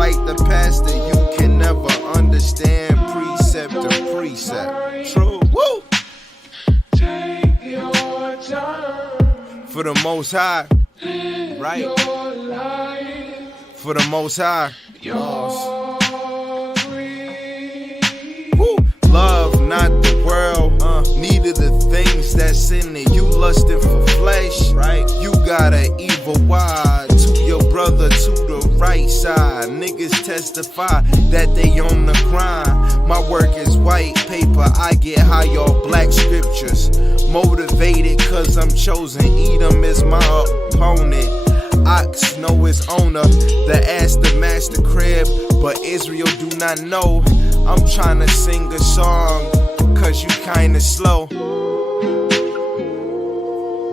like the pastor, you can never understand precept to precept. True. Woo! Take your time. For the Most High. Right. For the Most High. Woo! Love not the world, neither the things that's in it. You lusting for flesh, right? You got an evil wide to your brother to the right side. Niggas testify that they on the grind. My work is white paper, I get high off black scriptures. Motivated cause I'm chosen, Edom is my opponent. Ox know his owner, the ass the master crib, but Israel do not know. I'm tryna sing a song, cause you kinda slow.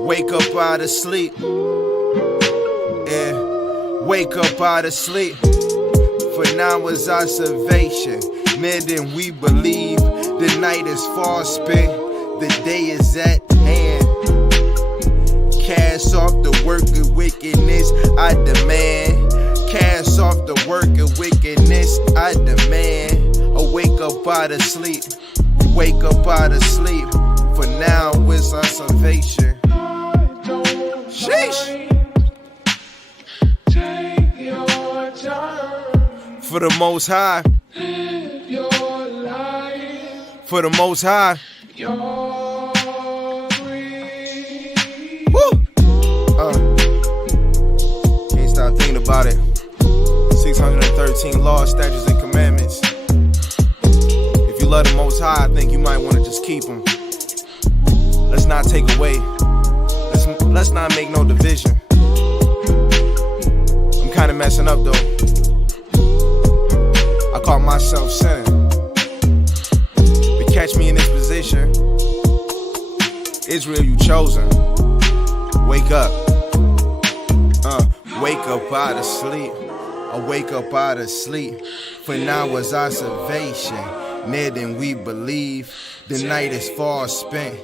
Wake up out of sleep, yeah. Wake up out of sleep, for now is our salvation. More than we believe, the night is far spent, the day is at hand. Cast off the work of wickedness, I demand. Cast off the work of wickedness, I demand. Wake up out of sleep, wake up out of sleep, for now is our salvation. Sheesh. Take your time. For the Most High. Live your life. For the Most High. You're free. Woo! Can't stop thinking about it. 613 laws, statutes, and commandments. If you love the Most High, I think you might want to just keep them. Let's not take away. Let's not make no division. I'm kind of messing up though. I call myself sinning. But catch me in this position. Israel, you chosen. Wake up. Wake up out of sleep. I wake up out of sleep. For now is our salvation. Near than we believe. The night is far spent.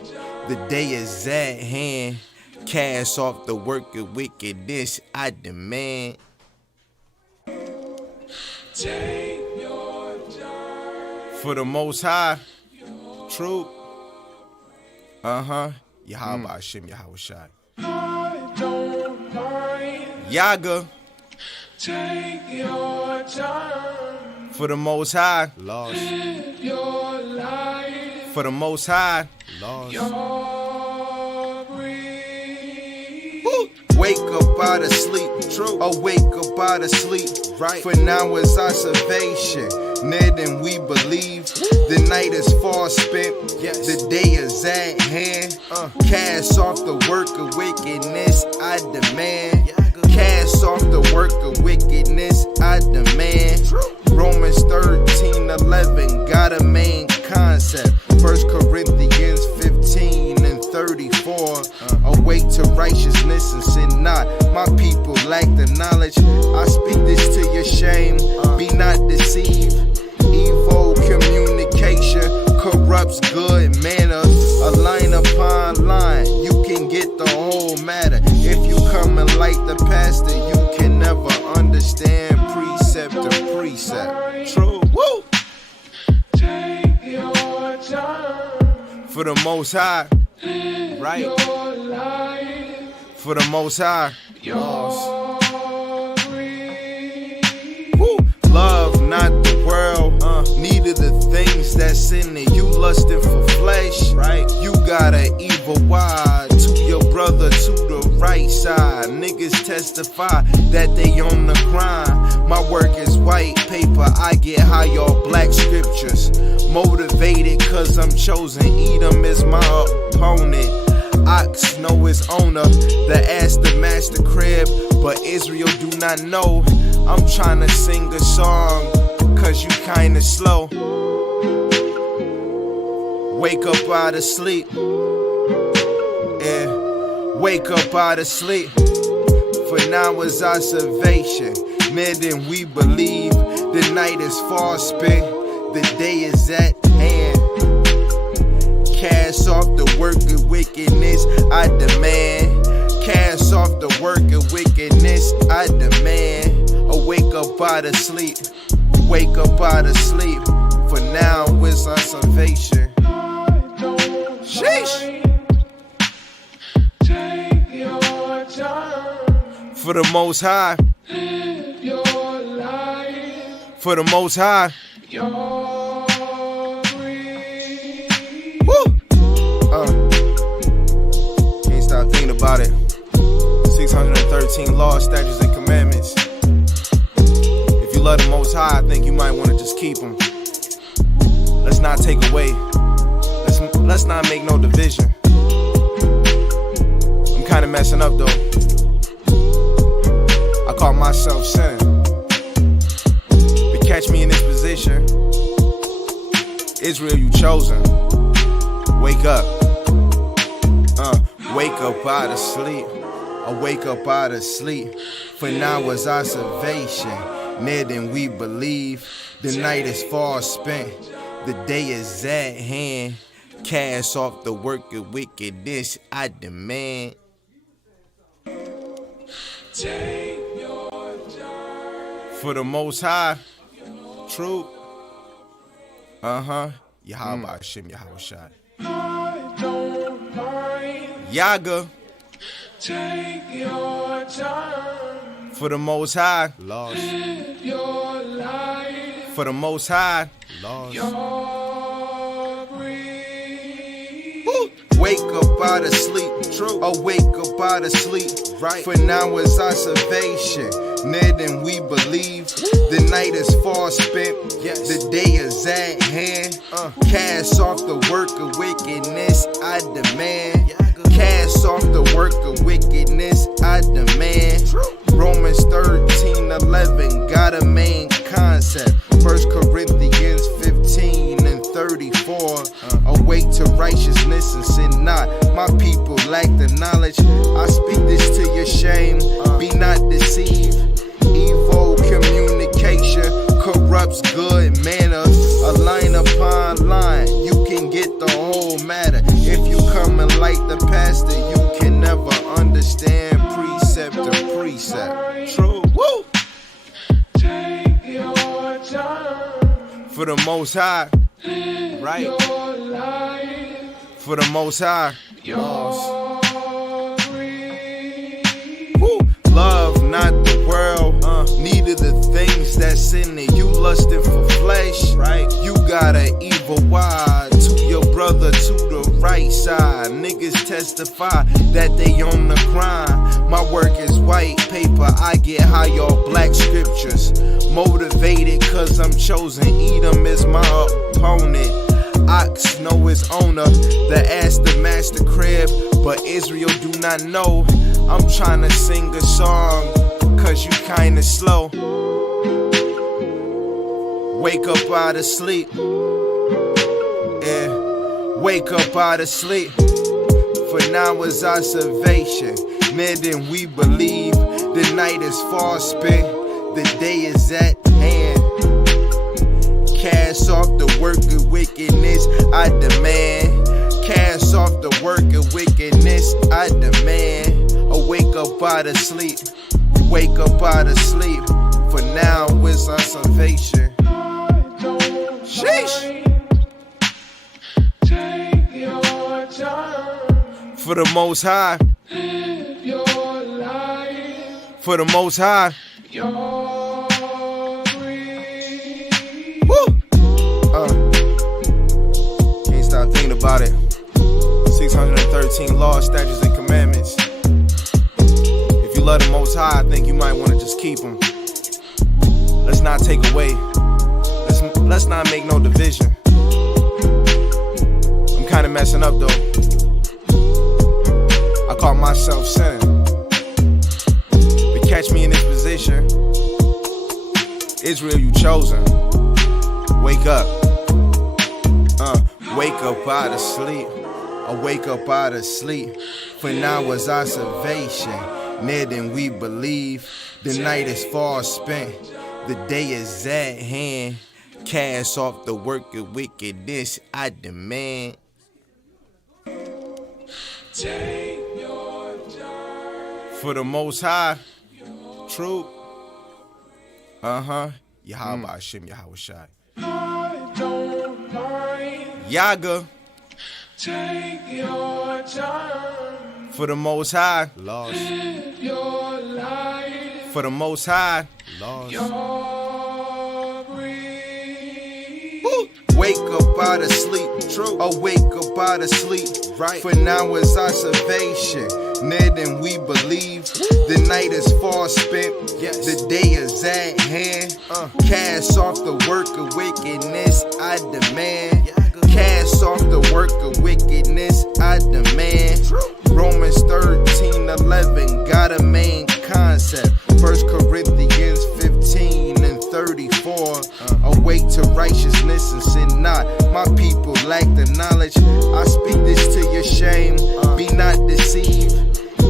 The day is at hand. Cast off the work of wickedness, I demand. Take your time. For the Most High. True. Yahweh Hashem, Yahweh Shai. I don't mind. Yaga. Take your time. For the Most High. Lost. Live your life. For the Most High. Lost. You're free. Wake up out of sleep, true. Wake up out of sleep, right? For now is our salvation. Near than we believe. The night is far spent. Yes. The day is at hand. Cast off the work of wickedness, I demand. Cast off the work of wickedness, I demand. Romans 13:11 got a main concept. 1 Corinthians 15:34. Awake to righteousness and sin not. My people lack the knowledge. I speak this to your shame. Be not deceived. Evil communication corrupts good manners. A line upon line, you can get the whole matter. If you coming like the pastor, you can never understand precept to precept. True. Woo! Take your time. For the Most High. Right. Your life. For the Most High. You're free. Woo! Love not the world, neither the things that's in it. You lusting for flesh, right? You got an evil wide to your brother to the right side. Niggas testify that they on the grind. My work is white paper, I get high off black scriptures. Motivated cause I'm chosen, Edom is my opponent. Ox know his owner, the ass the master crib, but Israel do not know. I'm tryna sing a song, cause you kinda slow. Wake up out of sleep, yeah. Wake up out of sleep, for now is our salvation. More than we believe, the night is far spent, the day is at hand. Cast off the work of wickedness, I demand. Cast off the work of wickedness, I demand. Wake up up out of sleep. Wake up out of sleep. For now it's our salvation. Sheesh. Take your time. For the Most High. Live your life. For the Most High. You're free. Woo. Can't stop thinking about it. 613 laws, statutes, and commandments. If you love the Most High, I think you might want to just keep them. Let's not take away. Let's not make no division. I'm kind of messing up though. I call myself sinning. But catch me in this position. Israel, you chosen. Wake up. Wake up out of sleep. I wake up out of sleep. For now is our salvation. Near than we believe. The night is far spent. The day is at hand. Cast off the work of wickedness, I demand. Take your time. For the Most High. True. Yarapah, Shem, Yahushua. I don't mind. Yaga. Take your time. For the Most High. Lost. Live your life. For the Most High. Lost. You're free. Wake up out of sleep. True. I wake up out of sleep. Right. For now is our salvation. Near than we believe. The night is far spent. Yes. The day is at hand. Cast off the work of wickedness, I demand. Cast off the work of wickedness, I demand. Romans 13:11 got a main concept. 1 Corinthians 15:34. Awake to righteousness and sin not. My people lack the knowledge. I speak this to your shame. Be not deceived. Evil communication corrupts good manner. A line upon line, you can get the whole matter. If you come and like the pastor, you can never understand precept to precept. True. Woo. Take your time. For the Most High. Right. Your life. For the Most High. You're free. Woo. Love not the world, neither the things that's in it. You lusting for flesh, right? You got an evil wide to your brother to the right side. Niggas testify that they on the grind. My work is white paper, I get high off black scriptures. Motivated cause I'm chosen, Edom is my opponent. Ox know his owner, the ass the master crib, but Israel do not know. I'm tryna sing a song, cause you kinda slow. Wake up out of sleep. Yeah, wake up out of sleep. For now is our salvation. Near than we believe. The night is far spent. The day is at hand. Cast off the work of wickedness, I demand. Cast off the work of wickedness, I demand. Wake up out of sleep. Wake up out of sleep. For now is our salvation. Sheesh. Take your time. For the Most High. Live your life. For the Most High. You're free. Woo. Can't stop thinking about it. 613 laws, statutes, and commandments. If you love the Most High, I think you might want to just keep them. Let's not take away. Let's not make no division. I'm kind of messing up though. I call myself sinning. But catch me in this position. Israel, you chosen. Wake up. Wake up out of sleep. I wake up out of sleep. For now is our salvation. Near than we believe. The night is far spent. The day is at hand. Cast off the work of wickedness, I demand. Take your time. For the Most High. True. Yarapah, H.O.D.C. I don't mind. Yaga. Take your time. For the Most High. Lost. Live your life. For the Most High. Lost. Your breed. Woo. Wake up out of sleep. True. Wake up out of sleep. Right. For now is our salvation. Near than we believe. The night is far spent. Yes. The day is at hand. Cast off the work of wickedness, I demand. Cast off the work of wickedness, I demand. Romans 13:11 got a main concept. 1 Corinthians 15:34. Awake to righteousness and sin not. My people lack the knowledge. I speak this to your shame. Be not deceived.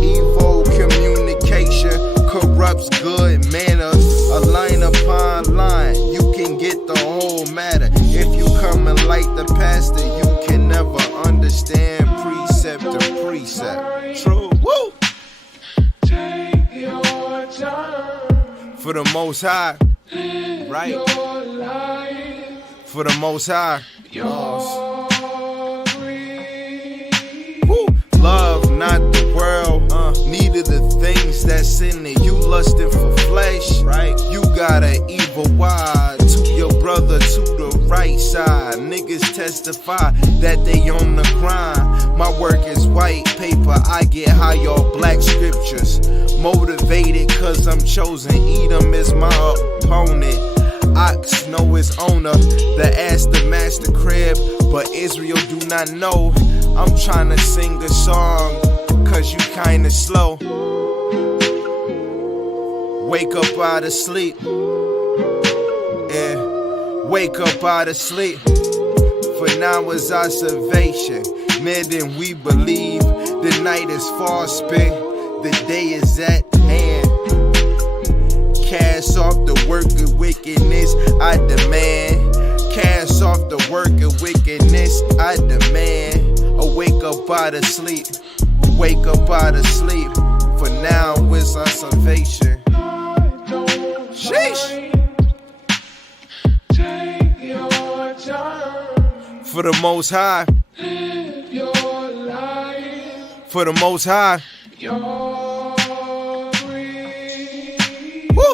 Evil communication corrupts good manners. A line upon line, you can get the whole matter. If you come and like the pastor, you can never understand precept to precept. True. Woo! Take your time. For the Most High. Live Right. your life. For the Most High. Your breed. Woo. Love not the world, neither the things that's in it. You lusting for flesh, right? You got an evil wide to your brother to the right side. Niggas testify that they on the grind. My work is white paper, I get high off black scriptures. Motivated cause I'm chosen, Edom is my opponent. Ox know his owner, the ass the master crib, but Israel do not know. I'm tryna sing a song, cause you kinda slow. Wake up out of sleep. Yeah, wake up out of sleep. For now is our salvation. More than we believe. The night is far spent. The day is at hand. Cast off the work of wickedness, I demand. Cast off the work of wickedness, I demand. Wake up out of sleep. Wake up out of sleep. For now is our salvation. Sheesh. Take your time. For the Most High. Live your life. For the Most High. Your breed. Woo!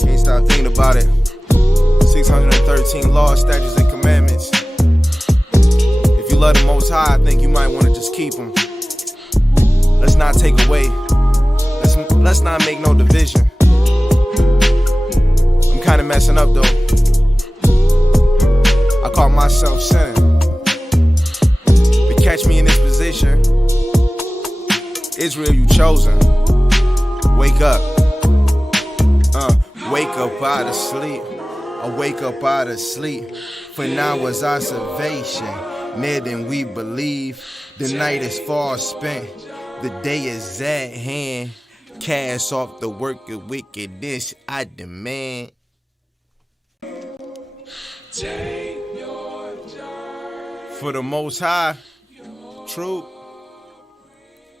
Can't stop thinking about it. 613 laws, statutes, and commandments. If you love the Most High, I think you might want to just keep them. Let's not take away. Let's not make no division. I'm kind of messing up though. I call myself sinning. But catch me in this position. Israel, you chosen. Wake up. Wake up out of sleep. Wake up out of sleep. For now is our salvation. Near than we believe. The night is far spent. The day is at hand. Cast off the work of wickedness, I demand. Take your time. For the Most High. True.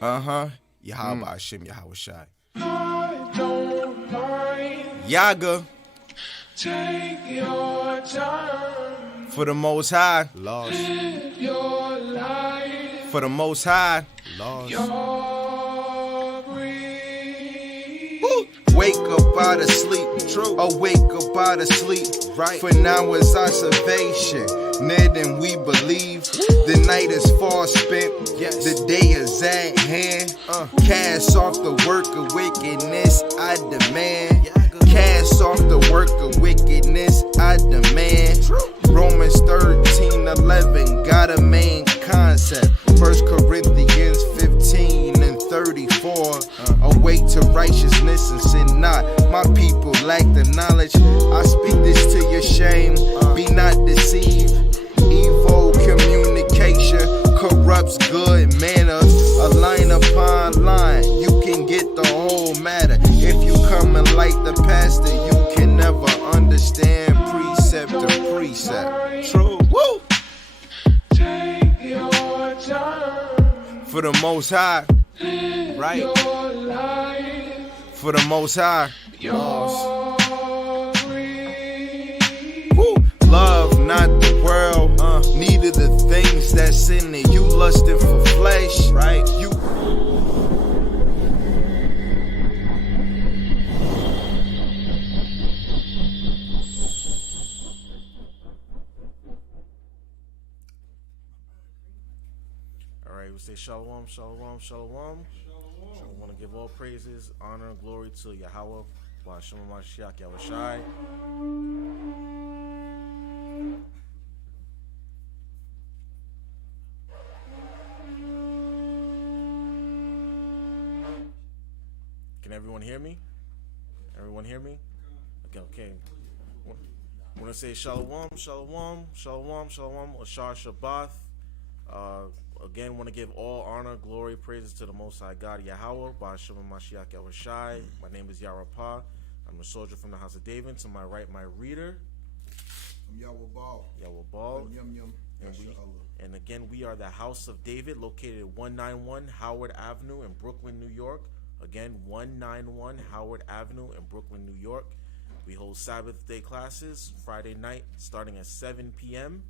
Yarapah, H.O.D.C. I don't mind. Yaga. Take your time. For the Most High. Lost. Live your life. For the Most High. Lost. Your breed. Woo. Wake up out of sleep. True. Wake up out of sleep. Right. For now is our salvation. Near than we believe. The night is far spent. Yes. The day is at hand. Cast off the work of wickedness, I demand. Cast off the work of wickedness, I demand. Romans 13:11 got a main concept. 1 Corinthians 15:34. Awake to righteousness and sin not. My people lack the knowledge. I speak this to your shame. Be not deceived. Evil communication corrupts good manners. A line upon line, you can get the whole matter. If you come and like the pastor, you can never understand precept to precept. True. Woo! Take your time. For the Most High. Live Right. your life. For the Most High. your Woo. Love not the world, neither the things that's in it. You lusting for flesh, right? You. All right, we say shalom, shalom, shalom. I want to give all praises, honor, and glory to Yahweh, Ba'ashem Mashiach Yahushai. Can everyone hear me? Everyone hear me? Okay. I want to say shalom, shalom, shalom, shalom, Ashar Shabbat. Again, want to give all honor, glory, praises to the Most High God, Yahweh, Ba'ashem Mashiach Yahushai. My name is Yarapah. I'm a soldier from the house of David. To my right, my reader. I'm Yahweh. And again, we are the House of David, located at 191 Howard Avenue in Brooklyn, New York. Again, 191 Howard Avenue in Brooklyn, New York. We hold Sabbath day classes Friday night starting at 7 p.m.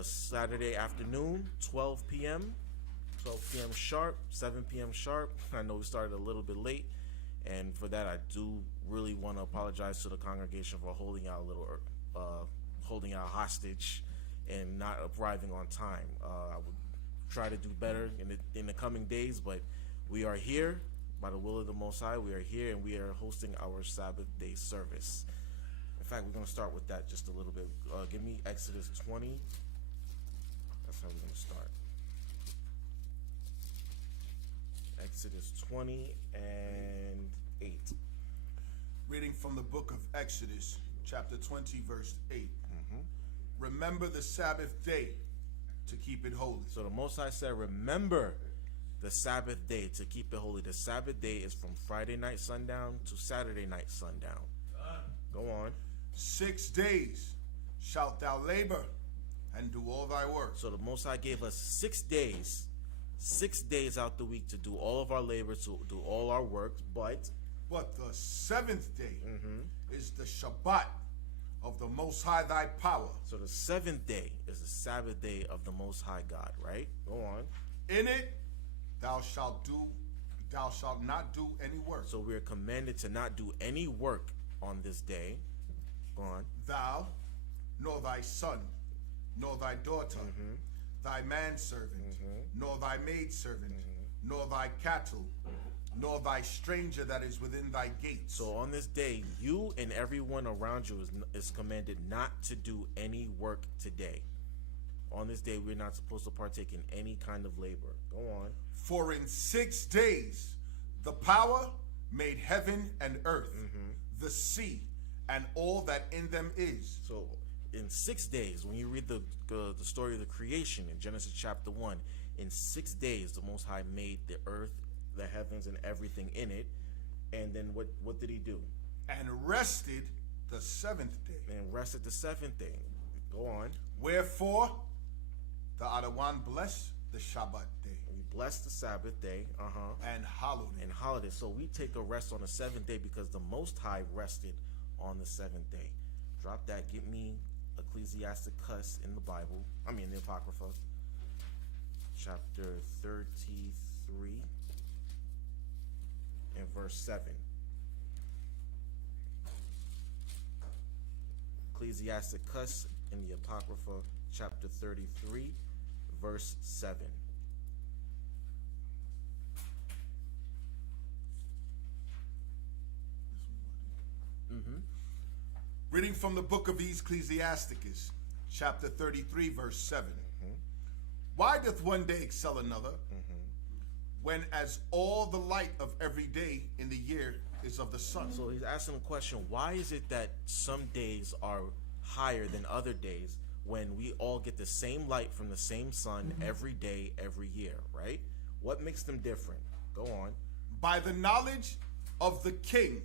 Saturday afternoon, 12 p.m. 12 p.m. sharp, 7 p.m. sharp. I know we started a little bit late, and for that I do really want to apologize to the congregation for holding out hostage and not arriving on time. I would try to do better in the coming days, but we are here by the will of the Most High. We are here and we are hosting our Sabbath day service. In fact, we're going to start with that just a little bit. Give me Exodus 20. That's how we're going to start. Exodus 20 and 8. Reading from the book of Exodus, chapter 20, verse 8. Remember the Sabbath day to keep it holy. So the Most High said, remember the Sabbath day to keep it holy. The Sabbath day is from Friday night sundown to Saturday night sundown. Go on. 6 days shalt thou labor and do all thy work. So the Most High gave us 6 days, 6 days out the week to do all of our labor, to do all our work. But the seventh day is the Shabbat of the Most High thy power. So the seventh day is the Sabbath day of the Most High God, right? Go on. In it thou shalt not do any work. So we are commanded to not do any work on this day. Go on. Thou, nor thy son, nor thy daughter, thy manservant, nor thy maidservant, nor thy cattle, nor thy stranger that is within thy gates. So on this day, you and everyone around you is commanded not to do any work today. On this day, we're not supposed to partake in any kind of labor. Go on. For in 6 days the power made heaven and earth, the sea, and all that in them is. So in 6 days, when you read the story of the creation in Genesis chapter 1, in 6 days the Most High made the earth, the heavens, and everything in it. And then what did he do? And rested the seventh day. And rested the seventh day. Go on. Wherefore the Adawan blessed the Shabbat day. We blessed the Sabbath day. And hallowed it. And hallowed it. So we take a rest on the seventh day because the Most High rested on the seventh day. Drop that. Get me Ecclesiasticus in the Bible. In the Apocrypha. Chapter 33 and verse 7. Ecclesiasticus in the Apocrypha, chapter 33, verse 7. Reading from the book of Ecclesiasticus, chapter 33, verse 7. Why doth one day excel another, when as all the light of every day in the year is of the sun? So he's asking a question, why is it that some days are higher than other days when we all get the same light from the same sun every day, every year, right? What makes them different? Go on. By the knowledge of the king,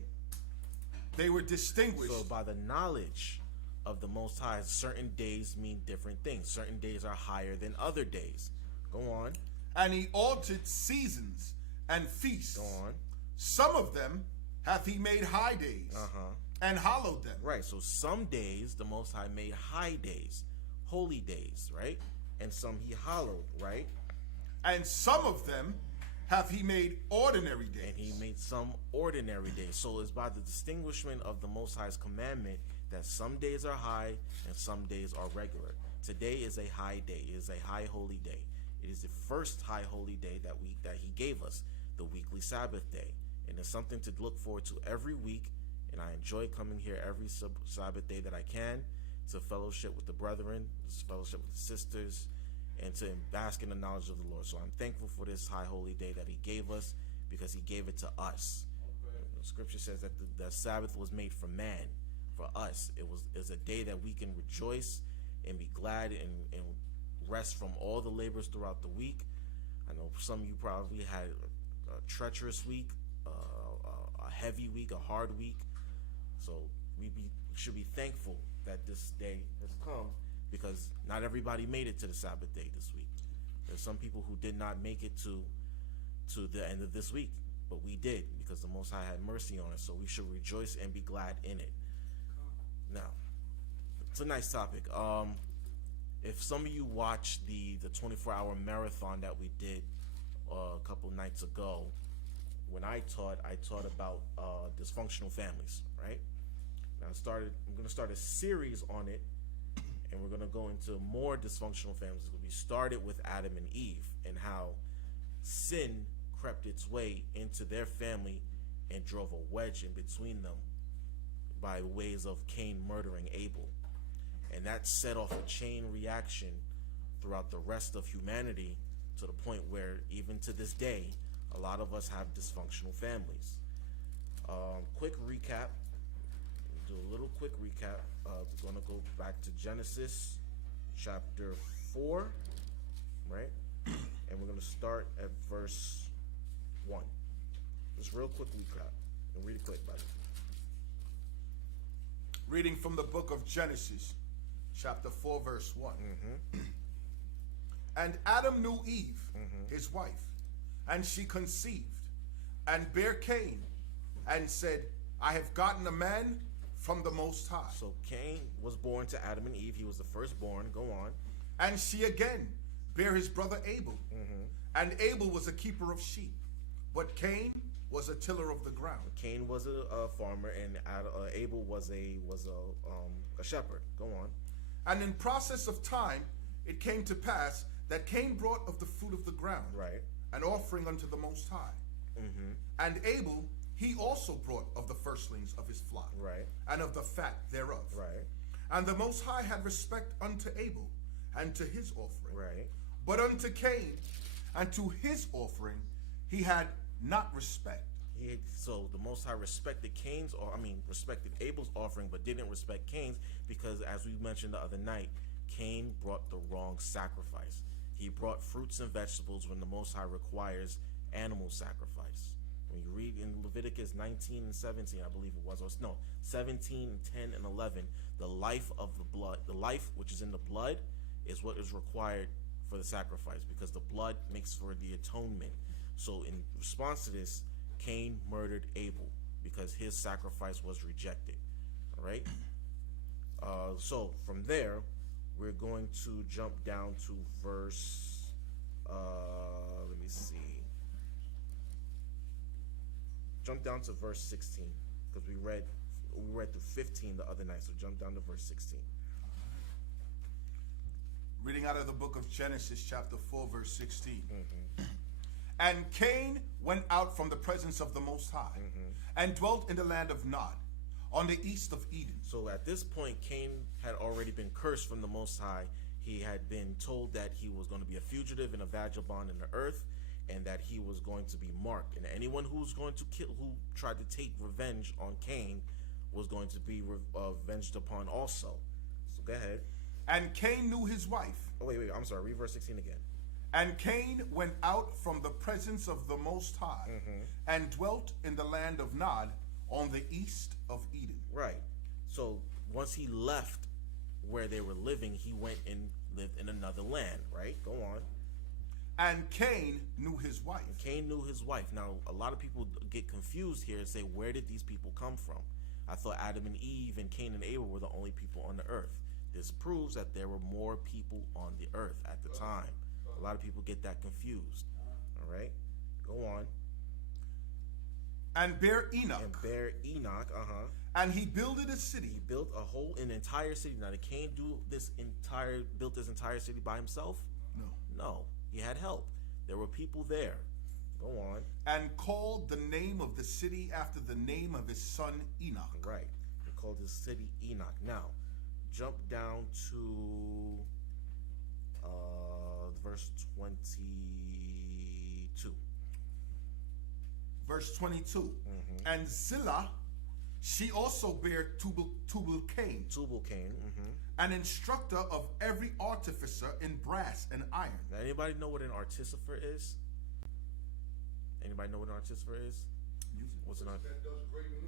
they were distinguished. So by the knowledge of the Most High, certain days mean different things. Certain days are higher than other days. Go on. And he altered seasons and feasts. Go on. Some of them hath he made high days, and hallowed them. Right, so some days the Most High made high days, holy days, right? And some he hallowed, right? And some of them hath he made ordinary days. And he made some ordinary days. So it's by the distinguishment of the Most High's commandment that some days are high and some days are regular. Today is a high day. It is a high holy day. It is the first high holy day that he gave us, the weekly Sabbath day. And it's something to look forward to every week. And I enjoy coming here every Sabbath day that I can to fellowship with the brethren, to fellowship with the sisters, and to bask in the knowledge of the Lord. So I'm thankful for this high holy day that he gave us, because he gave it to us. The scripture says that the Sabbath was made for man, for us. It's a day that we can rejoice and be glad and rest from all the labors throughout the week. I know some of you probably had a treacherous week, a heavy week, a hard week. So we should be thankful that this day has come, because not everybody made it to the Sabbath day this week. There's some people who did not make it to the end of this week, but we did, because the Most High had mercy on us. So we should rejoice and be glad in it. Now, it's a nice topic. If some of you watched the 24-hour marathon that we did a couple nights ago, when I taught about dysfunctional families, right? Now I'm going to start a series on it, and we're going to go into more dysfunctional families. We started with Adam and Eve, and how sin crept its way into their family and drove a wedge in between them by ways of Cain murdering Abel. And that set off a chain reaction throughout the rest of humanity, to the point where even to this day, a lot of us have dysfunctional families. Quick recap. Do a little quick recap. We're going to go back to Genesis chapter 4, right? And we're going to start at verse 1. Just real quick recap. And read it quick, buddy. Reading from the book of Genesis, chapter 4, verse 1. And Adam knew Eve, his wife, and she conceived, and bare Cain, and said, I have gotten a man from the Most High. So Cain was born to Adam and Eve. He was the firstborn. Go on. And she again bare his brother Abel. And Abel was a keeper of sheep, but Cain was a tiller of the ground. Cain was a farmer, and Abel was a shepherd. Go on. And in process of time, it came to pass that Cain brought of the fruit of the ground, Right. an offering unto the Most High. And Abel, he also brought of the firstlings of his flock, Right. and of the fat thereof. Right. And the Most High had respect unto Abel, and to his offering. Right. But unto Cain, and to his offering, he had not respect. So the Most High respected respected Abel's offering, but didn't respect Cain's, because, as we mentioned the other night, Cain brought the wrong sacrifice. He brought fruits and vegetables when the Most High requires animal sacrifice. When you read in Leviticus 19 and 17, I believe it was, 17 and 10 and 11, the life of the blood, the life which is in the blood, is what is required for the sacrifice, because the blood makes for the atonement. So in response to this, Cain murdered Abel because his sacrifice was rejected. All right. So from there, we're going to jump down to verse. Let me see. Jump down to verse 16, because we read through 15 the other night. So jump down to verse 16. Reading out of the book of Genesis, chapter 4, verse 16. And Cain went out from the presence of the Most High, and dwelt in the land of Nod, on the east of Eden. So at this point, Cain had already been cursed from the Most High. He had been told that he was going to be a fugitive and a vagabond in the earth, and that he was going to be marked. And anyone who's going to kill, who tried to take revenge on Cain, was going to be avenged upon also. So go ahead. And Cain knew his wife. Oh, wait, I'm sorry. Read verse 16 again. And Cain went out from the presence of the Most High, and dwelt in the land of Nod, on the east of Eden. Right. So once he left where they were living, he went and lived in another land, right? Go on. And Cain knew his wife. Cain knew his wife. Now, a lot of people get confused here and say, where did these people come from? I thought Adam and Eve and Cain and Abel were the only people on the earth. This proves that there were more people on the earth at the time. A lot of people get that confused. All right, go on. And bare Enoch. And bear Enoch, And he builded a city. He built an entire city. Now, did Cain built this entire city by himself? No. No, he had help. There were people there. Go on. And called the name of the city after the name of his son Enoch. Right. He called his city Enoch. Now, jump down to verse 22. Verse 22. And Zillah, she also bare Tubal Cain, an instructor of every artificer in brass and iron. Now, anybody know what an artificer is? Anybody know what an artificer is? What's an artificer? That does Graven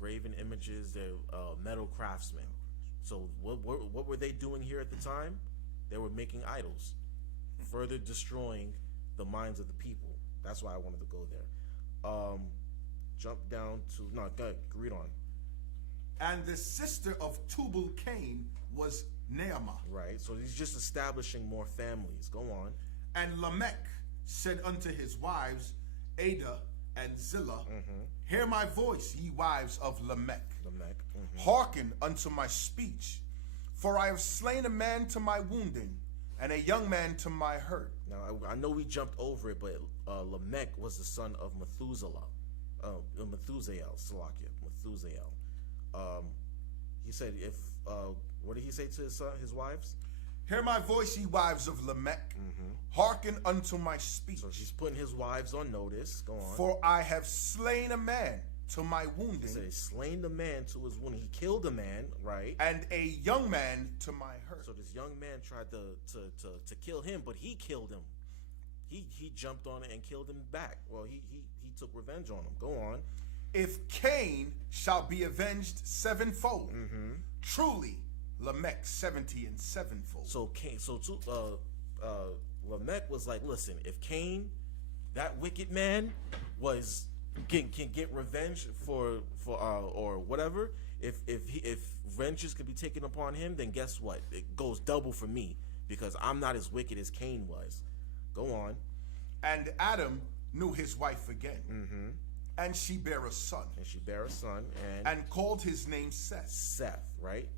graven images. images. They're metal craftsmen. So what were they doing here at the time? They were making idols, further destroying the minds of the people. That's why I wanted to go there. Jump down to go ahead, read on. And the sister of Tubal Cain was Naamah. Right. So he's just establishing more families. Go on. And Lamech said unto his wives, Ada and Zillah, hear my voice, ye wives of Lamech. Hearken unto my speech, for I have slain a man to my wounding, and a young man to my hurt. Now, I know we jumped over it, but Lamech was the son of Methuselah. Methusael. He said, what did he say to his wives? Hear my voice, ye wives of Lamech. Hearken unto my speech. So she's putting his wives on notice. Go on. For I have slain a man to my wounding. He said he slain the man to his wounding. He killed a man, right? And a young man to my hurt. So this young man tried to kill him, but he killed him. He jumped on it and killed him back. Well, he took revenge on him. Go on. If Cain shall be avenged sevenfold, truly Lamech 70 and sevenfold. So Lamech was like, listen, if Cain, that wicked man, can get revenge for or whatever, if vengeance could be taken upon him, then guess what? It goes double for me, because I'm not as wicked as Cain was. Go on. And Adam knew his wife again. And she bare a son. And called his name Seth. Right?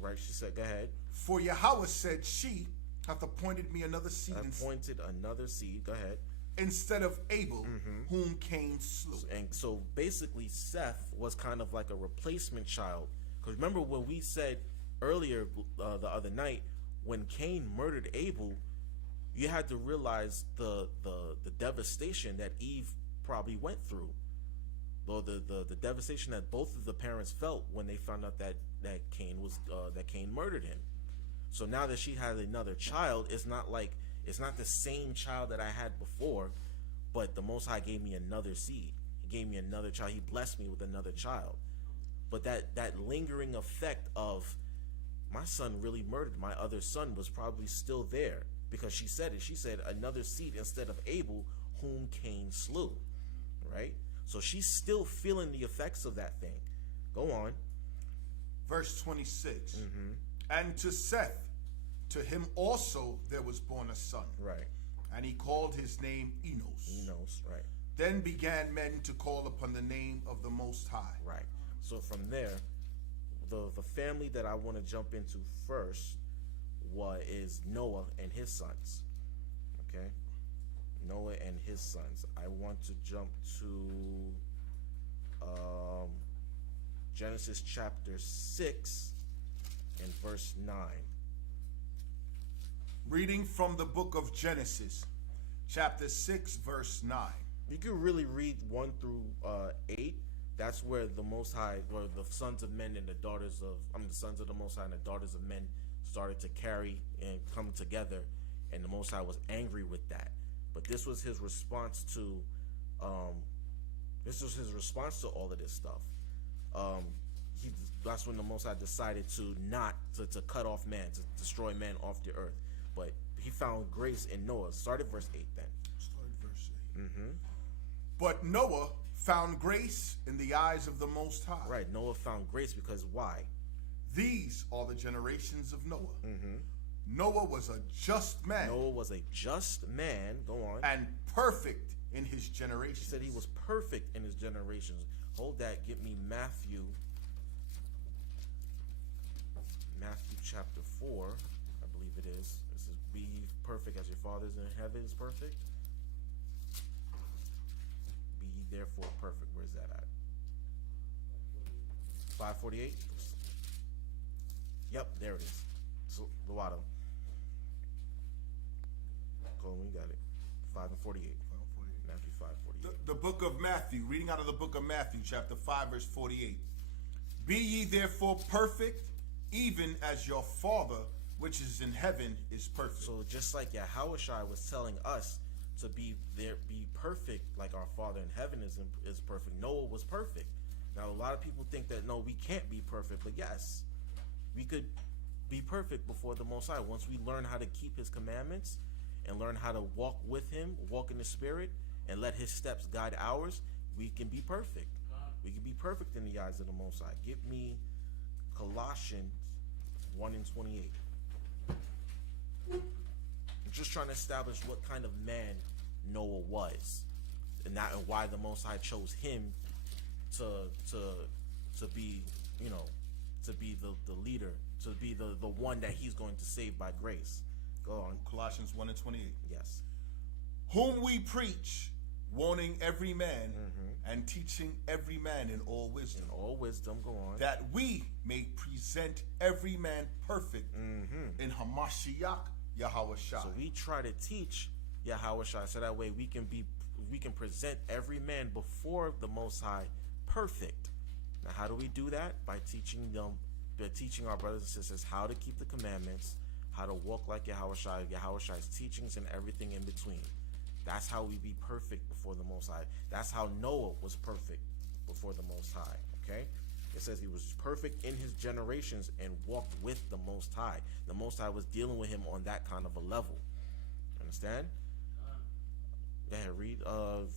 Right, she said, go ahead. For Yahweh said, she hath appointed me another seed. Go ahead. Instead of Abel, whom Cain slew. And so basically Seth was kind of like a replacement child. Because remember when we said earlier the other night, when Cain murdered Abel, you had to realize the devastation that Eve probably went through. The devastation that both of the parents felt when they found out that Cain murdered him. So now that she had another child, it's not the same child that I had before, but the Most High gave me another seed. He gave me another child. He blessed me with another child. But that lingering effect of my son really murdered my other son was probably still there, because she said it. She said another seed instead of Abel, whom Cain slew. Right? So she's still feeling the effects of that thing. Go on. Verse 26. And to Seth, to him also there was born a son. Right. And he called his name Enos. Right. Then began men to call upon the name of the Most High. Right. So from there, the family that I want to jump into first is Noah and his sons. Okay? Noah and his sons. I want to jump to Genesis chapter 6 and verse 9. Reading from the book of Genesis, chapter 6, verse 9. You can really read 1 through 8. That's where the Most High, where the sons of men and the sons of the Most High and the daughters of men started to carry and come together, and the Most High was angry with that. But this was his response to, all of this stuff. That's when the Most High decided to cut off man, to destroy man off the earth. But he found grace in Noah. Start at verse 8 then. Start at verse 8. But Noah found grace in the eyes of the Most High. Right, Noah found grace because why? These are the generations of Noah. Noah was a just man. Noah was a just man. Go on. And perfect in his He generations. said he was perfect in his generations. Hold that. Get me Matthew chapter 4. I believe it is. It says, be ye perfect as your Father is in heaven is perfect. Be ye therefore perfect. Where's that at? 548? Yep, there it is. So, the bottom. Colin, we got it. 5 and 48. Matthew 5:48. The book of Matthew, reading out of the book of Matthew, chapter 5, verse 48. Be ye therefore perfect, even as your Father which is in heaven is perfect. So just like Yahushua was telling us to be perfect, like our Father in heaven is perfect. Noah was perfect. Now a lot of people think that no, we can't be perfect, but yes, we could be perfect before the Most High once we learn how to keep His commandments and learn how to walk with Him, walk in the Spirit, and let His steps guide ours. We can be perfect. We can be perfect in the eyes of the Most High. Give me Colossians 1 and 28. I'm just trying to establish what kind of man Noah was, and why the Most High chose him to be, to be the leader, to be the one that He's going to save by grace. Go on. Colossians 1 and 28. Yes. Whom we preach, warning every man and teaching every man in all wisdom. In all wisdom, go on. That we may present every man perfect in Hamashiach Yahushua. So we try to teach Yahushua so that way we can present every man before the Most High perfect. Now, how do we do that? By teaching our brothers and sisters how to keep the commandments, how to walk like Yahushua's teachings, and everything in between. That's how we be perfect before the Most High. That's how Noah was perfect before the Most High. Okay? It says he was perfect in his generations and walked with the Most High. The Most High was dealing with him on that kind of a level. Understand? Go ahead, read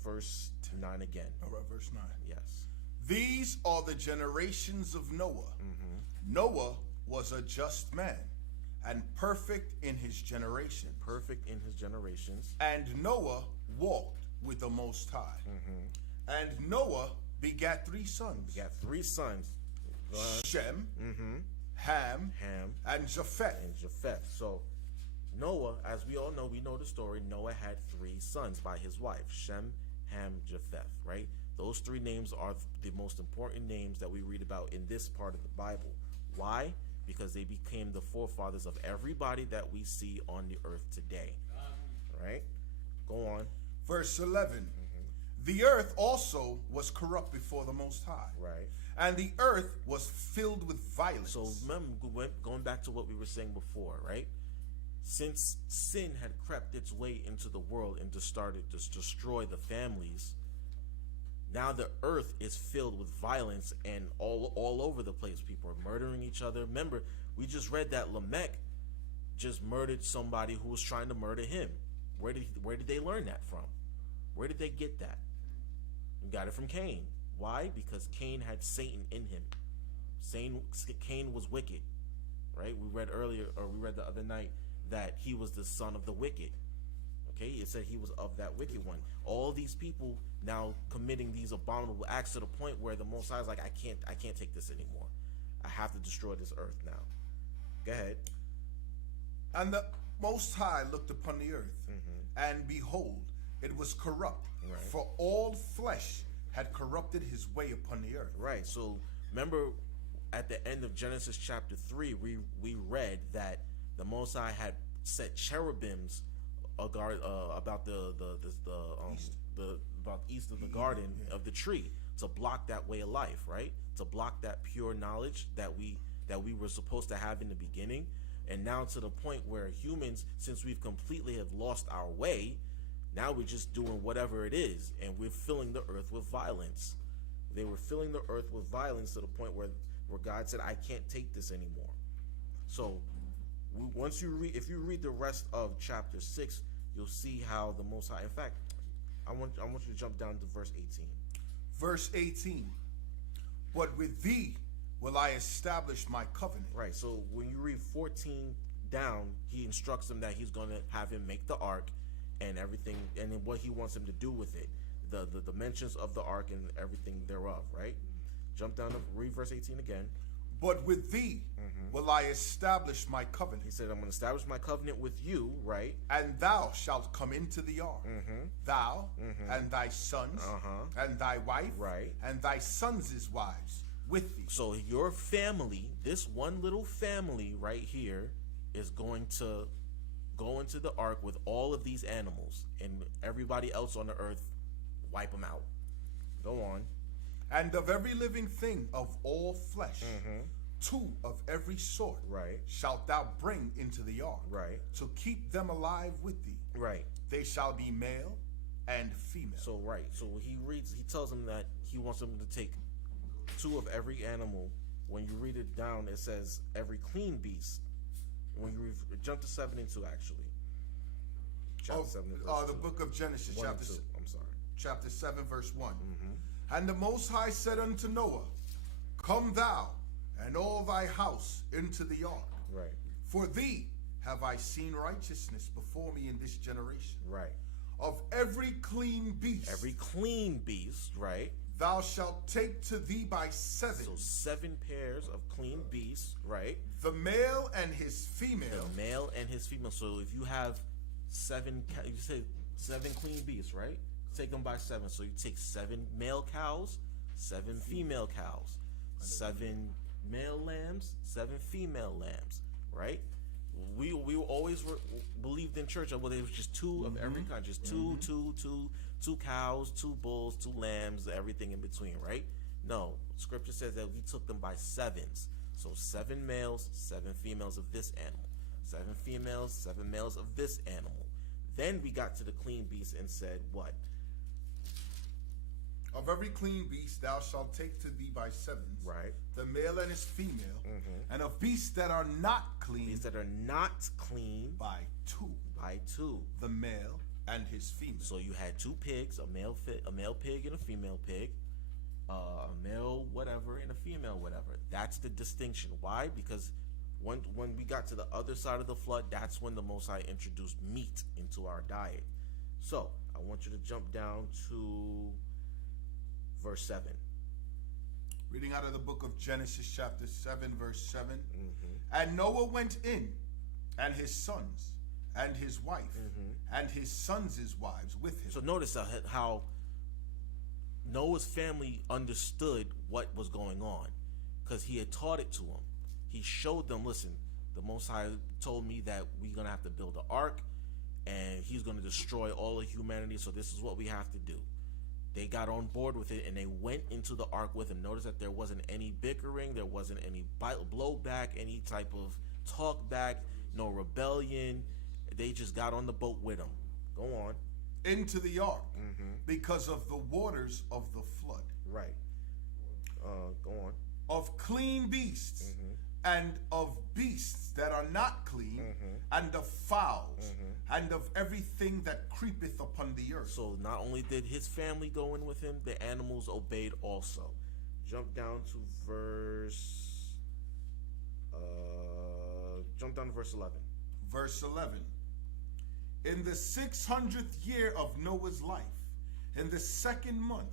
verse 9 again. All right, verse 9. Yes. These are the generations of Noah. Noah was a just man and perfect in his generation. Perfect in his generations. And Noah walked with the Most High. And Noah begat 3 sons. He got 3 sons. Shem, Ham, and Japheth. And Japheth. So Noah, as we all know, we know the story. Noah had 3 sons by his wife, Shem, Ham, Japheth, right? Those 3 names are the most important names that we read about in this part of the Bible. Why? Because they became the forefathers of everybody that we see on the earth today. Right? Go on. Verse 11. The earth also was corrupt before the Most High. Right. And the earth was filled with violence. So remember, going back to what we were saying before, right? Since sin had crept its way into the world and just started to destroy the families, now the earth is filled with violence and all over the place. People are murdering each other. Remember, we just read that Lamech just murdered somebody who was trying to murder him. Where did they learn that from? Where did they get that? We got it from Cain. Why? Because Cain had Satan in him. Cain was wicked, right? We read the other night that he was the son of the wicked. Okay, it said he was of that wicked one. All these people now committing these abominable acts to the point where the Most High is like, I can't take this anymore. I have to destroy this earth now. Go ahead. And the Most High looked upon the earth, and behold, it was corrupt. Right. For all flesh had corrupted his way upon the earth. Right. So remember, at the end of Genesis chapter 3, we read that the Most High had set cherubims about about east of the garden of the tree to block that way of life, right? To block that pure knowledge that we were supposed to have in the beginning. And now to the point where humans, since we've completely have lost our way, now we're just doing whatever it is, and we're filling the earth with violence. They were filling the earth with violence to the point where God said, I can't take this anymore. So Once you read, if you read the rest of chapter 6, you'll see how the Most High. In fact, I want you to jump down to verse 18. Verse 18. But with thee will I establish my covenant. Right. So when you read 14 down, he instructs him that he's going to have him make the ark and everything, and then what he wants him to do with it, the dimensions of the ark and everything thereof. Right. Jump down to read verse 18 again. But with thee will I establish my covenant. He said, I'm going to establish my covenant with you, right? And thou shalt come into the ark, thou and thy sons and thy wife, Right. and thy sons' wives with thee. So your family, this one little family right here, is going to go into the ark with all of these animals, and everybody else on the earth, wipe them out. Go on. And of every living thing of all flesh, 2 of every sort, Right. shalt thou bring into the ark, Right. to keep them alive with thee. Right. They shall be male and female. So so he tells him that he wants him to take 2 of every animal. When you read it down, it says every clean beast. When you jump to 7 and 2, actually. Chapter 7 and verse 2. The book of Genesis, 1 and 2. I'm sorry. chapter 7, verse 1. And the Most High said unto Noah, Come thou and all thy house into the ark. Right. For thee have I seen righteousness before me in this generation. Right. Of every clean beast, Every clean beast, right? thou shalt take to thee by 7, So 7 pairs of clean beasts, right? the male and his female, The male and his female. So if you have 7, you say 7 clean beasts, right? Take them by 7. So you take 7 male cows, 7 female cows, 7 male lambs, 7 female lambs, right? We always believed in church, well, there was just 2 of every kind, just two cows, 2 bulls, 2 lambs, everything in between, right? No, scripture says that we took them by 7s. So 7 males, 7 females of this animal, 7 females, 7 males of this animal. Then we got to the clean beast and said what? Of every clean beast thou shalt take to thee by 7s, Right. the male and his female, and of beasts that are not clean, Beasts that are not clean by 2, by 2. the male and his female. So you had 2 pigs, a male pig and a female pig, a male whatever and a female whatever. That's the distinction. Why? Because when we got to the other side of the flood, that's when the Most High introduced meat into our diet. So I want you to jump down to verse 7. Reading out of the book of Genesis, chapter 7, verse 7. And Noah went in, and his sons, and his wife, and his sons' wives with him. So notice how Noah's family understood what was going on, because he had taught it to them. He showed them, listen, the Most High told me that we're going to have to build an ark, and he's going to destroy all of humanity, so this is what we have to do. They got on board with it, and they went into the ark with him. Notice that there wasn't any bickering, there wasn't any blowback, any type of talk back, no rebellion. They just got on the boat with him. Go on. Into the ark, because of the waters of the flood. Right. Go on. Of clean beasts, and of beasts that are not clean, and of fowls, and of everything that creepeth upon the earth. So not only did his family go in with him, the animals obeyed also. Jump down to verse 11. Verse 11. In the 600th year of Noah's life, in the 2nd month,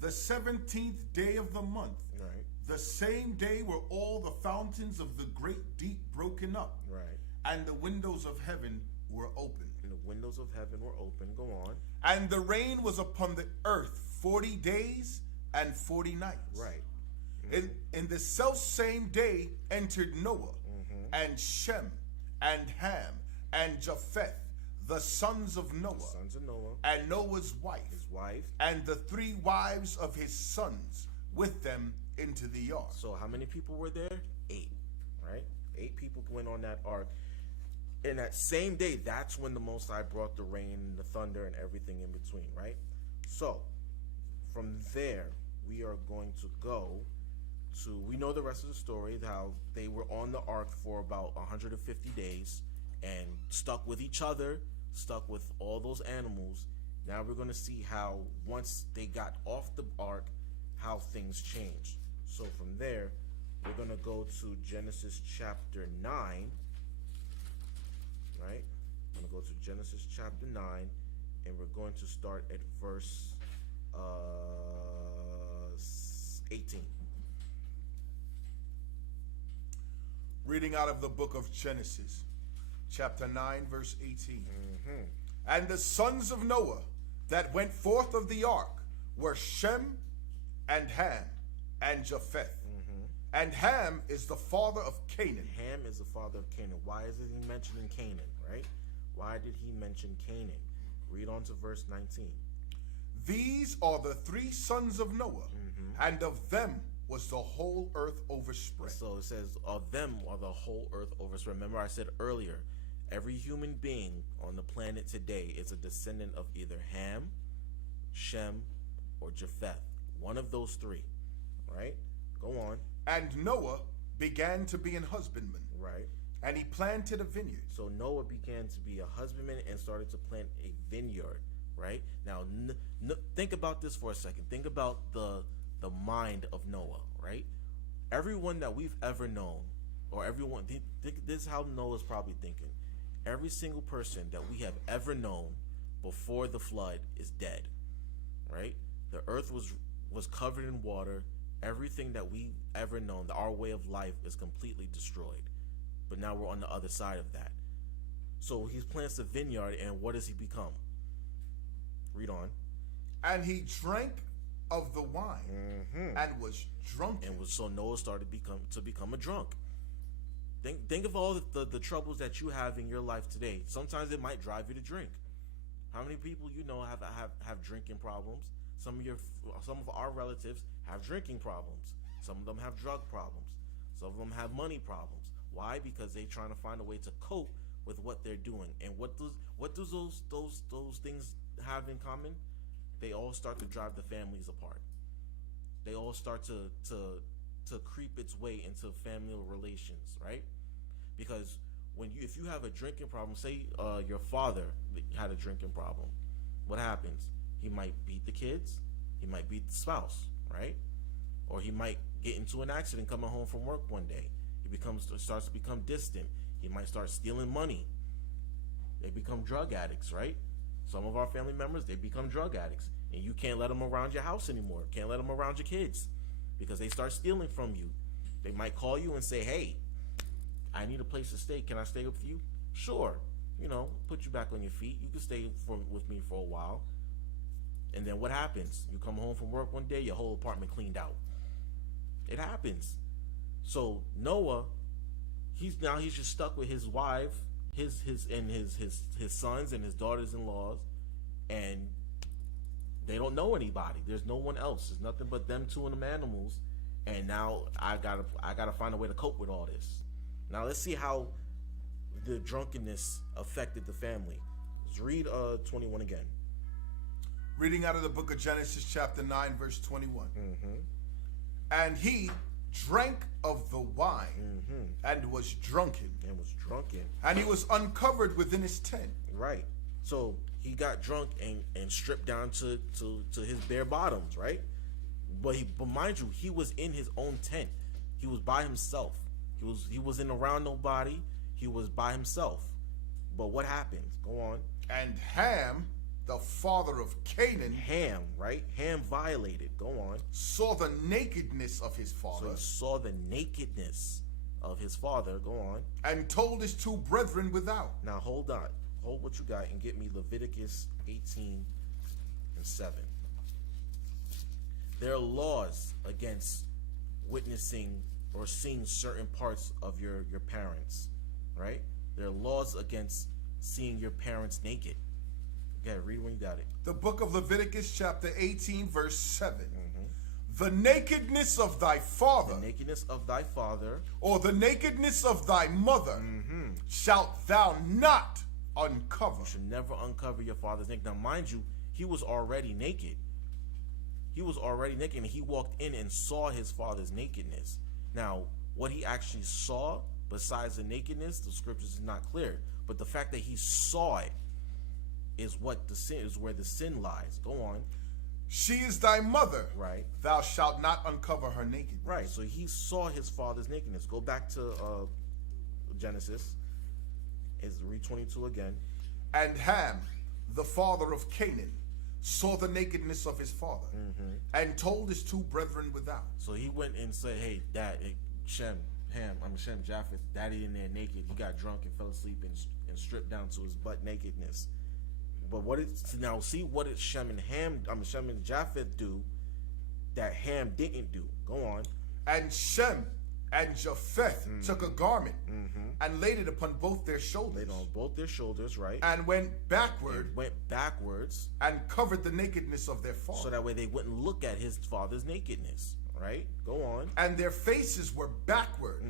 the 17th day of the month, Right. the same day were all the fountains of the great deep broken up, Right. and the windows of heaven were open. And the windows of heaven were open. Go on. And the rain was upon the earth 40 days and 40 nights. Right. In the selfsame day entered Noah, and Shem, and Ham, and Japheth, the sons of Noah, Sons of Noah, and Noah's wife, his wife. and the 3 wives of his sons with them into the ark. So how many people were there? 8. Right? 8 people went on that ark. In that same day, that's when the Most High brought the rain and the thunder and everything in between, right? So, from there, we are going to go we know the rest of the story, how they were on the ark for about 150 days and stuck with each other, stuck with all those animals. Now we're going to see how once they got off the ark, how things changed. So from there, we're going to go to Genesis chapter 9, right? I'm going to go to Genesis chapter 9, and we're going to start at verse 18. Reading out of the book of Genesis, chapter 9, verse 18. And the sons of Noah that went forth of the ark were Shem and Ham and Japheth. And Ham is the father of Canaan. Ham is the father of Canaan. Why is he mentioning Canaan, right? Why did he mention Canaan? Read on to verse 19. These are the three sons of Noah, and of them was the whole earth overspread. So it says, of them are the whole earth overspread. Remember I said earlier, every human being on the planet today is a descendant of either Ham, Shem, or Japheth. One of those three, right? Go on. And Noah began to be an husbandman, Right. and he planted a vineyard. So Noah began to be a husbandman and started to plant a vineyard, right? Now, think about this for a second. Think about the mind of Noah, right? Everyone that we've ever known, or everyone, this is how Noah's probably thinking. Every single person that we have ever known before the flood is dead, right? The earth was covered in water. Everything that we've ever known, our way of life, is completely destroyed. But now we're on the other side of that. So he plants a vineyard, and what does he become? Read on. And he drank of the wine and was drunken. And so Noah started to become a drunk. Think of all the troubles that you have in your life today. Sometimes it might drive you to drink. How many people you know have drinking problems? Some of our relatives have drinking problems. Some of them have drug problems. Some of them have money problems. Why? Because they're trying to find a way to cope with what they're doing. And what does those things have in common? They all start to drive the families apart. They all start to creep its way into family relations, right? Because if you have a drinking problem, say your father had a drinking problem, what happens? He might beat the kids, he might beat the spouse, right? Or he might get into an accident coming home from work one day. He starts to become distant. He might start stealing money. They become drug addicts, right? Some of our family members, they become drug addicts, and you can't let them around your house anymore. Can't let them around your kids because they start stealing from you. They might call you and say, "Hey, I need a place to stay. Can I stay with you?" Sure. Put you back on your feet. You can stay with me for a while. And then what happens? You come home from work one day, your whole apartment cleaned out. It happens. So Noah, he's just stuck with his wife, his sons and his daughters-in-laws, and they don't know anybody. There's no one else. There's nothing but them two and them animals. And now I gotta find a way to cope with all this. Now let's see how the drunkenness affected the family. Let's read 21 again. Reading out of the book of Genesis, chapter 9, verse 21. And he drank of the wine and was drunken. And he was uncovered within his tent. Right. So he got drunk and stripped down to his bare bottoms, right? But mind you, he was in his own tent. He was by himself. He wasn't around nobody. He was by himself. But what happens? Go on. And Ham, the father of Canaan, Ham, right? Ham violated. Go on. saw the nakedness of his father. So he saw the nakedness of his father. Go on. And told his two brethren without. Now hold on. Hold what you got and get me Leviticus 18 and 7. There are laws against witnessing or seeing certain parts of your parents, right? There are laws against seeing your parents naked. Okay, read when you got it. The book of Leviticus, chapter 18, verse 7. The nakedness of thy father, The nakedness of thy father, or the nakedness of thy mother, shalt thou not uncover. you should never uncover your father's naked. Now, mind you, he was already naked. he was already naked, and he walked in and saw his father's nakedness. Now, what he actually saw besides the nakedness, the scriptures is not clear. But the fact that he saw it is what the sin is, where the sin lies. Go on. She is thy mother. Right. Thou shalt not uncover her nakedness. Right. So he saw his father's nakedness. Go back to Genesis. Is read 22 again. And Ham, the father of Canaan, saw the nakedness of his father, and told his two brethren without. So he went and said, "Hey, Dad, Shem, Japheth, Daddy in there naked. He got drunk and fell asleep and stripped down to his butt nakedness." But now see what did Shem and Japheth do that Ham didn't do? Go on. And Shem and Japheth took a garment and laid it upon both their shoulders. Laid on both their shoulders, right? And went backwards and covered the nakedness of their father. So that way they wouldn't look at his father's nakedness, right? Go on. And their faces were backward,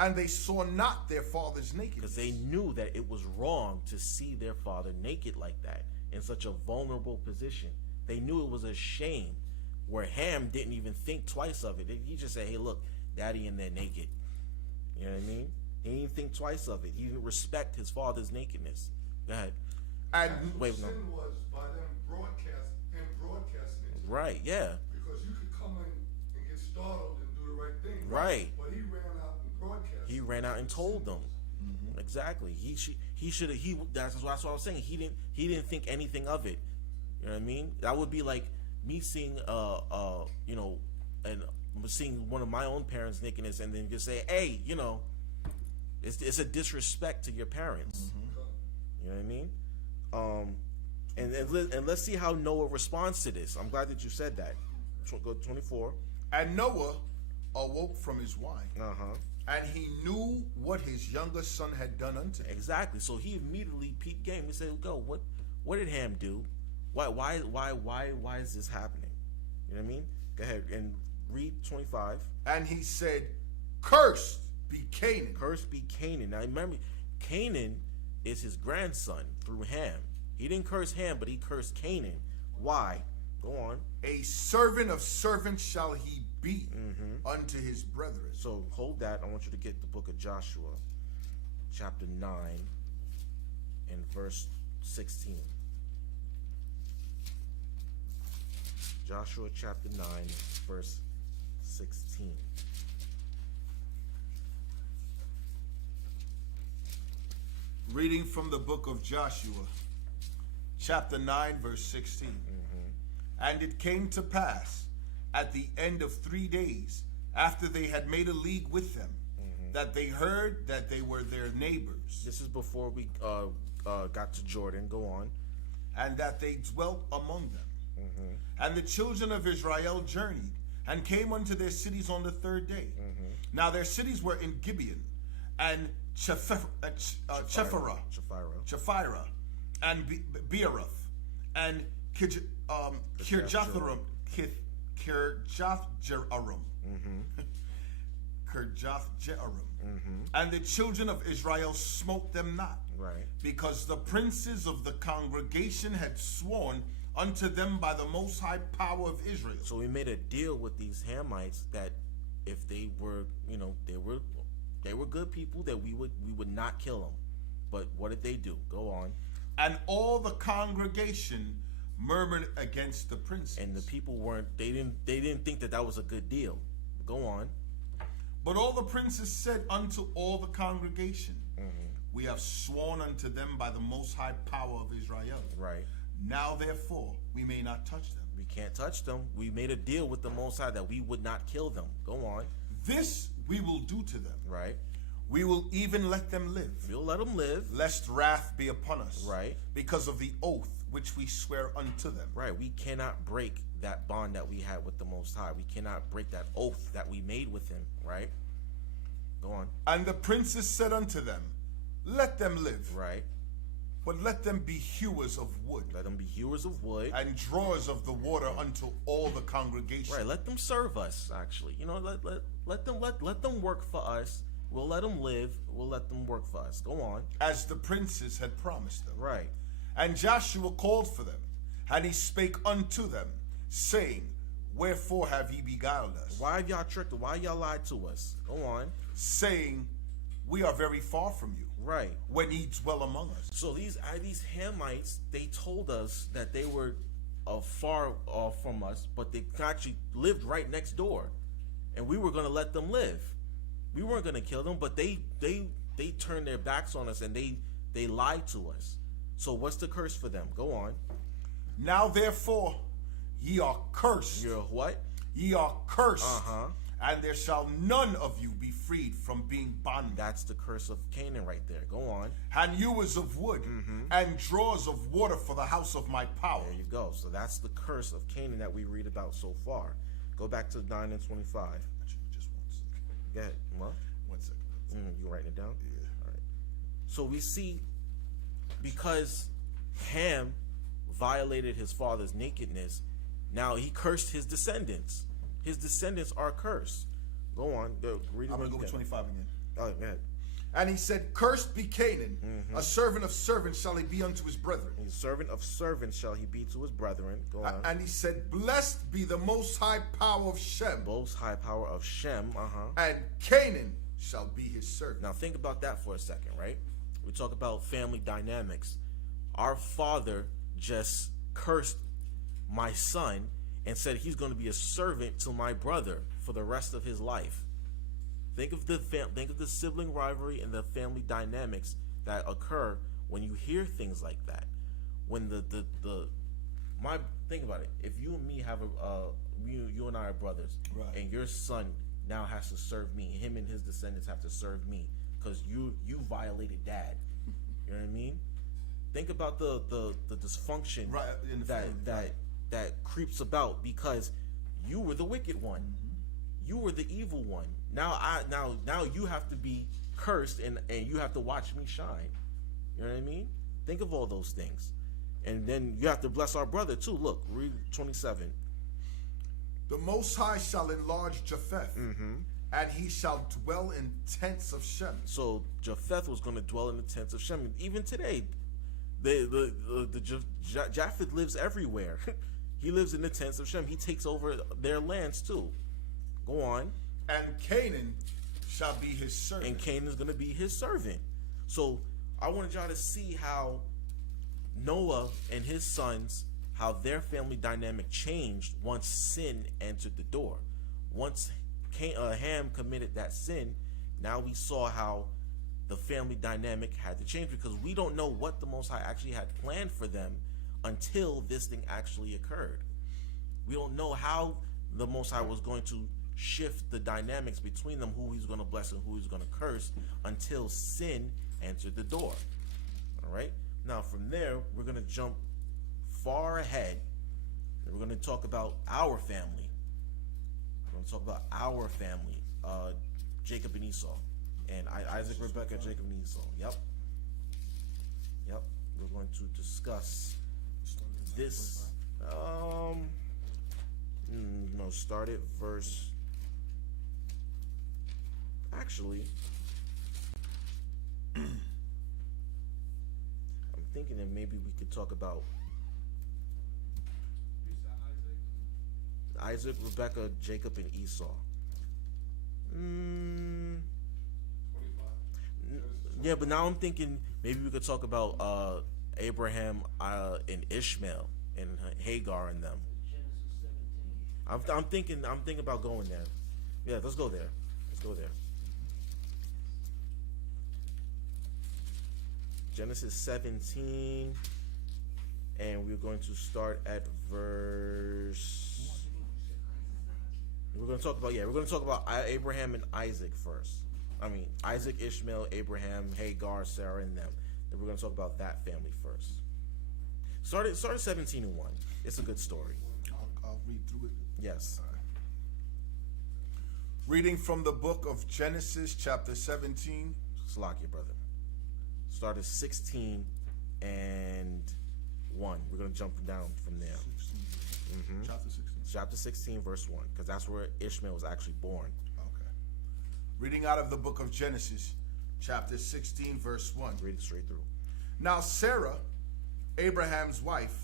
and they saw not their father's nakedness. Because they knew that it was wrong to see their father naked like that, in such a vulnerable position. They knew it was a shame, where Ham didn't even think twice of it. He just said, "Hey, look, Daddy in there naked." You know what I mean? He didn't think twice of it. He didn't respect his father's nakedness. Go ahead. And Wait, sin no. was by them broadcasting it. Right, yeah. Because you could come in and get startled and do the right thing. Right. But he ran out and broadcast. He ran out and told them. Exactly. He should have. That's what I was saying. He didn't think anything of it. You know what I mean? That would be like me seeing and seeing one of my own parents' nakedness, and then just say, "Hey, it's a disrespect to your parents." You know what I mean? And let's see how Noah responds to this. I'm glad that you said that. Go to 24. And Noah awoke from his wine, Uh-huh. and he knew what his younger son had done unto him. Exactly. So he immediately peeped game. He said, "Go. What did Ham do? Why is this happening?" You know what I mean? Go ahead and read 25. And he said, "Cursed be Canaan." Cursed be Canaan. Now remember, Canaan is his grandson through Ham. He didn't curse Ham, but he cursed Canaan. Why? Go on. A servant of servants shall he be unto his brethren. So hold that. I want you to get the book of Joshua, chapter 9, and verse 16. Joshua chapter 9, verse 16. Reading from the book of Joshua, chapter 9, verse 16. And it came to pass at the end of 3 days, after they had made a league with them, that they heard that they were their neighbors, This is before we got to Jordan. Go on. and that they dwelt among them. And the children of Israel journeyed, and came unto their cities on the 3rd day. Now their cities were in Gibeon, and Chephirah, and Beeroth, and Kirjathjearim, and the children of Israel smote them not, Right. because the princes of the congregation had sworn unto them by the most high power of Israel. So we made a deal with these Hamites that if they were, they were good people, that we would not kill them. But what did they do? Go on. And all the congregation murmured against the princes. And the people they didn't think that was a good deal. Go on. But all the princes said unto all the congregation, we have sworn unto them by the most high power of Israel. Right. Now therefore we may not touch them. We can't touch them. We made a deal with the Most High that we would not kill them. Go on. This we will do to them. Right. We will even let them live, We'll let them live. lest wrath be upon us. Right. Because of the oath which we swear unto them. Right. We cannot break that bond that we had with the Most High. We cannot break that oath that we made with him. Right. Go on. And the princes said unto them, let them live, Right. but let them be hewers of wood, Let them be hewers of wood. and drawers of the water unto all the congregation. Right. Let them serve us. Actually, let them work for us. We'll let them live. We'll let them work for us. Go on. As the princes had promised them. Right. And Joshua called for them, and he spake unto them, saying, Wherefore have ye beguiled us? Why have y'all tricked us? Why y'all lied to us? Go on. Saying, we are very far from you, Right. when ye dwell among us. So these Hamites, they told us that they were far off from us, but they actually lived right next door, and we were going to let them live. We weren't going to kill them, but they turned their backs on us and they lied to us. So what's the curse for them? Go on. Now therefore ye are cursed. You're what? Ye are cursed. Uh-huh. And there shall none of you be freed from being bondmen. That's the curse of Canaan right there. Go on. And hewers of wood, and drawers of water for the house of my power. There you go. So that's the curse of Canaan that we read about so far. Go back to 9 and 25. Just 1 second. Go ahead. What? 1 second. You writing it down? Yeah. All right. So we see, because Ham violated his father's nakedness, now he cursed his descendants. His descendants are cursed. Go on. Read it. I'm going to go with 25 again. Oh, go ahead. And he said, cursed be Canaan, a servant of servants shall he be unto his brethren. A servant of servants shall he be to his brethren. Go on. And he said, blessed be the most high power of Shem, Most high power of Shem. and Canaan shall be his servant. Now think about that for a second, right? We talk about family dynamics. Our father just cursed my son and said he's going to be a servant to my brother for the rest of his life. Think of the sibling rivalry and the family dynamics that occur when you hear things like that. When think about it. If you and me have you and I are brothers, Right. and your son now has to serve me, him and his descendants have to serve me because you violated dad. You know what I mean? Think about the dysfunction Right, in the family, that creeps about because you were the wicked one. You were the evil one. Now you have to be cursed and you have to watch me shine. You know what I mean? Think of all those things. And then you have to bless our brother too. Look, read 27. The Most High shall enlarge Japheth, and he shall dwell in tents of Shem. So Japheth was going to dwell in the tents of Shem. Even today, Japheth lives everywhere. He lives in the tents of Shem. He takes over their lands too. Go on. And Canaan shall be his servant. And Canaan is going to be his servant. So I wanted y'all to see how Noah and his sons, how their family dynamic changed once sin entered the door. Once Ham committed that sin, now we saw how the family dynamic had to change, because we don't know what the Most High actually had planned for them until this thing actually occurred. We don't know how the Most High was going to shift the dynamics between them, who he's going to bless and who he's going to curse, until sin entered the door. All right? Now from there, we're going to jump far ahead, and we're going to talk about our family. We're going to talk about our family, Jacob and Esau. And Isaac, Rebekah, Jacob, and Esau. Yep. We're going to discuss this. No, start at verse. Actually, I'm thinking that maybe we could talk about Isaac, Rebekah, Jacob, and Esau. Yeah, but now I'm thinking maybe we could talk about Abraham and Ishmael and Hagar and them. I'm thinking about going there. Yeah, let's go there. Genesis 17, and we're going to start at verse. We're going to talk about Abraham and Isaac first. I mean, Isaac, Ishmael, Abraham, Hagar, Sarah, and them. Then we're going to talk about that family first. Start at 17 and 1. It's a good story. I'll read through it. Yes. All right. Reading from the book of Genesis, chapter 17. Salakia, brother. Start at 16 and 1. We're going to jump down from there. Chapter 16. Chapter 16, verse 1, because that's where Ishmael was actually born. Okay. Reading out of the book of Genesis, chapter 16, verse 1. Read it straight through. Now Sarah, Abraham's wife,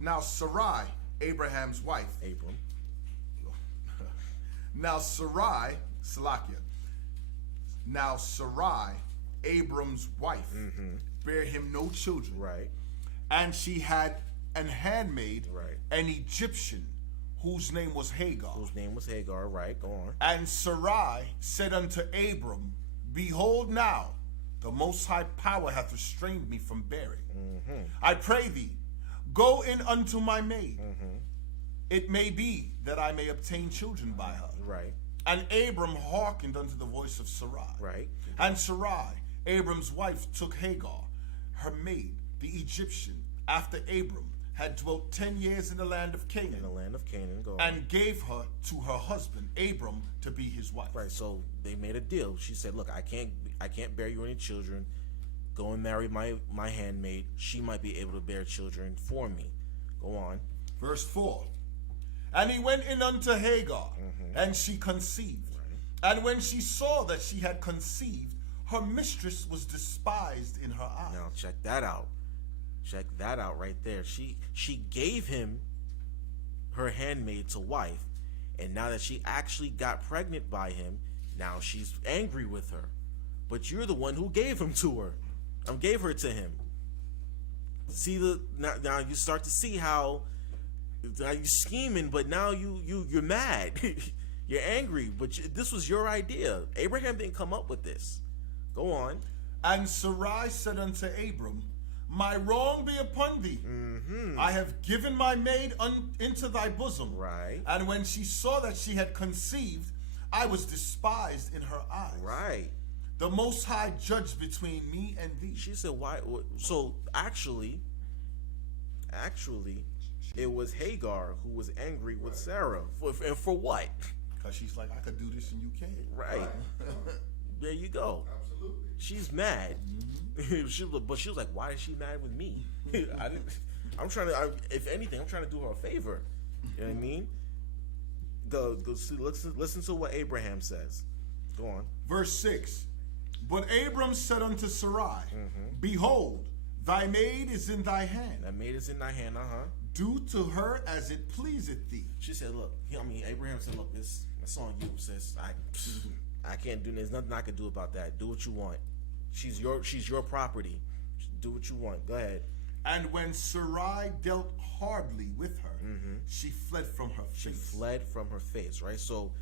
now Sarai, Abraham's wife. Abram. Now Sarai, Salakia. Now Sarai, Abram's wife, bare him no children. Right. And she had an handmaid, Right. an Egyptian, whose name was Hagar. Whose name was Hagar. Right. Go on. And Sarai said unto Abram, Behold now, the Most High Power hath restrained me from bearing. I pray thee, go in unto my maid. It may be that I may obtain children by her. Right. And Abram hearkened unto the voice of Sarai. Right. And Sarai, Abram's wife, took Hagar, her maid, the Egyptian, after Abram had dwelt 10 years in the land of Canaan, In the land of Canaan. Go on. and gave her to her husband Abram to be his wife. Right, so they made a deal. She said, "Look, I can't bear you any children. Go and marry my handmaid. She might be able to bear children for me." Go on. Verse 4. And he went in unto Hagar, and she conceived. And when she saw that she had conceived, her mistress was despised in her eyes. Now check that out. Check that out right there. She gave him her handmaid to wife, and now that she actually got pregnant by him, now she's angry with her. But you're the one who gave him to her. Gave her to him. See now you start to see how you're scheming, but now you're mad. You're angry, but this was your idea. Abraham didn't come up with this. Go on. And Sarai said unto Abram, My wrong be upon thee. I have given my maid into thy bosom. Right. And when she saw that she had conceived, I was despised in her eyes. Right. The Most High judged between me and thee. She said, "Why?" So actually, it was Hagar who was angry with Sarah. And for what? Because she's like, I could do this and you can't. Right. There you go. Absolutely. She's mad. But she was like, "Why is she mad with me?" I'm trying to. If anything, I'm trying to do her a favor. You know what I mean? Go see, listen to what Abraham says. Go on. Verse 6. But Abram said unto Sarai, Behold, thy maid is in thy hand. That maid is in thy hand. Do to her as it pleaseth thee. She said, "Look." Abraham said, "Look, that's on you, sis. I can't do. There's nothing I can do about that. Do what you want. She's your property. Do what you want. Go ahead." And when Sarai dealt hardly with her, she fled from her face. She fled from her face. Right. So,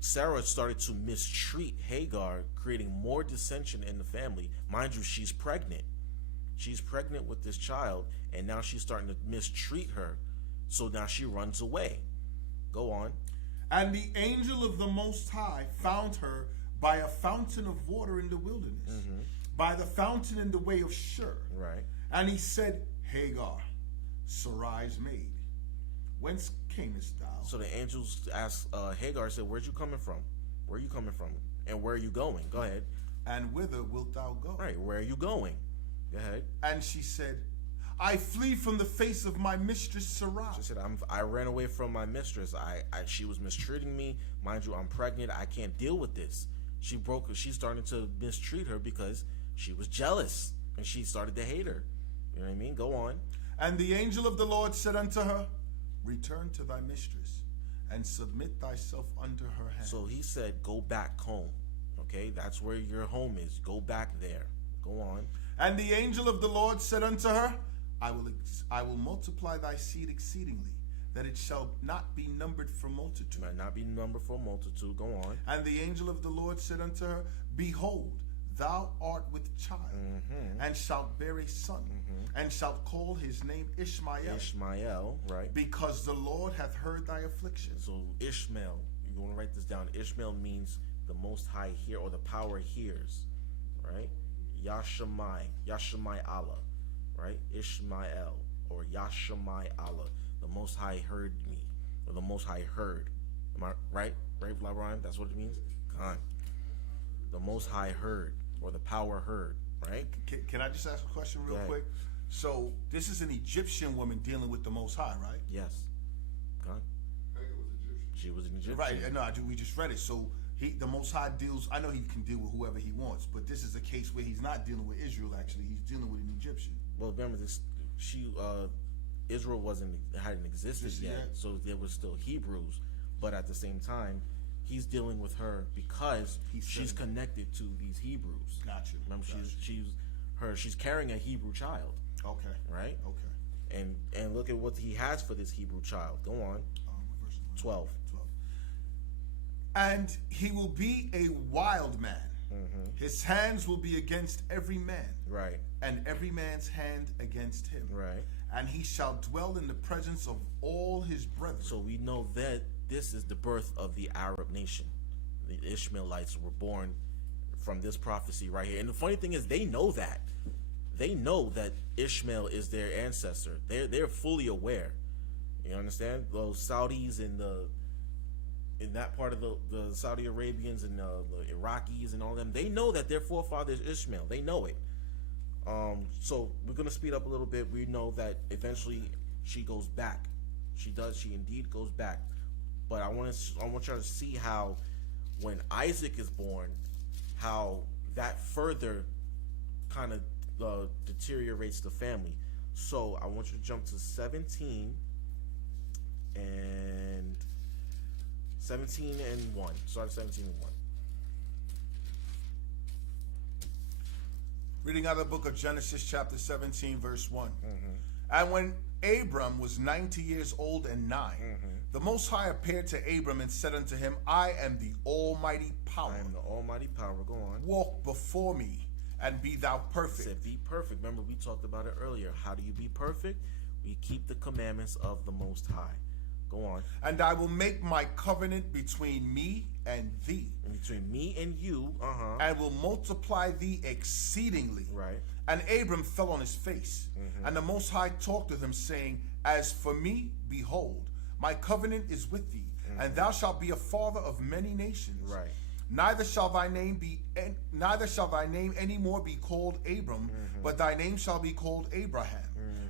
Sarah started to mistreat Hagar, creating more dissension in the family. Mind you, she's pregnant. She's pregnant with this child, and now she's starting to mistreat her. So now she runs away. Go on. And the angel of the Most High found her by a fountain of water in the wilderness, by the fountain in the way of Shur. Right. And he said, Hagar, Sarai's maid, whence camest thou? So the angels asked Hagar, said, "Where'd you coming from? Where are you coming from? And where are you going?" Go ahead. And whither wilt thou go? Right. Where are you going? Go ahead. And she said, I flee from the face of my mistress Sarai. She said, I ran away from my mistress. She was mistreating me. Mind you, I'm pregnant. I can't deal with this. She's starting to mistreat her because she was jealous and she started to hate her. You know what I mean? Go on. And the angel of the Lord said unto her, Return to thy mistress and submit thyself unto her hand. So he said, go back home. Okay, that's where your home is. Go back there. Go on. And the angel of the Lord said unto her, I will multiply thy seed exceedingly, that it shall not be numbered for multitude. Might not be numbered for a multitude. Go on. And the angel of the Lord said unto her, Behold, thou art with child, and shalt bear a son, and shalt call his name Ishmael. Ishmael, right? Because the Lord hath heard thy affliction. So Ishmael, you want to write this down. Ishmael means the Most High hear, or the power hears, right? Yashamai Allah, right? Ishmael, or Yashamai Allah. The Most High heard me, or the Most High heard. Am I right? Right, Ryan? That's what it means? Con. The Most High heard, or the power heard, right? Can I just ask a question real quick? So this is an Egyptian woman dealing with the Most High, right? Yes. Con. Hagar was Egyptian. She was an Egyptian. Right. No, we just read it. So the Most High deals. I know he can deal with whoever he wants, but this is a case where he's not dealing with Israel. Actually, he's dealing with an Egyptian. Well, remember this. Israel hadn't existed yet, so there was still Hebrews, but at the same time, he's dealing with her because she's connected to these Hebrews. Gotcha. Remember, she's carrying a Hebrew child. Okay. Right. Okay. And look at what he has for this Hebrew child. Go on. Verse 12. And he will be a wild man. His hands will be against every man. Right. And every man's hand against him. Right. And he shall dwell in the presence of all his brethren. So we know that this is the birth of the Arab nation. The Ishmaelites were born from this prophecy right here. And the funny thing is, they know that. They know that Ishmael is their ancestor. They're fully aware. You understand? Those Saudis and in that part of the Saudi Arabians and the Iraqis and all them, they know that their forefather is Ishmael. They know it. So we're gonna speed up a little bit. We know that eventually she goes back. She indeed goes back. But I want y'all to see how when Isaac is born, how that further kind of deteriorates the family. So I want you to jump to 17 and 1. Start at 17 and 1. Reading out of the book of Genesis, chapter 17, verse 1. And when Abram was 90 years old and 9, the Most High appeared to Abram and said unto him, I am the Almighty Power. I am the Almighty Power. Go on. Walk before me and be thou perfect. Said, be perfect. Remember, we talked about it earlier. How do you be perfect? We keep the commandments of the Most High. Go on. And I will make my covenant between me and thee. And between me and you, and will multiply thee exceedingly. Right. And Abram fell on his face. And the Most High talked with him, saying, As for me, behold, my covenant is with thee, and thou shalt be a father of many nations. Right. Neither shall thy name any more be called Abram, but thy name shall be called Abraham.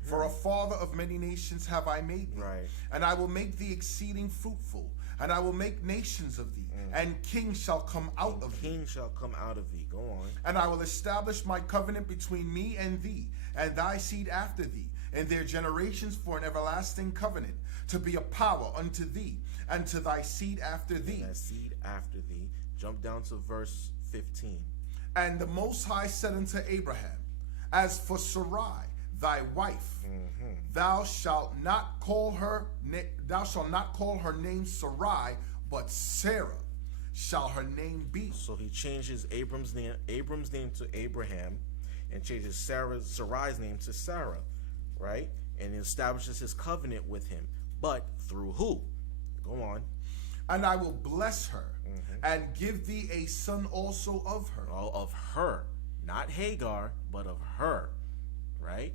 For a father of many nations have I made thee. Right. And I will make thee exceeding fruitful, and I will make nations of thee, and kings shall come out of thee. Kings shall come out of thee. Go on. And I will establish my covenant between me and thee, and thy seed after thee, and their generations for an everlasting covenant, to be a power unto thee, and to thy seed after thee. And thy seed after thee. Jump down to verse 15. And the Most High said unto Abraham, As for Sarai, thy wife, thou shalt not call her name Sarai, but Sarah shall her name be. So he changes Abram's name to Abraham, and changes Sarai's name to Sarah, right? And he establishes his covenant with him. But through who? Go on. And I will bless her, and give thee a son also of her. Oh, of her. Not Hagar, but of her. Right?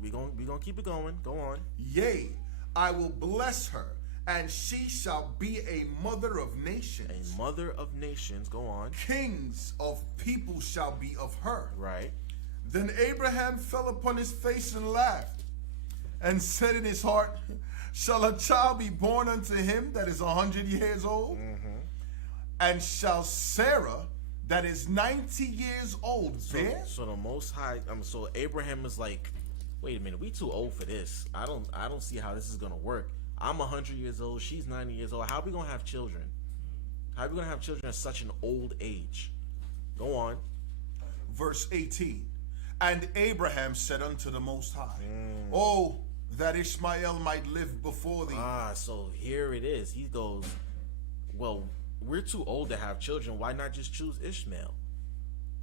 We gonna keep it going. Go on. Yea, I will bless her, and she shall be a mother of nations. A mother of nations. Go on. Kings of people shall be of her. Right. Then Abraham fell upon his face and laughed, and said in his heart, Shall a child be born unto him that is 100 years old? And shall Sarah, that is 90 years old, bear? So the Most High. So Abraham is like, wait a minute, we too old for this. I don't see how this is gonna work. I'm 100 years old. She's 90 years old. How are we gonna have children? How are we gonna have children at such an old age? Go on. Verse 18. And Abraham said unto the Most High, Oh, that Ishmael might live before thee. So here it is. He goes, well, we're too old to have children. Why not just choose Ishmael?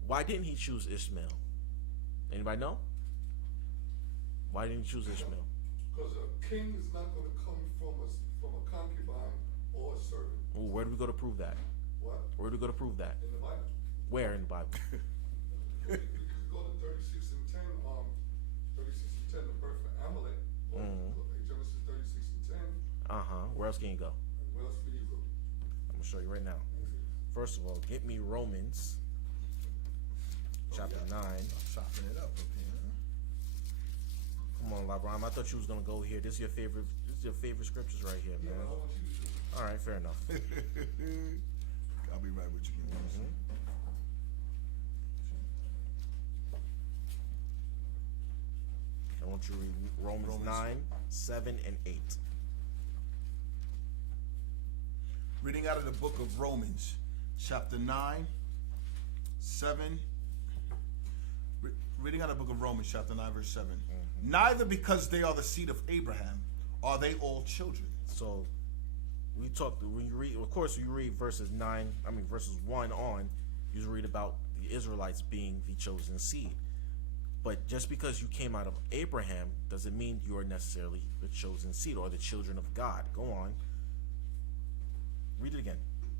Why didn't he choose Ishmael? Anybody know? Why didn't he choose Ishmael? Because a king is not going to come from a concubine or a servant. Ooh, where do we go to prove that? What? Where do we go to prove that? In the Bible. Where in the Bible? We could go to 36 and 10, 36 and 10, the birth of Amalek, or Genesis 36 and 10. Where else can you go? Where else can you go? I'm gonna show you right now. First of all, get me Romans chapter 9. Chopping it up here. Come on, LeBron. I thought you was gonna go here. This is your favorite scriptures right here, man. I want you to. All right, fair enough. I'll be right with you. want you to read Romans 9, 7, and 8. Reading out of the book of Romans, chapter 9, 7. Reading out of the book of Romans, chapter 9, verse 7. Neither because they are the seed of Abraham are they all children. So we talked when you read, of course, you read verses 1 on, you read about the Israelites being the chosen seed. But just because you came out of Abraham doesn't mean you are necessarily the chosen seed or the children of God. Go on. Read it again.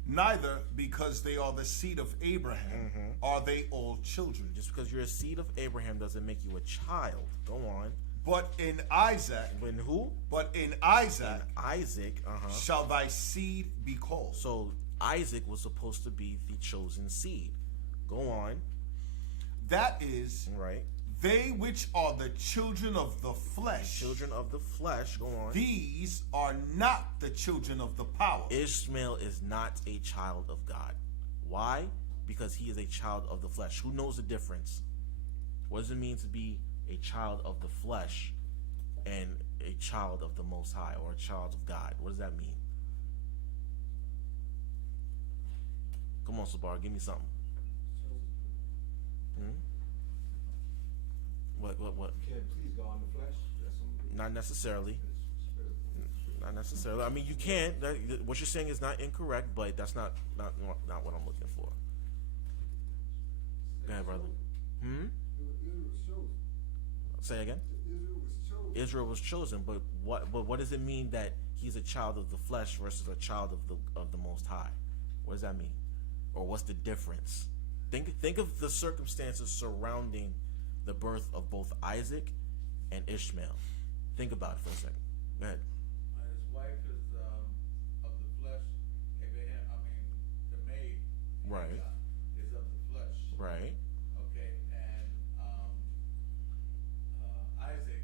Neither because they are the seed of Abraham are they all children. Just because you're a seed of Abraham doesn't make you a child. Go on. But in Isaac, When who? but in Isaac Isaac. shall thy seed be called. So Isaac was supposed to be the chosen seed. Go on. That is, Right. they which are the children of the flesh. Children of the flesh. Go on. These are not the children of the power. Ishmael is not a child of God. Why? Because he is a child of the flesh. Who knows the difference? What does it mean to be a child of the flesh and a child of the Most High or a child of God? What does that mean? Come on, Sabar, give me something. What? Can't please God in the flesh. That's something. Not necessarily. Not necessarily. I mean, you can. What you're saying is not incorrect, but that's not what I'm looking for. Go ahead, brother. Israel was chosen. Say again. Israel was chosen. Israel was chosen, but what does it mean that he's a child of the flesh versus a child of the Most High? What does that mean? Or what's the difference? Think of the circumstances surrounding the birth of both Isaac and Ishmael. Think about it for a second. Go ahead. His wife is of the flesh. Abraham, the maid. Right. Is of the flesh. Right. Okay, and Isaac,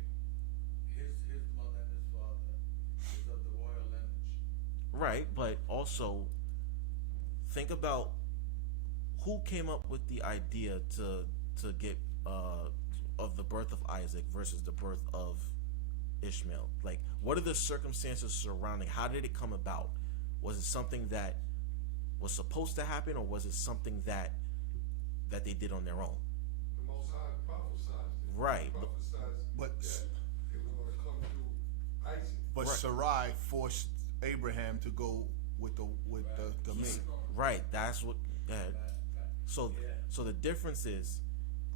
his mother and his father is of the royal lineage. Right, but also think about who came up with the idea to get of the birth of Isaac versus the birth of Ishmael. Like, what are the circumstances surrounding? How did it come about? Was it something that was supposed to happen, or was it something that they did on their own? The Most High prophesied. Right. Prophesied But- that it was going to come through Isaac. But Right. Sarai forced Abraham to go with the maid. Right. That's what. So the difference is,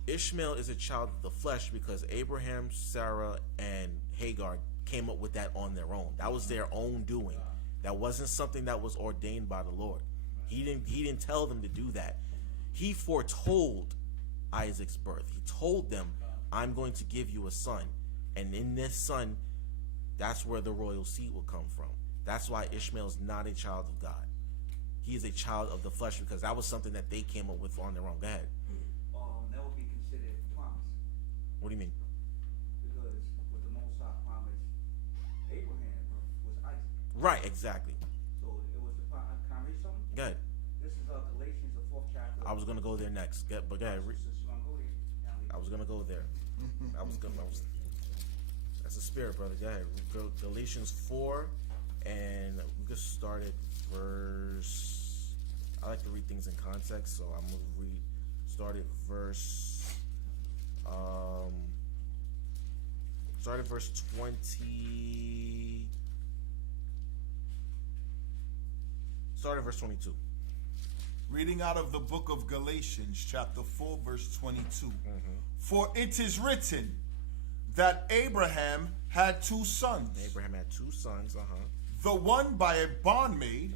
Ishmael is a child of the flesh because Abraham, Sarah, and Hagar came up with that on their own. That was their own doing. That wasn't something that was ordained by the Lord. He didn't tell them to do that. He foretold Isaac's birth. He told them, "I'm going to give you a son, and in this son, that's where the royal seed will come from." That's why Ishmael is not a child of God. He is a child of the flesh because that was something that they came up with on their own. Go ahead. That would be considered promise, What do you mean? because what the Most High promised Abraham was Isaac. Right. Exactly. So it was the promise. Can I read something? Go ahead. This is Galatians, the 4th chapter. I was gonna go there next. But go ahead. Since you're gonna go there, now read I was gonna go there. That's the spirit, brother. Go ahead. Go Galatians 4, and we could start at verse. I like to read things in context, so I'm gonna start at verse. Start at verse 20. Start at verse 22. Reading out of the book of Galatians, chapter 4, verse 22. For it is written that Abraham had two sons, Abraham had two sons. the one by a bondmaid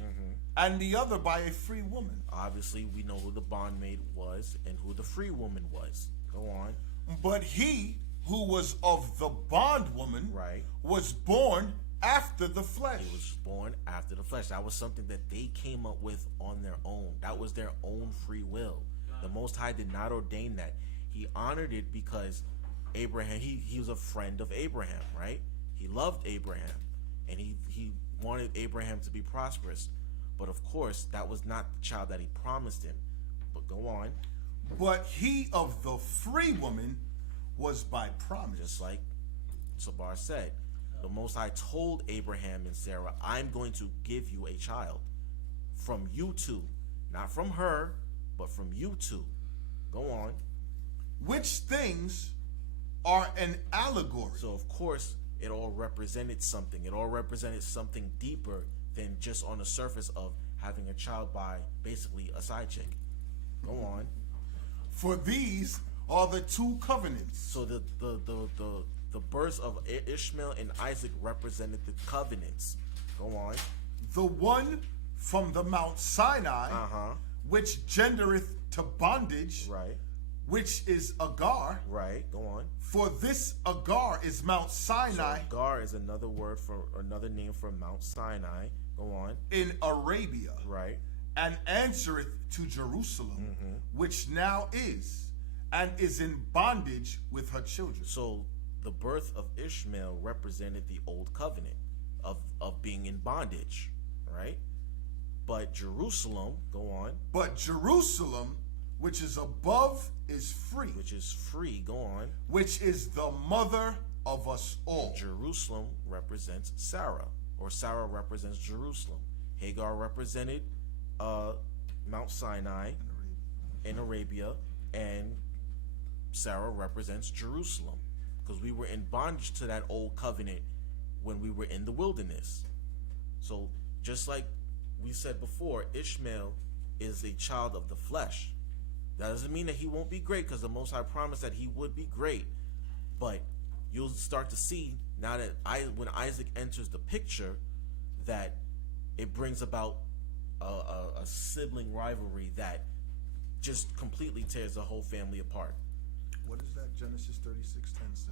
and the other by a free woman. Obviously, we know who the bondmaid was and who the free woman was. Go on. But he who was of the bondwoman Right. was born after the flesh. He was born after the flesh. That was something that they came up with on their own. That was their own free will. The Most High did not ordain that. He honored it because Abraham, he was a friend of Abraham, right? He loved Abraham, and he wanted Abraham to be prosperous. But of course, that was not the child that he promised him. But go on. But he of the free woman was by promise. Just like Sabar said. The Most High told Abraham and Sarah, I'm going to give you a child from you two. Not from her, but from you two. Go on. Which things are an allegory. So, of course, it all represented something. It all represented something deeper than just on the surface of having a child by basically a side chick. Go on. For these are the two covenants. So the births of Ishmael and Isaac represented the covenants. Go on. The one from the Mount Sinai, which gendereth to bondage, Right. which is Agar. Right. Go on. For this Agar is Mount So Sinai Gar is another word for another name for Mount Sinai. Go on. in Arabia, Right. and answereth to Jerusalem, which now is, and is in bondage with her children. So the birth of Ishmael represented the old covenant of being in bondage, right? But Jerusalem, go on, But Jerusalem, which is above, is free, which is free, go on. which is the mother of us all. Jerusalem represents Sarah, or Sarah represents Jerusalem. Hagar represented Mount Sinai in Arabia, and Sarah represents Jerusalem, because we were in bondage to that old covenant when we were in the wilderness. So just like we said before, Ishmael is a child of the flesh. That doesn't mean that he won't be great, because the Most High promised that he would be great. But you'll start to see now that when Isaac enters the picture, that it brings about a sibling rivalry that just completely tears the whole family apart. What does that Genesis 36:10 say?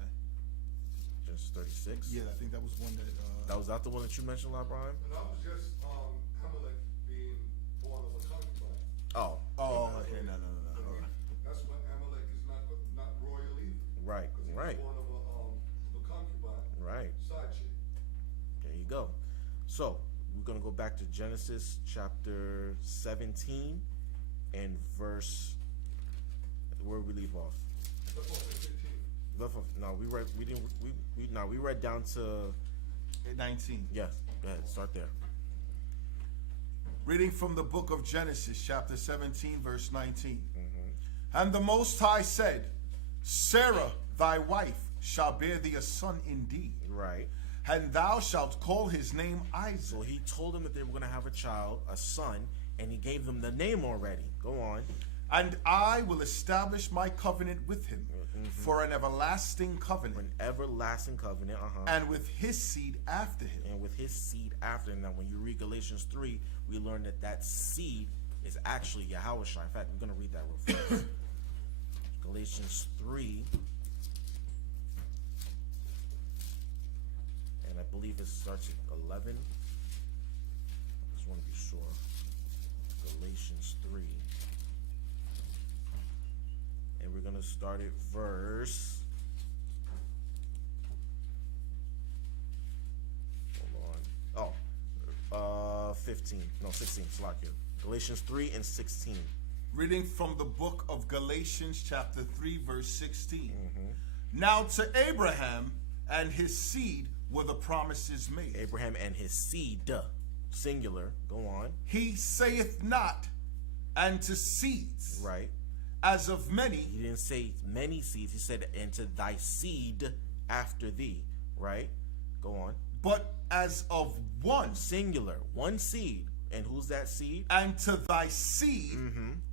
Genesis 36. Yeah, I think that was one that. That was not the one that you mentioned, LeBron? And that was just Amalek being born of a concubine. Oh, Okay, no. All right. That's why Amalek is not royal either. right, 'Cause he was right, born of a concubine. right. Side chick. There you go. So we're gonna go back to Genesis chapter 17 and verse. Where we leave off? That's what 15. No, we read down to 19. Go ahead, start there. Reading from the book of Genesis, chapter 17, verse 19. And the Most High said, Sarah, thy wife, shall bear thee a son indeed, Right. and thou shalt call his name So Isaac. he told them that they were gonna have a child, a son, and he gave them the name already. Go on. And I will establish my covenant with him for an everlasting covenant, An everlasting covenant. and with his seed after him. And with his seed after him. Now, when you read Galatians 3, we learn that that seed is actually Yahushua. In fact, I'm going to read that real fast. Galatians 3. And I believe it starts at 11. I just want to be sure. Galatians 3. And we're going to start at verse. Hold on. 15. No, 16. Slack Galatians 3 and 16. Reading from the book of Galatians, chapter 3, verse 16. Now to Abraham and his seed were the promises made. Abraham and his seed, singular. Go on. He saith not, and to seeds, Right. as of many, He didn't say many seeds. He said, and to thy seed after thee. Right. Go on. but as of one, Singular. One seed. And who's that seed? and to thy seed,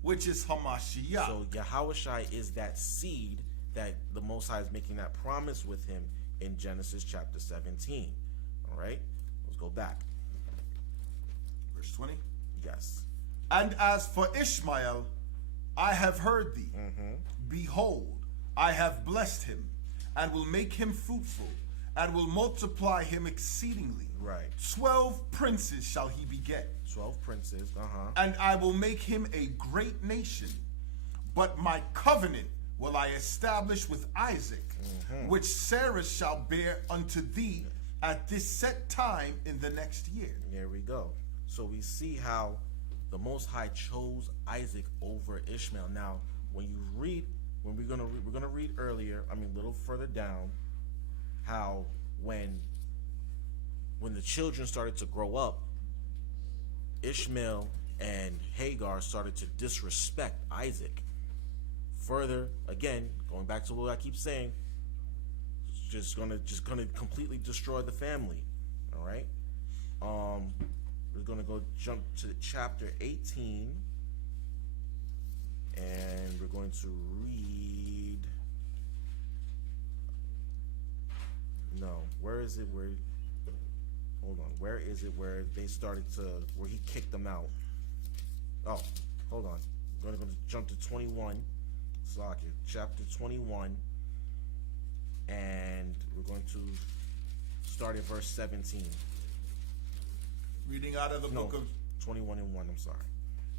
which is Hamashiach. So Yahushua is that seed that the Most High is making that promise with him in Genesis chapter 17. All right. Let's go back. Verse 20. Yes. And as for Ishmael, I have heard thee. Behold, I have blessed him, and will make him fruitful, and will multiply him exceedingly. Right. 12 princes shall he beget, 12 princes. and I will make him a great nation. But my covenant will I establish with Isaac, which Sarah shall bear unto thee at this set time in the next year. There we go. So we see how the Most High chose Isaac over Ishmael. Now, when you read, we're gonna read earlier. I mean, a little further down. how when the children started to grow up, Ishmael and Hagar started to disrespect Isaac. Further, again, going back to what I keep saying, it's just gonna completely destroy the family. All right. We're gonna go jump to chapter 18, and we're going to read. No, where is it? Hold on. Where is it where they started to, where he kicked them out? Oh, hold on. We're going to jump to 21. Slack it. Chapter 21. And we're going to start at verse 17. Reading out of the book of 21 and 1, I'm sorry.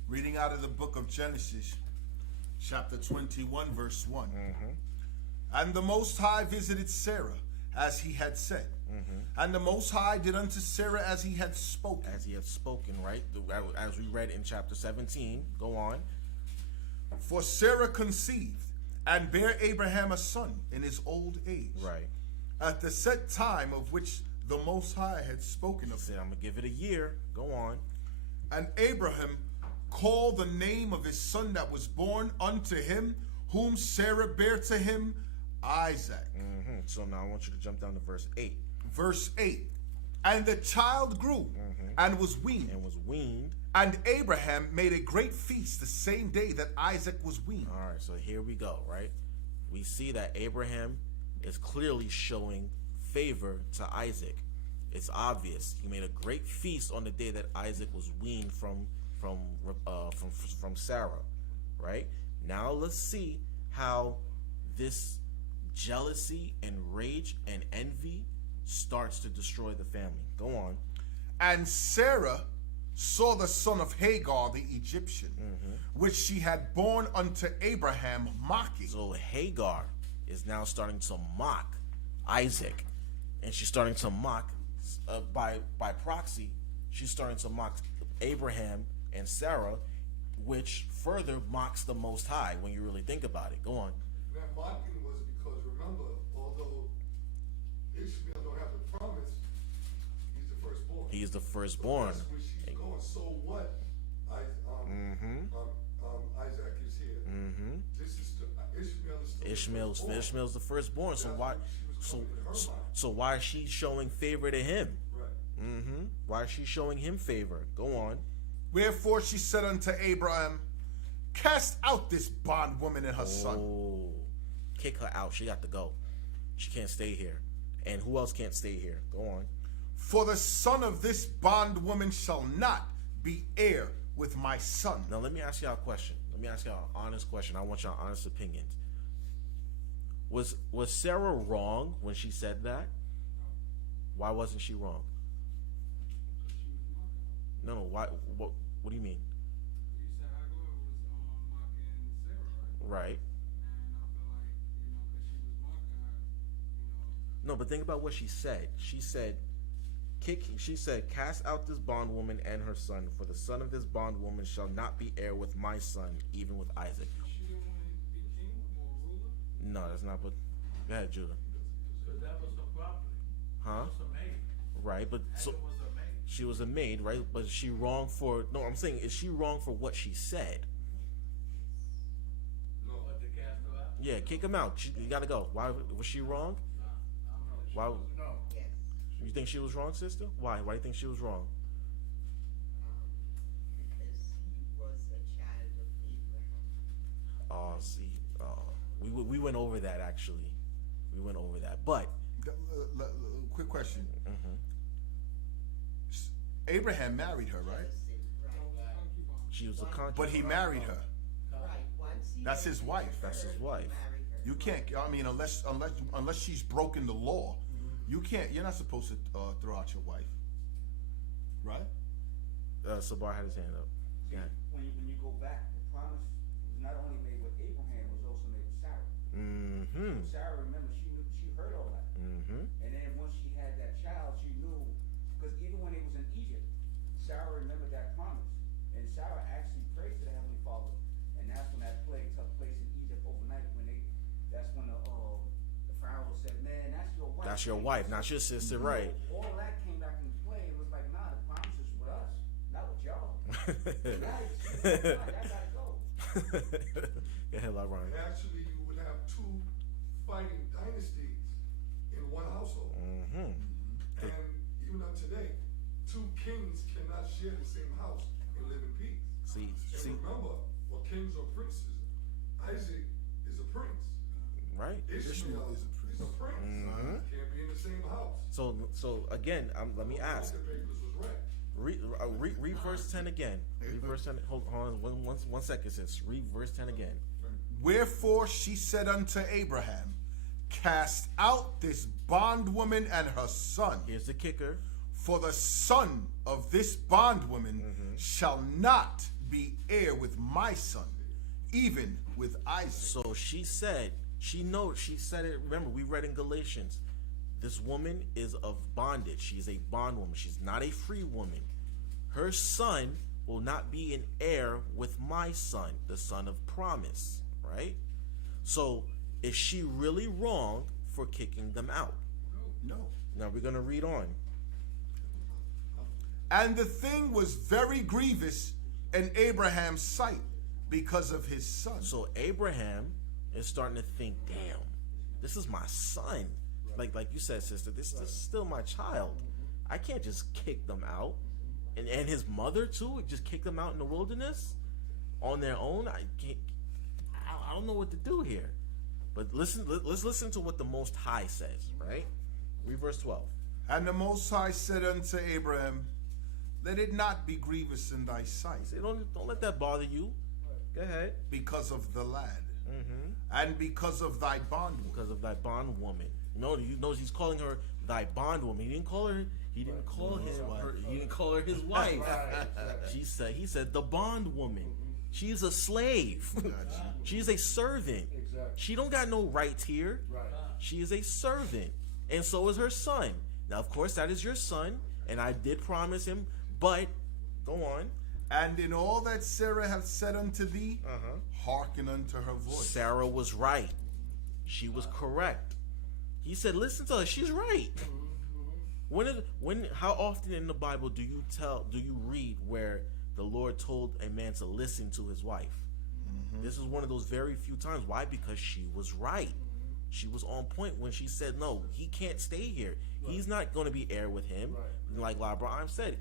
Reading out of the book of Genesis, chapter 21, verse 1. And the Most High visited Sarah as he had said. And the Most High did unto Sarah as he had spoken. As he had spoken, right? As we read in chapter 17. Go on. For Sarah conceived and bare Abraham a son in his old age. Right. At the set time of which the Most High had spoken of Said, him. I'm going to give it a year. Go on. And Abraham called the name of his son that was born unto him, whom Sarah bare to him, Isaac. So now I want you to jump down to verse 8. Verse 8. And the child grew and was weaned. And Abraham made a great feast the same day that Isaac was weaned. All right, so here we go, right? We see that Abraham is clearly showing favor to Isaac. It's obvious. He made a great feast on the day that Isaac was weaned from Sarah, right? Now let's see how this jealousy and rage and envy starts to destroy the family. Go on. And Sarah saw the son of Hagar the Egyptian, which she had born unto Abraham, mocking. So Hagar is now starting to mock Isaac, and she's starting to mock by proxy. She's starting to mock Abraham and Sarah, which further mocks the Most High when you really think about it. Go on. That mocking was because, remember, although Ishmael don't have the promise, he's the firstborn. He is the firstborn. That's where she's going. So what? Isaac is here. This is Ishmael is still Ishmael's the firstborn. So why? So why is she showing favor to him? Right. Why is she showing him favor? Go on. Wherefore she said unto Abraham, cast out this bondwoman and her son. Oh, kick her out. She got to go. She can't stay here. And who else can't stay here? Go on. For the son of this bondwoman shall not be heir with my son. Now let me ask y'all a question. Let me ask y'all an honest question. I want y'all honest opinions. Was Sarah wrong when she said that? Why wasn't she wrong? No. Why? What do you mean? You said Hagar was mocking Sarah, right? Right. And I feel like, because she was mocking her, No, but think about what she said. She said, cast out this bondwoman and her son, for the son of this bondwoman shall not be heir with my son, even with Isaac. she didn't want him to be king or ruler. No, that's not what. Go ahead, Judah. Because that was her property. Huh? It was a maid. Right, but so It was a maid. she was a maid, right? But is she wrong for? No, I'm saying, is she wrong for what she said? No. But to cast her out? Yeah, kick him out. You gotta go. Why was she wrong? Why? No. You think she was wrong, sister? Why? Why do you think she was wrong? Because he was a child of Abraham. Oh, see, we went over that actually. We went over that, but Quick question. Abraham married her, right? she was a concubine. But he married her. Right. Once he That's his wife. That's his wife. married her. You can't. I mean, unless she's broken the law, you can't. You're not supposed to throw out your wife, right? Sabar had his hand up. See, Yeah. when you go back, the promise was not only made with Abraham, it was also made with Sarah. Sarah, remember, she heard all that. And then once she had that child, she knew, because even when it was in Egypt, Sarah remembered that promise. And Sarah actually prayed to the Heavenly Father. And that's when that plague took place in Egypt overnight, that's when the Pharaoh said, man, that's your wife. That's your wife, not your sister, right? All of that came back into play. It was like, nah, the promise is with us, not with y'all. Now that gotta go. Go ahead, LeBron. And actually, you would have two fighting dynasties in one household. Mm-hmm. And even up today, two kings cannot share the same house and live in peace. See, And remember, what kings are princes. Isaac is a prince. right? Ishmael is a prince. Mhm. Can't be in the same house. So again, let me ask. The papers was right. Read verse 10 again. Read verse 10. Hold on one second, sis. Read verse 10 again. Wherefore she said unto Abraham, cast out this bondwoman and her son, Here's the kicker. for the son of this bondwoman shall not be heir with my son, even with Isaac. So she said it. Remember, we read in Galatians, this woman is of bondage. She's a bondwoman. She's not a free woman. Her son will not be an heir with my son, the son of promise, right? So is she really wrong for kicking them out? No. Now we're going to read on. And the thing was very grievous in Abraham's sight because of his son. So Abraham is starting to think, damn, this is my son. Like you said, sister, this is still my child. I can't just kick them out. And his mother too, just kick them out in the wilderness on their own. I don't know what to do here. But let's listen to what the Most High says, right? Read verse 12. And the Most High said unto Abraham, let it not be grievous in thy sight Say, don't let that bother you. Go ahead. because of the lad, and because of thy bondwoman. Because of thy bondwoman. No, you know he's calling her thy bondwoman. He didn't call her. He didn't call He didn't call her his wife. He said the bondwoman. She's a slave. She's a servant. She don't got no rights here. She is a servant, and so is her son. Now, of course, that is your son, and I did promise him. But go on. And in all that Sarah hath said unto thee, hearken unto her voice. Sarah was right. She was correct. He said, listen to her. She's right. How often in the Bible do you read where the Lord told a man to listen to his wife? This is one of those very few times. Why? Because she was right. She was on point when she said, no, he can't stay here. He's not going to be heir with him. Like LeBron said,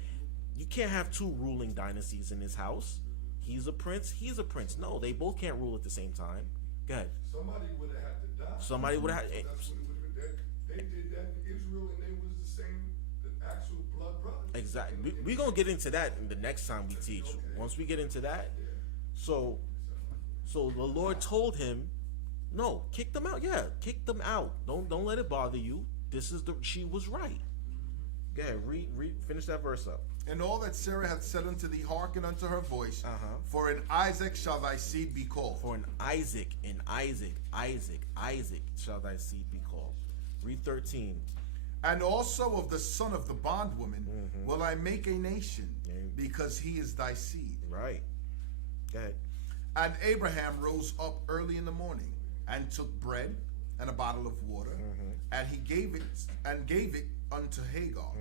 you can't have two ruling dynasties in his house. He's a prince. He's a prince. No, they both can't rule at the same time. Go ahead. Somebody would have had to die. Somebody would have. That's what it would have been. They did that in Israel, and they was the same, the actual blood brothers. Exactly. We're going to get into that in the next time we teach. Once we get into that. So the Lord told him, no, kick them out. Yeah, kick them out. Don't let it bother you. She was right. Go ahead, finish that verse up. And all that Sarah hath said unto thee, hearken unto her voice. For in Isaac shall thy seed be called. For in Isaac shall thy seed be called. Read 13. And also of the son of the bondwoman will I make a nation, because he is thy seed. Right. Go ahead. And Abraham rose up early in the morning, and took bread and a bottle of water, and he gave it unto Hagar,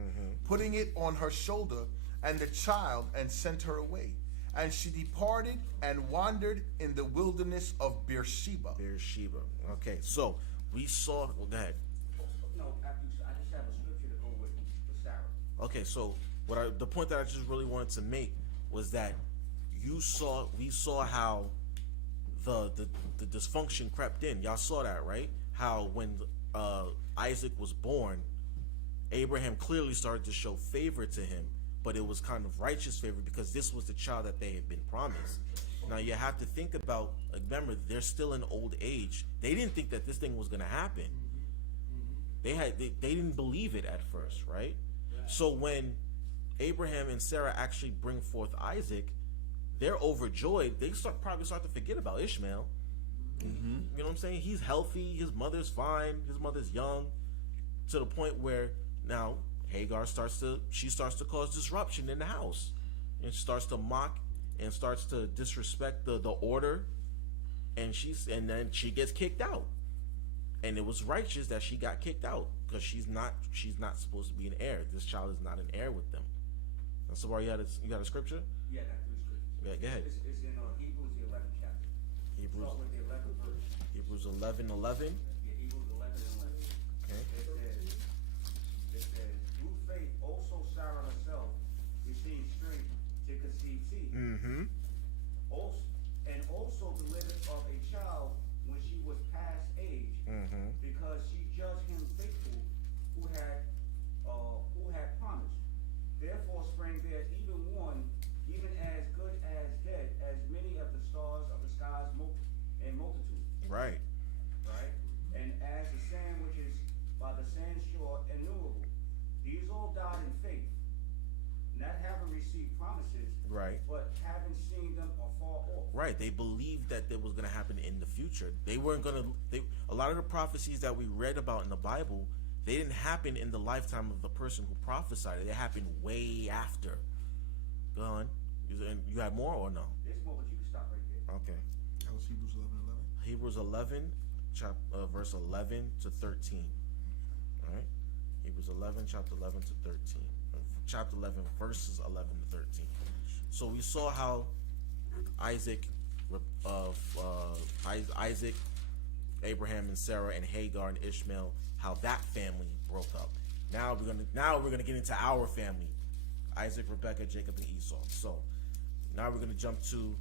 putting it on her shoulder, and the child, and sent her away. And she departed and wandered in the wilderness of Beersheba. Okay, so we saw. Well, go ahead. No, I just have a scripture to go with Sarah. Okay, so the point that I just really wanted to make was that we saw how the dysfunction crept in. Y'all saw that, right? How when Isaac was born, Abraham clearly started to show favor to him, but it was kind of righteous favor because this was the child that they had been promised. Now you have to think about, remember, they're still in old age. They didn't think that this thing was going to happen. They didn't believe it at first, right? So when Abraham and Sarah actually bring forth Isaac, they're overjoyed. They probably start to forget about Ishmael. You know what I'm saying? He's healthy. His mother's fine. His mother's young, to the point where now Hagar starts to cause disruption in the house, and starts to mock and starts to disrespect the order, and then she gets kicked out. And it was righteous that she got kicked out because she's not supposed to be an heir. This child is not an heir with them. And so, you got a scripture? Yeah, I got 3 scriptures. Yeah, go ahead. It's in Hebrews, the 11th chapter. Hebrews, Start with the 11th verse. Hebrews 11:11. Yeah, Hebrews 11:11. Okay. It says, through faith also Sarah herself received strength to conceive seed. Mm-hmm. Also delivered of a child when she was past age, because she judged him faithful who had promised. Therefore sprang there even one, even as good as dead, as many of the stars of the skies in multitude. Right. Right? And as the sand which is by the sandshore innumerable. These all died in faith, not having received promises, Right. but having seen them afar off. Right. They believed that it was going to happen in the future. They weren't going to. A lot of the prophecies that we read about in the Bible, they didn't happen in the lifetime of the person who prophesied it. They happened way after. Go on. You had more or no? There's more, but you can stop right there. Okay. That was Hebrews 11:11. Hebrews 11, verse 11 to 13. All right. Hebrews 11, chapter 11 to 13. Chapter 11, verses 11 to 13. So we saw how Isaac, Abraham and Sarah and Hagar and Ishmael, how that family broke up. Now we're gonna get into our family, Isaac, Rebekah, Jacob, and Esau. So now we're gonna jump to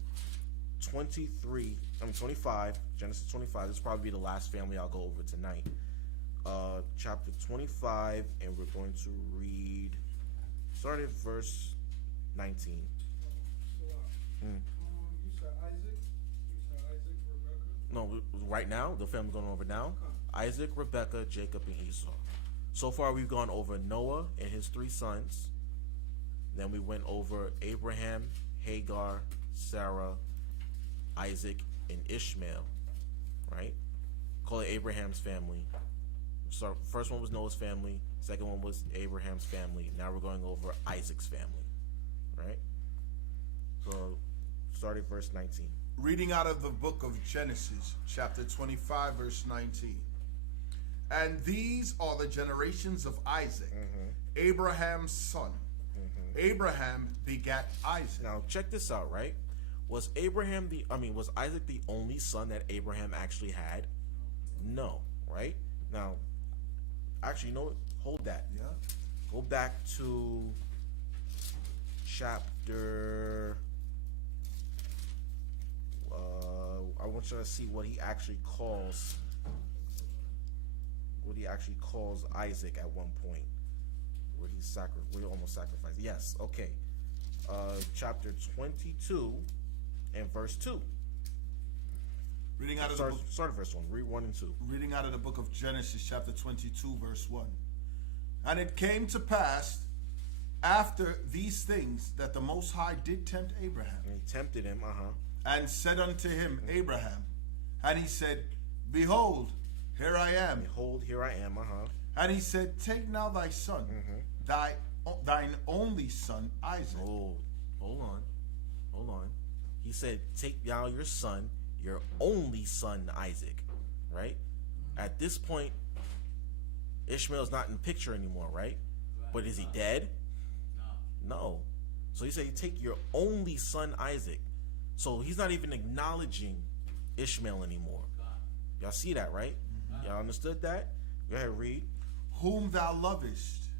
25, Genesis 25. This will probably be the last family I'll go over tonight. Chapter 25, and we're going to read, start at verse 19. You said Isaac? Rebecca? No, right now, the family going over now. Isaac, Rebekah, Jacob, and Esau. So far, we've gone over Noah and his 3 sons. Then we went over Abraham, Hagar, Sarah, Isaac, and Ishmael. Right? Call it Abraham's family. So first one was Noah's family. Second one was Abraham's family. Now we're going over Isaac's family. Right? So start at verse 19. Reading out of the book of Genesis, chapter 25, verse 19. And these are the generations of Isaac, Abraham's son. Abraham begat Isaac. Now check this out, right? Was Isaac the only son that Abraham actually had? No, right? Now, actually, you know what? Hold that. Yeah. Go back to chapter. I want you to see what he actually calls. What he actually calls Isaac at one point, where he almost sacrificed. Yes. Okay. Chapter 22 and verse 2. Reading out of the book. Start at verse 1. Read 1 and 2. Reading out of the book of Genesis, chapter 22, verse 1. And it came to pass after these things that the Most High did tempt Abraham, And he tempted him. and said unto him, Abraham, and he said, Behold, here I am. Behold, here I am. And he said, Take now thy son, thine only son Isaac. Oh, hold on. He said, take now your son, your only son Isaac. Right? At this point, Ishmael's not in the picture anymore, right? But is he dead? No. So he said, take your only son Isaac. So he's not even acknowledging Ishmael anymore. Y'all see that, right? Y'all understood that? Go ahead, read. Whom thou lovest,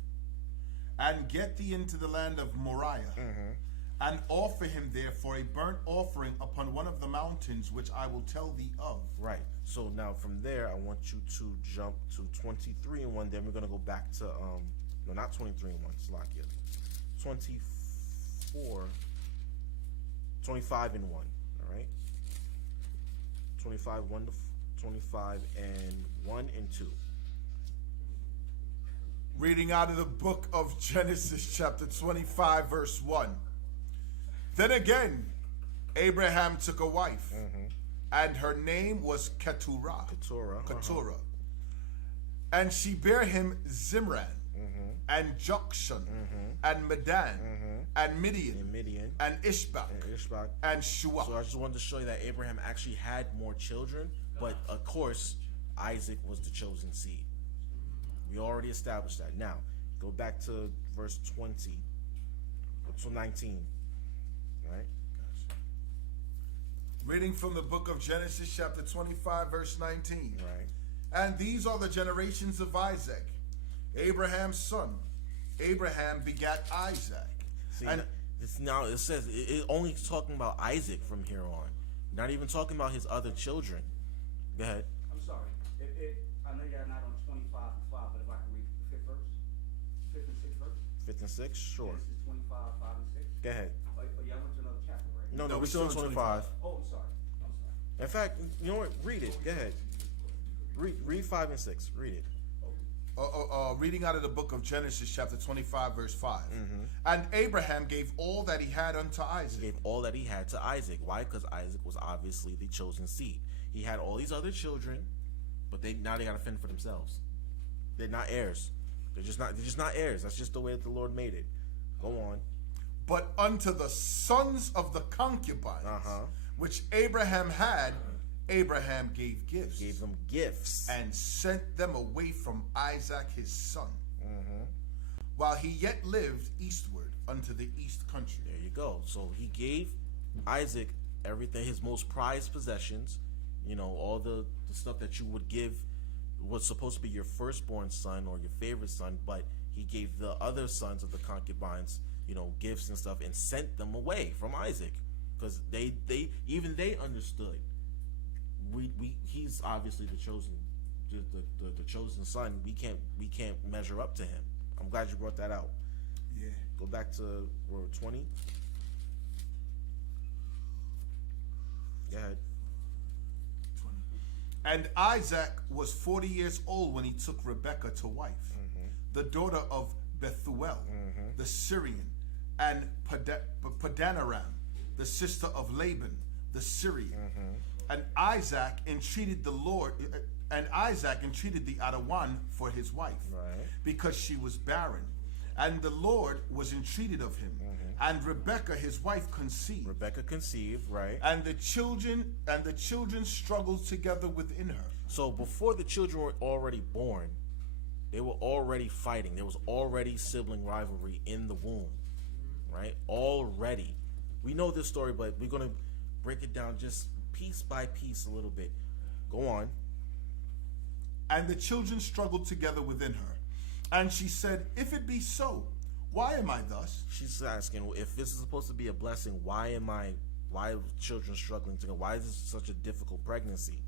and get thee into the land of Moriah, and offer him there for a burnt offering upon one of the mountains which I will tell thee of. Right. So now from there, I want you to jump to 23 and 1. Then we're going to go back to, no, not 23 and 1. Slakia. 25 and 1. All right. 25 and 1 and 2. Reading out of the book of Genesis, chapter 25, verse 1. Then again, Abraham took a wife, and her name was Keturah. Keturah. And she bare him Zimran, and Jokshan, and Medan, and Midian, and Ishbak, and Shuach. So I just wanted to show you that Abraham actually had more children, but of course, Isaac was the chosen seed. We already established that. Now, go back to verse 20, to 19, right? Reading from the book of Genesis, chapter 25, verse 19. Right. And these are the generations of Isaac, Abraham's son. Abraham begat Isaac. See, and now it says it only talking about Isaac from here on. Not even talking about his other children. Go ahead. I'm sorry. I know you're not on 25 and 5, but if I can read the 5th verse, 5th and 6th verse. 5th and 6th? Sure. Genesis 25, 5 and 6. Go ahead. Oh, y'all went to another chapter, right? No, No, we're still on 25. Oh, I'm sorry. In fact, you know what? Read it. Go ahead. Read 5 and 6. Read it. reading out of the book of Genesis, chapter 25, verse 5. And Abraham gave all that he had unto Isaac. He gave all that he had to Isaac. Why? Because Isaac was obviously the chosen seed. He had all these other children, but now they got to fend for themselves. They're not heirs. They're just not heirs. That's just the way that the Lord made it. Go on. But unto the sons of the concubines, which Abraham had, Abraham gave gifts. Gave them gifts. And sent them away from Isaac his son, while he yet lived eastward unto the east country. There you go. So he gave Isaac everything, his most prized possessions, all the stuff that you would give was supposed to be your firstborn son or your favorite son, but he gave the other sons of the concubines, gifts and stuff, and sent them away from Isaac, because they understood. He's obviously the chosen, the chosen son. We can't measure up to him. I'm glad you brought that out. Yeah. Go back to 20. Go ahead. And Isaac was 40 years old when he took Rebekah to wife, the daughter of Bethuel, the Syrian, and Padanaram, the sister of Laban, the Syrian. And Isaac entreated the Adawan for his wife, because she was barren. And the Lord was entreated of him. And Rebekah, his wife, conceived. Rebekah conceived, right? And the children struggled together within her. So before the children were already born, they were already fighting. There was already sibling rivalry in the womb, right? Already. We know this story, but we're going to break it down just piece by piece a little bit. Go on. And the children struggled together within her. And she said, if it be so, why am I thus? She's asking, if this is supposed to be a blessing, why are children struggling together? Why is this such a difficult pregnancy?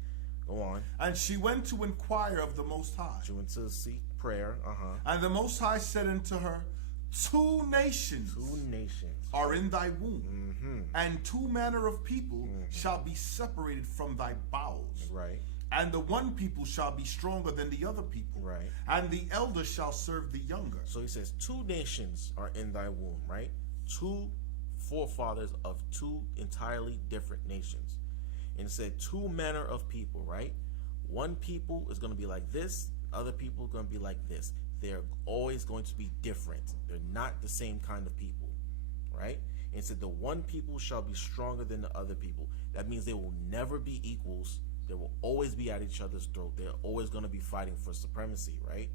Go on. And she went to inquire of the Most High. She went to seek prayer. And the Most High said unto her, two nations are in thy womb, and two manner of people shall be separated from thy bowels. Right. And the one people shall be stronger than the other people. Right. And the elder shall serve the younger. So he says, two nations are in thy womb, right? Two forefathers of two entirely different nations. And it said two manner of people, right? One people is going to be like this, other people are going to be like this. They're always going to be different. They're not the same kind of people, right? And it said the one people shall be stronger than the other people. That means they will never be equals. They will always be at each other's throat. They're always going to be fighting for supremacy, right?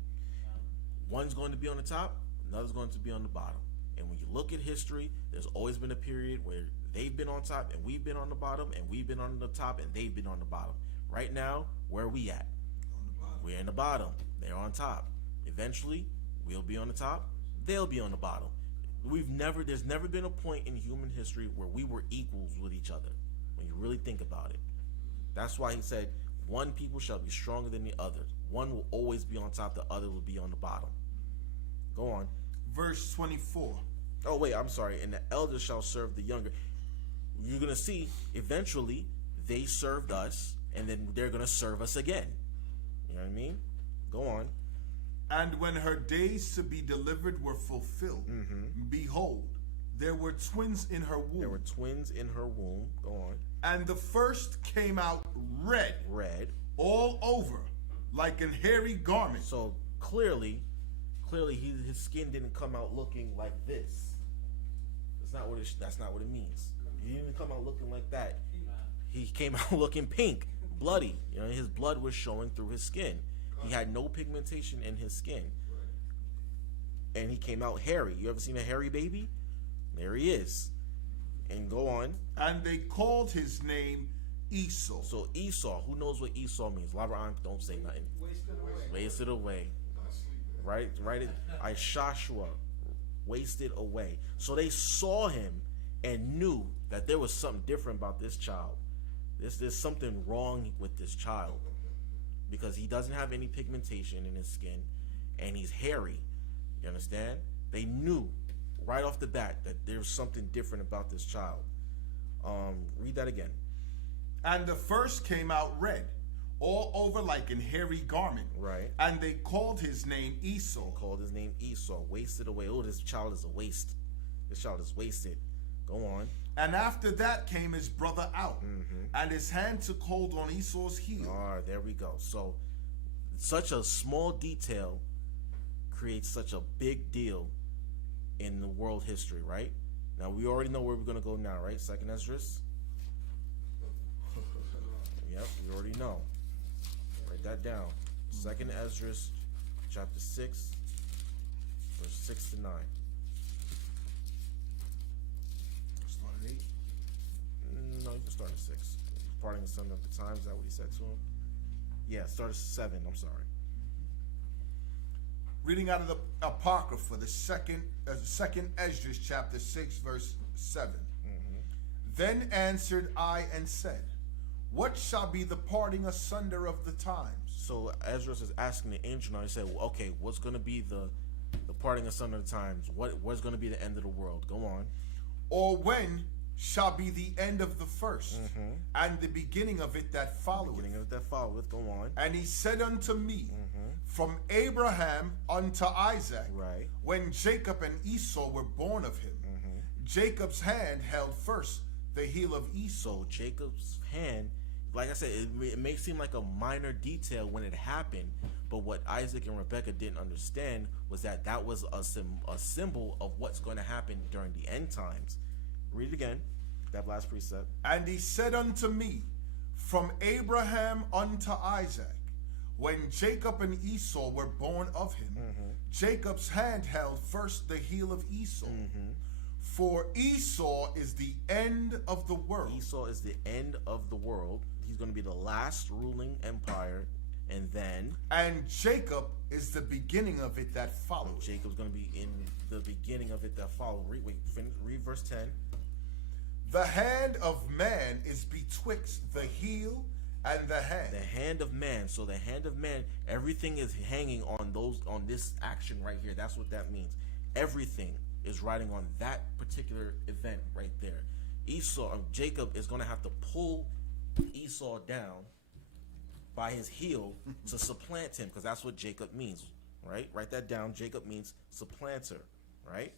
One's going to be on the top, another's going to be on the bottom. And when you look at history, there's always been a period where they've been on top and we've been on the bottom, and we've been on the top and they've been on the bottom. Right now, where are we at? We're in the bottom. They're on top. Eventually, we'll be on the top. They'll be on the bottom. There's never been a point in human history where we were equals with each other, when you really think about it. That's why he said, one people shall be stronger than the other. One will always be on top, the other will be on the bottom. Go on. Verse 24. Oh, wait, I'm sorry. And the elder shall serve the younger. You're going to see, eventually, they served us, and then they're going to serve us again. You know what I mean? Go on. And when her days to be delivered were fulfilled, behold, there were twins in her womb. There were twins in her womb. Go on. And the first came out red. All over, like an hairy garment. So clearly his skin didn't come out looking like this. That's not what it means. He didn't come out looking like that. He came out looking pink, bloody. You know, his blood was showing through his skin. He had no pigmentation in his skin. And he came out hairy. You ever seen a hairy baby? There he is. And go on. And they called his name Esau. So Esau, who knows what Esau means? Labrador, don't say nothing. Wasted away. Right? I Joshua, wasted away. So they saw him and knew that there was something different about this child. There's something wrong with this child. Because he doesn't have any pigmentation in his skin. And he's hairy. You understand? They knew right off the bat that there's something different about this child. Read that again. And the first came out red, all over like an hairy garment. Right. And they called his name Esau. Called his name Esau. Wasted away. Oh, this child is a waste. This child is wasted. Go on. And after that came his brother out, and his hand took hold on Esau's heel. All right, there we go. So, such a small detail creates such a big deal in the world history, right? Now, we already know where we're going to go now, right? Second Esdras. Yep, we already know. Write that down. Second Esdras, chapter 6, verse 6 to 9. Start at 8. No, you can start at 6. Parting the son of the times, is that what he said to him? Yeah, start at 7, I'm sorry. Reading out of the Apocrypha, the second Esdras, chapter 6, verse 7. Then answered I and said, what shall be the parting asunder of the times? So Esdras is asking the angel now. He said, well, okay, what's going to be the parting asunder of the times? What's going to be the end of the world? Go on. Or when shall be the end of the first, and the beginning of it that followeth? Beginning of it that followeth. Go on. And he said unto me, from Abraham unto Isaac, Right. when Jacob and Esau were born of him, Jacob's hand held first the heel of Esau. So Jacob's hand, like I said, it may seem like a minor detail when it happened, but what Isaac and Rebekah didn't understand was that was a symbol of what's going to happen during the end times. Read it again, that last precept. And he said unto me, from Abraham unto Isaac, when Jacob and Esau were born of him, Jacob's hand held first the heel of Esau. For Esau is the end of the world. Esau is the end of the world. He's going to be the last ruling empire, and then... And Jacob is the beginning of it that follows. Jacob's going to be in the beginning of it that follows. Read verse 10. The hand of man is betwixt the heel and the hand. The hand of man. So the hand of man, everything is hanging on this action right here. That's what that means. Everything is riding on that particular event right there. Jacob is going to have to pull Esau down by his heel to supplant him, because that's what Jacob means, right? Write that down. Jacob means supplanter, right?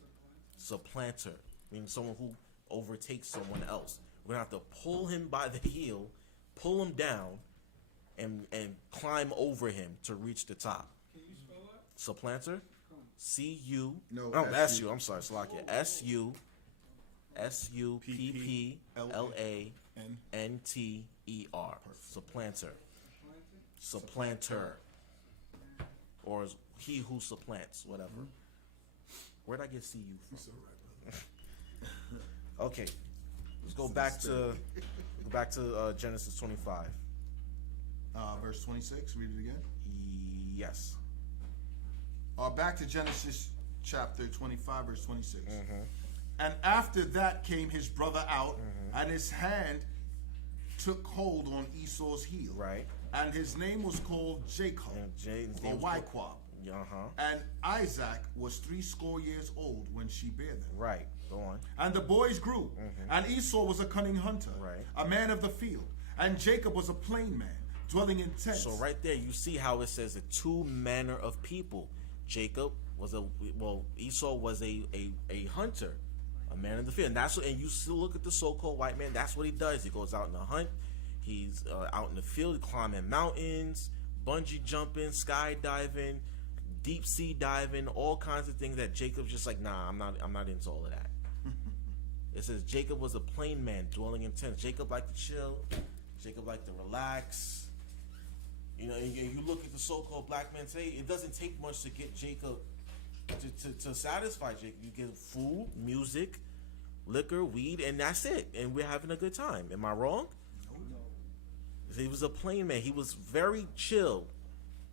Supplanter means someone who overtakes someone else. We're going to have to pull him by the heel, pull him down, and climb over him to reach the top. Can you spell that? Supplanter? C-U. No, Oh, S-U. S-U. I'm sorry, Salakia. S-U-P-P-L-A-N-T-E-R. Supplanter. Supplanter. Or he who supplants, whatever. Where'd I get C-U from? Okay. Let's go back to Genesis 25. Verse 26, read it again. Yes. Back to Genesis chapter 25, verse 26. And after that came his brother out, and his hand took hold on Esau's heel. Right. And his name was called Jacob, or Wyquab. And Isaac was 80 years old when she bare them. Right. Go on. And the boys grew, and Esau was a cunning hunter, Right. a man of the field, and Jacob was a plain man, dwelling in tents. So right there, you see how it says the two manner of people. Jacob was Esau was a hunter, a man in the field. And that's what, and you still look at the so-called white man. That's what he does. He goes out in the hunt. He's out in the field, climbing mountains, bungee jumping, skydiving, deep sea diving, all kinds of things that Jacob's just like, nah, I'm not into all of that. It says Jacob was a plain man dwelling in tents. Jacob liked to chill. Jacob liked to relax. You know, and you look at the so-called black man today, it doesn't take much to get Jacob to satisfy Jacob. You get food, music, liquor, weed, and that's it. And we're having a good time. Am I wrong? He was a plain man. He was very chill.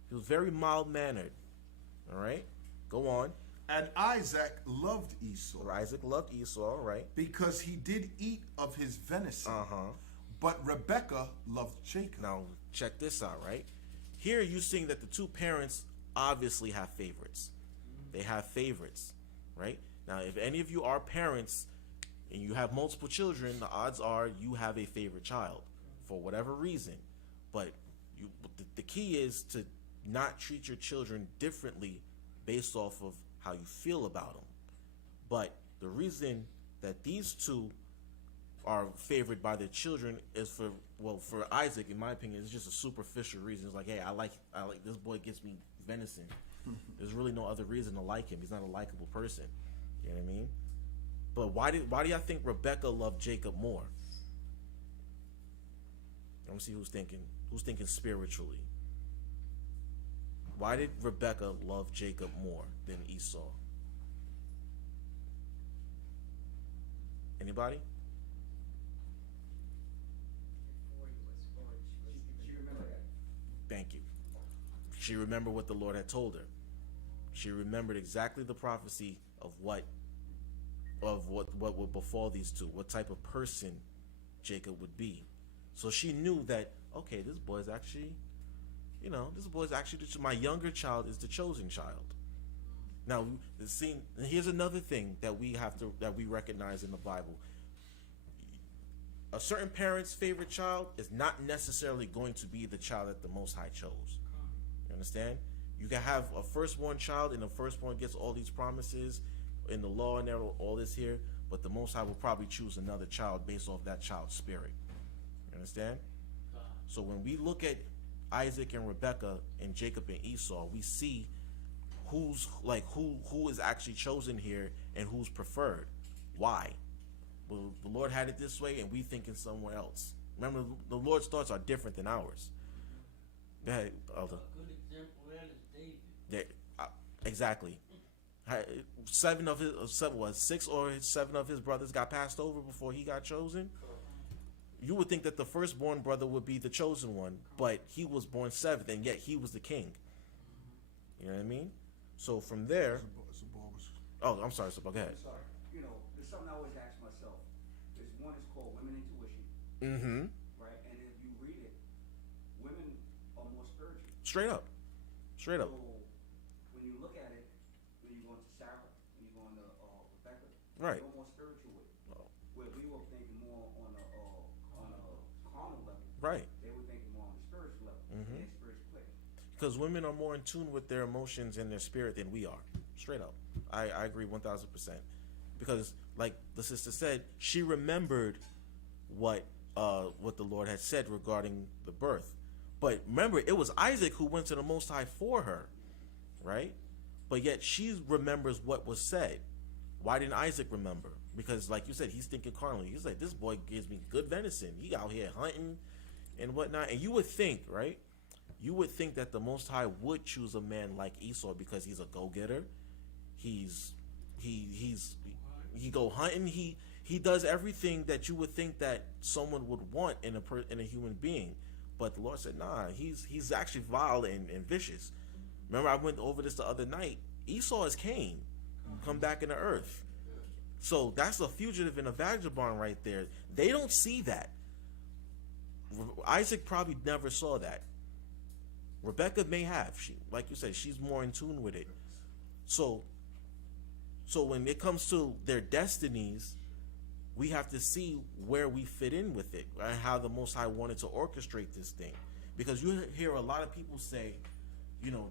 He was very mild-mannered. All right? Go on. And Isaac loved Esau. Isaac loved Esau, right? Because he did eat of his venison. Uh-huh. But Rebekah loved Jacob. Now, check this out, right? Here you're seeing that the two parents obviously have favorites. They have favorites, right? Now, if any of you are parents and you have multiple children, the odds are you have a favorite child for whatever reason. But the key is to not treat your children differently based off of how you feel about them. But the reason that these two are favored by their children is for Isaac, in my opinion, it's just a superficial reason. It's like, hey, I like this boy gets me venison. There's really no other reason to like him. He's not a likable person. You know what I mean? But why do y'all think Rebekah loved Jacob more? Let me see who's thinking spiritually. Why did Rebekah love Jacob more than Esau? Anybody? She remembered that. Thank you. She remembered what the Lord had told her. She remembered exactly the prophecy of what would befall these two, what type of person Jacob would be. So she knew that, okay, this boy's actually, my younger child is the chosen child. Now, here's another thing that we recognize in the Bible. A certain parent's favorite child is not necessarily going to be the child that the Most High chose. You understand? You can have a firstborn child, and the firstborn gets all these promises in the law and all this here, but the Most High will probably choose another child based off that child's spirit. You understand? So when we look at Isaac and Rebekah and Jacob and Esau, we see who is actually chosen here and who's preferred. Why? Well, the Lord had it this way, and we thinking somewhere else. Remember, the Lord's thoughts are different than ours. Go ahead, Elder. A good example there is David. Exactly. 6 or 7 of his brothers got passed over before he got chosen. You would think that the firstborn brother would be the chosen one, but he was born 7th, and yet he was the king. You know what I mean? So from there. Oh, I'm sorry, Sabbath. Go ahead. I'm sorry. There's something I always ask myself. There's one is called Women Intuition. Mm-hmm. Right? And if you read it, women are more spiritual. Straight up. So when you look at it, when you go into Sarah, when you go into Rebecca, right, they're more spiritual with it. Where we were thinking more on a carnal level. Right. They were thinking more on the spiritual level. Mm-hmm. And spiritual play. Because women are more in tune with their emotions and their spirit than we are. Straight up. I agree 1,000%. Because, like the sister said, she remembered what the Lord had said regarding the birth. But remember, it was Isaac who went to the Most High for her, right? But yet she remembers what was said. Why didn't Isaac remember? Because, like you said, he's thinking carnally. He's like, this boy gives me good venison. He out here hunting and whatnot. And you would think, right? You would think that the Most High would choose a man like Esau because he's a go-getter. He go hunting. He does everything that you would think that someone would want in a human being. But the Lord said, nah, he's actually vile and vicious. Remember, I went over this the other night. Esau is Cain, come back in the earth. So that's a fugitive and a vagabond right there. They don't see that. Isaac probably never saw that. Rebecca may have. Like you said, she's more in tune with it. So when it comes to their destinies, we have to see where we fit in with it and how the Most High wanted to orchestrate this thing. Because you hear a lot of people say,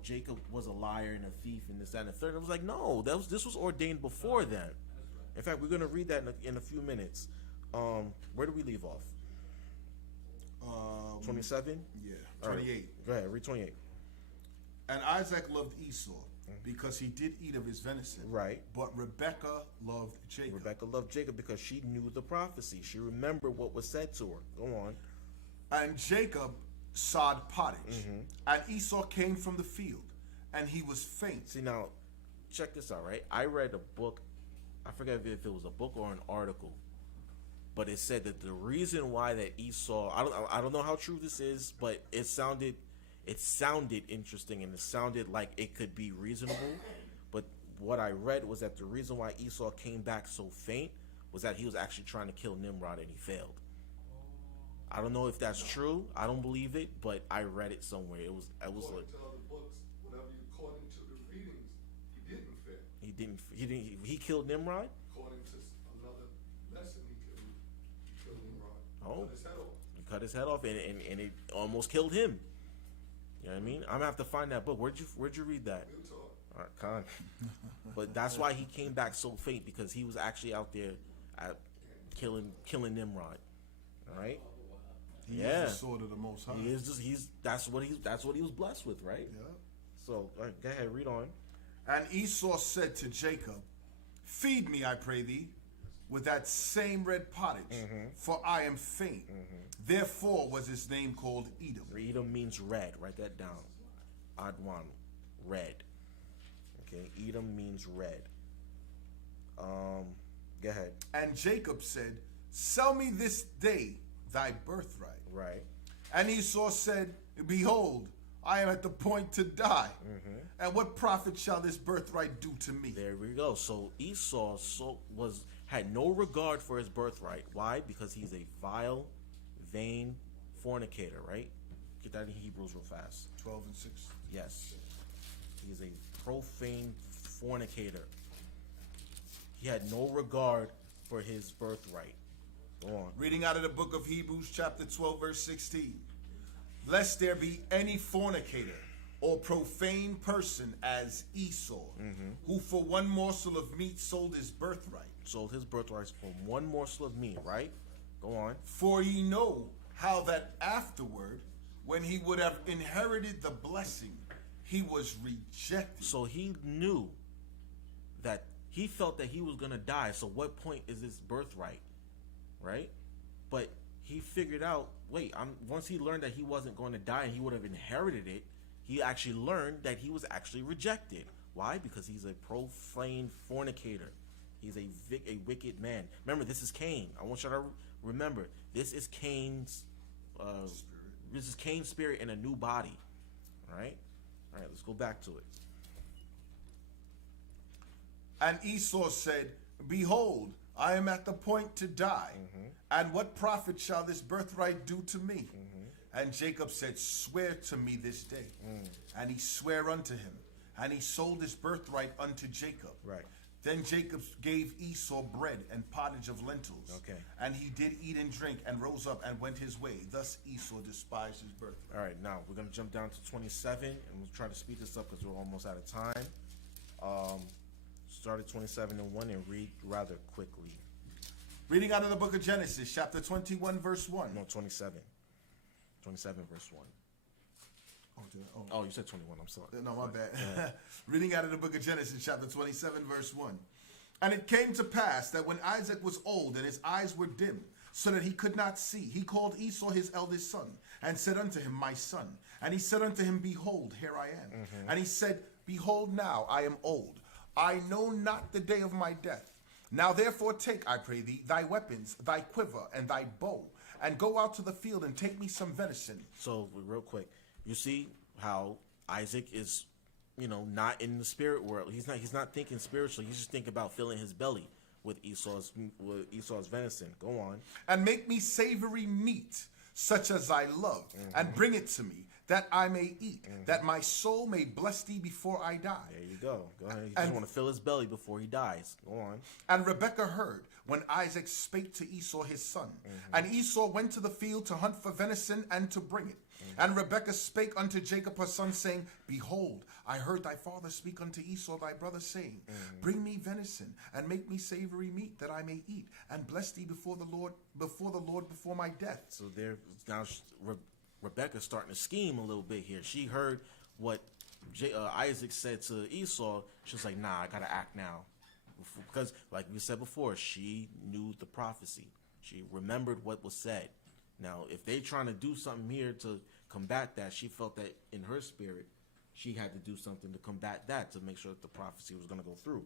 Jacob was a liar and a thief and this, that, and the third. And it was like, no, this was ordained before that. In fact, we're going to read that in a few minutes. Where do we leave off? 27? Yeah, 28. Right. Go ahead, read 28. And Isaac loved Esau because he did eat of his venison. Right. But Rebekah loved Jacob. Rebekah loved Jacob because she knew the prophecy. She remembered what was said to her. Go on. And Jacob sod pottage, and Esau came from the field, and he was faint. See, now, check this out, right? I read a book. I forget if it was a book or an article, but it said that the reason why that Esau, I don't know how true this is, but it sounded interesting, and it sounded like it could be reasonable. But what I read was that the reason why Esau came back so faint was that he was actually trying to kill Nimrod and he failed. I don't know if that's true. I don't believe it, but I read it somewhere. It was According like to other books, whatever you according to the readings, he didn't fail. he killed Nimrod. According to another lesson, he killed Nimrod. Oh. Cut his head off. He cut his head off, and it almost killed him. You know what I mean? I'm gonna have to find that book. Where'd you read that? We'll talk. All right, Con. But that's why he came back so faint, because he was actually out there killing Nimrod. All right. He Yeah. is the sword of the Most High. He is just that's what he was blessed with, right? Yeah. So go ahead, read on. And Esau said to Jacob, feed me, I pray thee, with that same red pottage, for I am faint. Therefore was his name called Edom. Edom means red. Write that down. Adwan, red. Okay, Edom means red. Go ahead. And Jacob said, sell me this day thy birthright. Right. And Esau said, behold, I am at the point to die. And what profit shall this birthright do to me? There we go. So Esau had no regard for his birthright. Why? Because he's a vile, vain fornicator, right? Get that in Hebrews real fast. 12 and 6. Yes. He's a profane fornicator. He had no regard for his birthright. Go on. Reading out of the book of Hebrews chapter 12 verse 16. Lest there be any fornicator or profane person as Esau, who for one morsel of meat sold his birthright. Sold his birthright for one morsel of meat, right? Go on. For ye know how that afterward, when he would have inherited the blessing, he was rejected. So he knew that he felt that he was going to die. So what point is this birthright? Right? But he figured out, once he learned that he wasn't going to die and he would have inherited it, he actually learned that he was actually rejected. Why? Because he's a profane fornicator. He's a wicked man. Remember, this is Cain. I want you to remember, this is Cain's spirit in a new body. All right? All right, let's go back to it. And Esau said, behold, I am at the point to die. And what profit shall this birthright do to me? And Jacob said, swear to me this day. And he sware unto him. And he sold his birthright unto Jacob. Right. Then Jacob gave Esau bread and pottage of lentils. Okay. And he did eat and drink and rose up and went his way. Thus Esau despised his birthright. All right, now we're going to jump down to 27, and we'll try to speed this up because we're almost out of time. Start at 27 and 1 and read rather quickly. Reading out of the book of Genesis, chapter 21, verse 1. No, 27. 27, verse 1. Oh, you said 21. I'm sorry. no, my bad. Reading out of the book of Genesis, chapter 27, verse 1. And it came to pass that when Isaac was old and his eyes were dim, so that he could not see, he called Esau his eldest son, and said unto him, my son. And he said unto him, behold, here I am. And he said, behold, now I am old. I know not the day of my death. Now therefore take, I pray thee, thy weapons, thy quiver, and thy bow, and go out to the field and take me some venison. So, real quick, you see how Isaac is, not in the spirit world. He's not thinking spiritually. He's just thinking about filling his belly with Esau's venison. Go on. And make me savory meat, such as I love, and bring it to me, that I may eat, that my soul may bless thee before I die. There you go. Go ahead. He just want to fill his belly before he dies. Go on. And Rebekah heard when Isaac spake to Esau his son. And Esau went to the field to hunt for venison and to bring it. And Rebekah spake unto Jacob her son, saying, behold, I heard thy father speak unto Esau thy brother, saying, bring me venison, and make me savory meat, that I may eat, and bless thee before the Lord before my death. So there now Rebecca's starting to scheme a little bit here. She heard what Isaac said to Esau. She was like, nah, I gotta act now. Because, like we said before, she knew the prophecy. She remembered what was said. Now, if they trying to do something here to combat that, she felt that in her spirit, she had to do something to combat that to make sure that the prophecy was going to go through.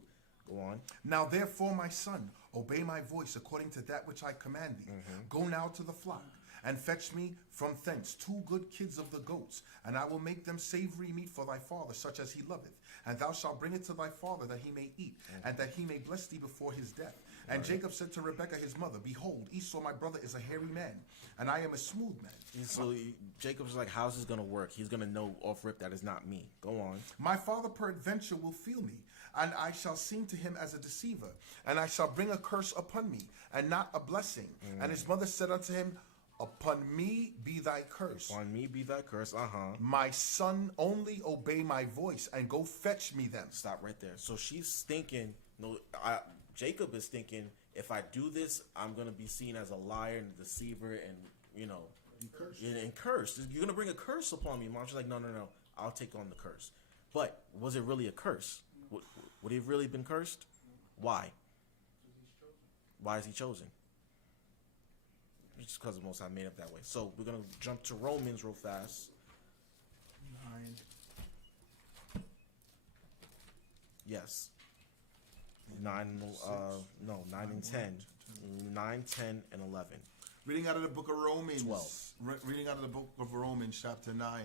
Go on. Now therefore, my son, obey my voice according to that which I command thee. Go now to the flock, and fetch me from thence 2 good kids of the goats, and I will make them savory meat for thy father, such as he loveth. And thou shalt bring it to thy father, that he may eat, and that he may bless thee before his death. And Jacob said to Rebekah his mother, Behold, Esau my brother is a hairy man, and I am a smooth man. So Jacob's like, how's this going to work? He's going to know off rip that is not me. Go on. My father peradventure will feel me, and I shall seem to him as a deceiver, and I shall bring a curse upon me, and not a blessing. And his mother said unto him, Upon me be thy curse. On me be thy curse. My son, only obey my voice, and go fetch me them. Stop right there. So she's thinking, Jacob is thinking, if I do this, I'm going to be seen as a liar and a deceiver and, and cursed. You're going to bring a curse upon me, Mom. She's like, no. I'll take on the curse. But was it really a curse? Would he have really been cursed? Why? Why is he chosen? Just because the Most High made it that way. So we're going to jump to Romans real fast. 9. Yes. 9 and 10. 9, 10, and 11. Reading out of the book of Romans. 12. Reading out of the book of Romans, chapter 9.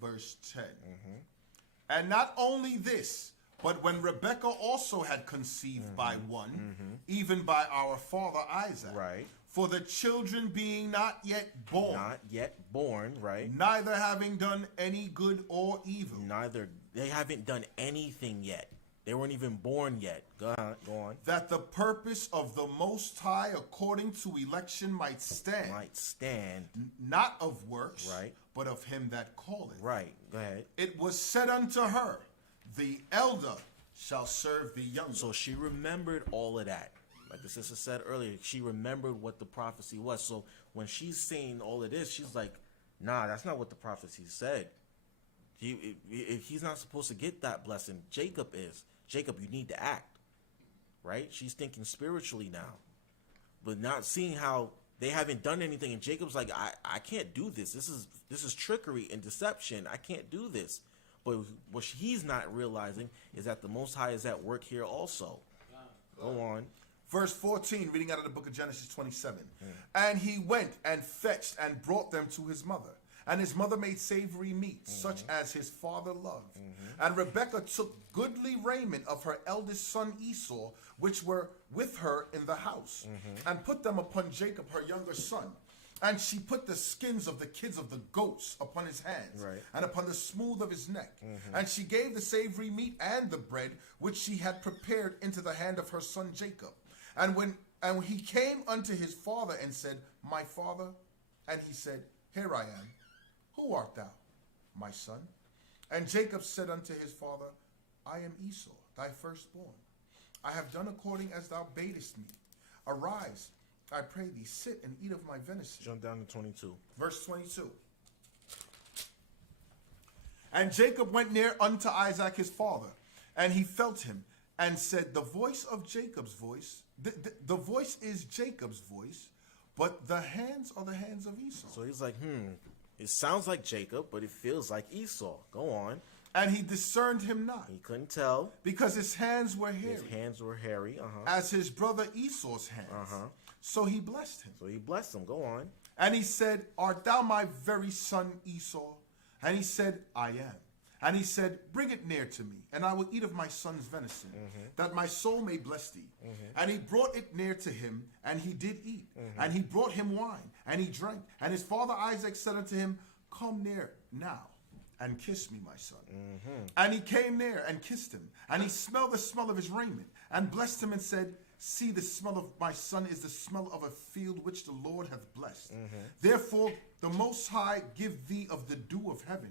Verse 10. And not only this, but when Rebekah also had conceived by one, even by our father Isaac. Right. For the children being not yet born. Not yet born, right. Neither having done any good or evil. They haven't done anything yet. They weren't even born yet. Go on. That the purpose of the Most High according to election might stand. Not of works, right, but of him that calleth. Right. Go ahead. It was said unto her, the elder shall serve the younger. So she remembered all of that. Like the sister said earlier, she remembered what the prophecy was. So when she's saying all of this, she's like, nah, that's not what the prophecy said. He's not supposed to get that blessing. Jacob is. Jacob, you need to act. Right? She's thinking spiritually now. But not seeing how they haven't done anything. And Jacob's like, I can't do this. This is trickery and deception. I can't do this. But what he's not realizing is that the Most High is at work here also. Go on. Verse 14, reading out of the book of Genesis 27. And he went and fetched and brought them to his mother. And his mother made savory meat, such as his father loved. And Rebekah took goodly raiment of her eldest son Esau, which were with her in the house, and put them upon Jacob, her younger son. And she put the skins of the kids of the goats upon his hands, and upon the smooth of his neck. And she gave the savory meat and the bread, which she had prepared, into the hand of her son Jacob. And when he came unto his father and said, My father, and he said, Here I am. Who art thou, my son? And Jacob said unto his father, I am Esau, thy firstborn. I have done according as thou badest me. Arise, I pray thee, sit and eat of my venison. Jump down to 22. Verse 22. And Jacob went near unto Isaac his father, and he felt him, and said, The voice of Jacob's voice, the voice is Jacob's voice, but the hands are the hands of Esau. So he's like, it sounds like Jacob, but it feels like Esau. Go on. And he discerned him not. He couldn't tell. Because his hands were hairy. His hands were hairy. As his brother Esau's hands. So he blessed him. Go on. And he said, Art thou my very son Esau? And he said, I am. And he said, Bring it near to me, and I will eat of my son's venison, that my soul may bless thee. And he brought it near to him, and he did eat. And he brought him wine, and he drank. And his father Isaac said unto him, Come near now, and kiss me, my son. And he came near and kissed him. And he smelled the smell of his raiment, and blessed him, and said, See, the smell of my son is the smell of a field which the Lord hath blessed. Therefore, the Most High give thee of the dew of heaven.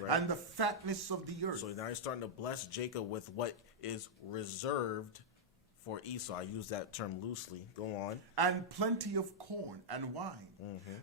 Right. And the fatness of the earth. So now he's starting to bless Jacob with what is reserved for Esau. I use that term loosely. Go on. And plenty of corn and wine.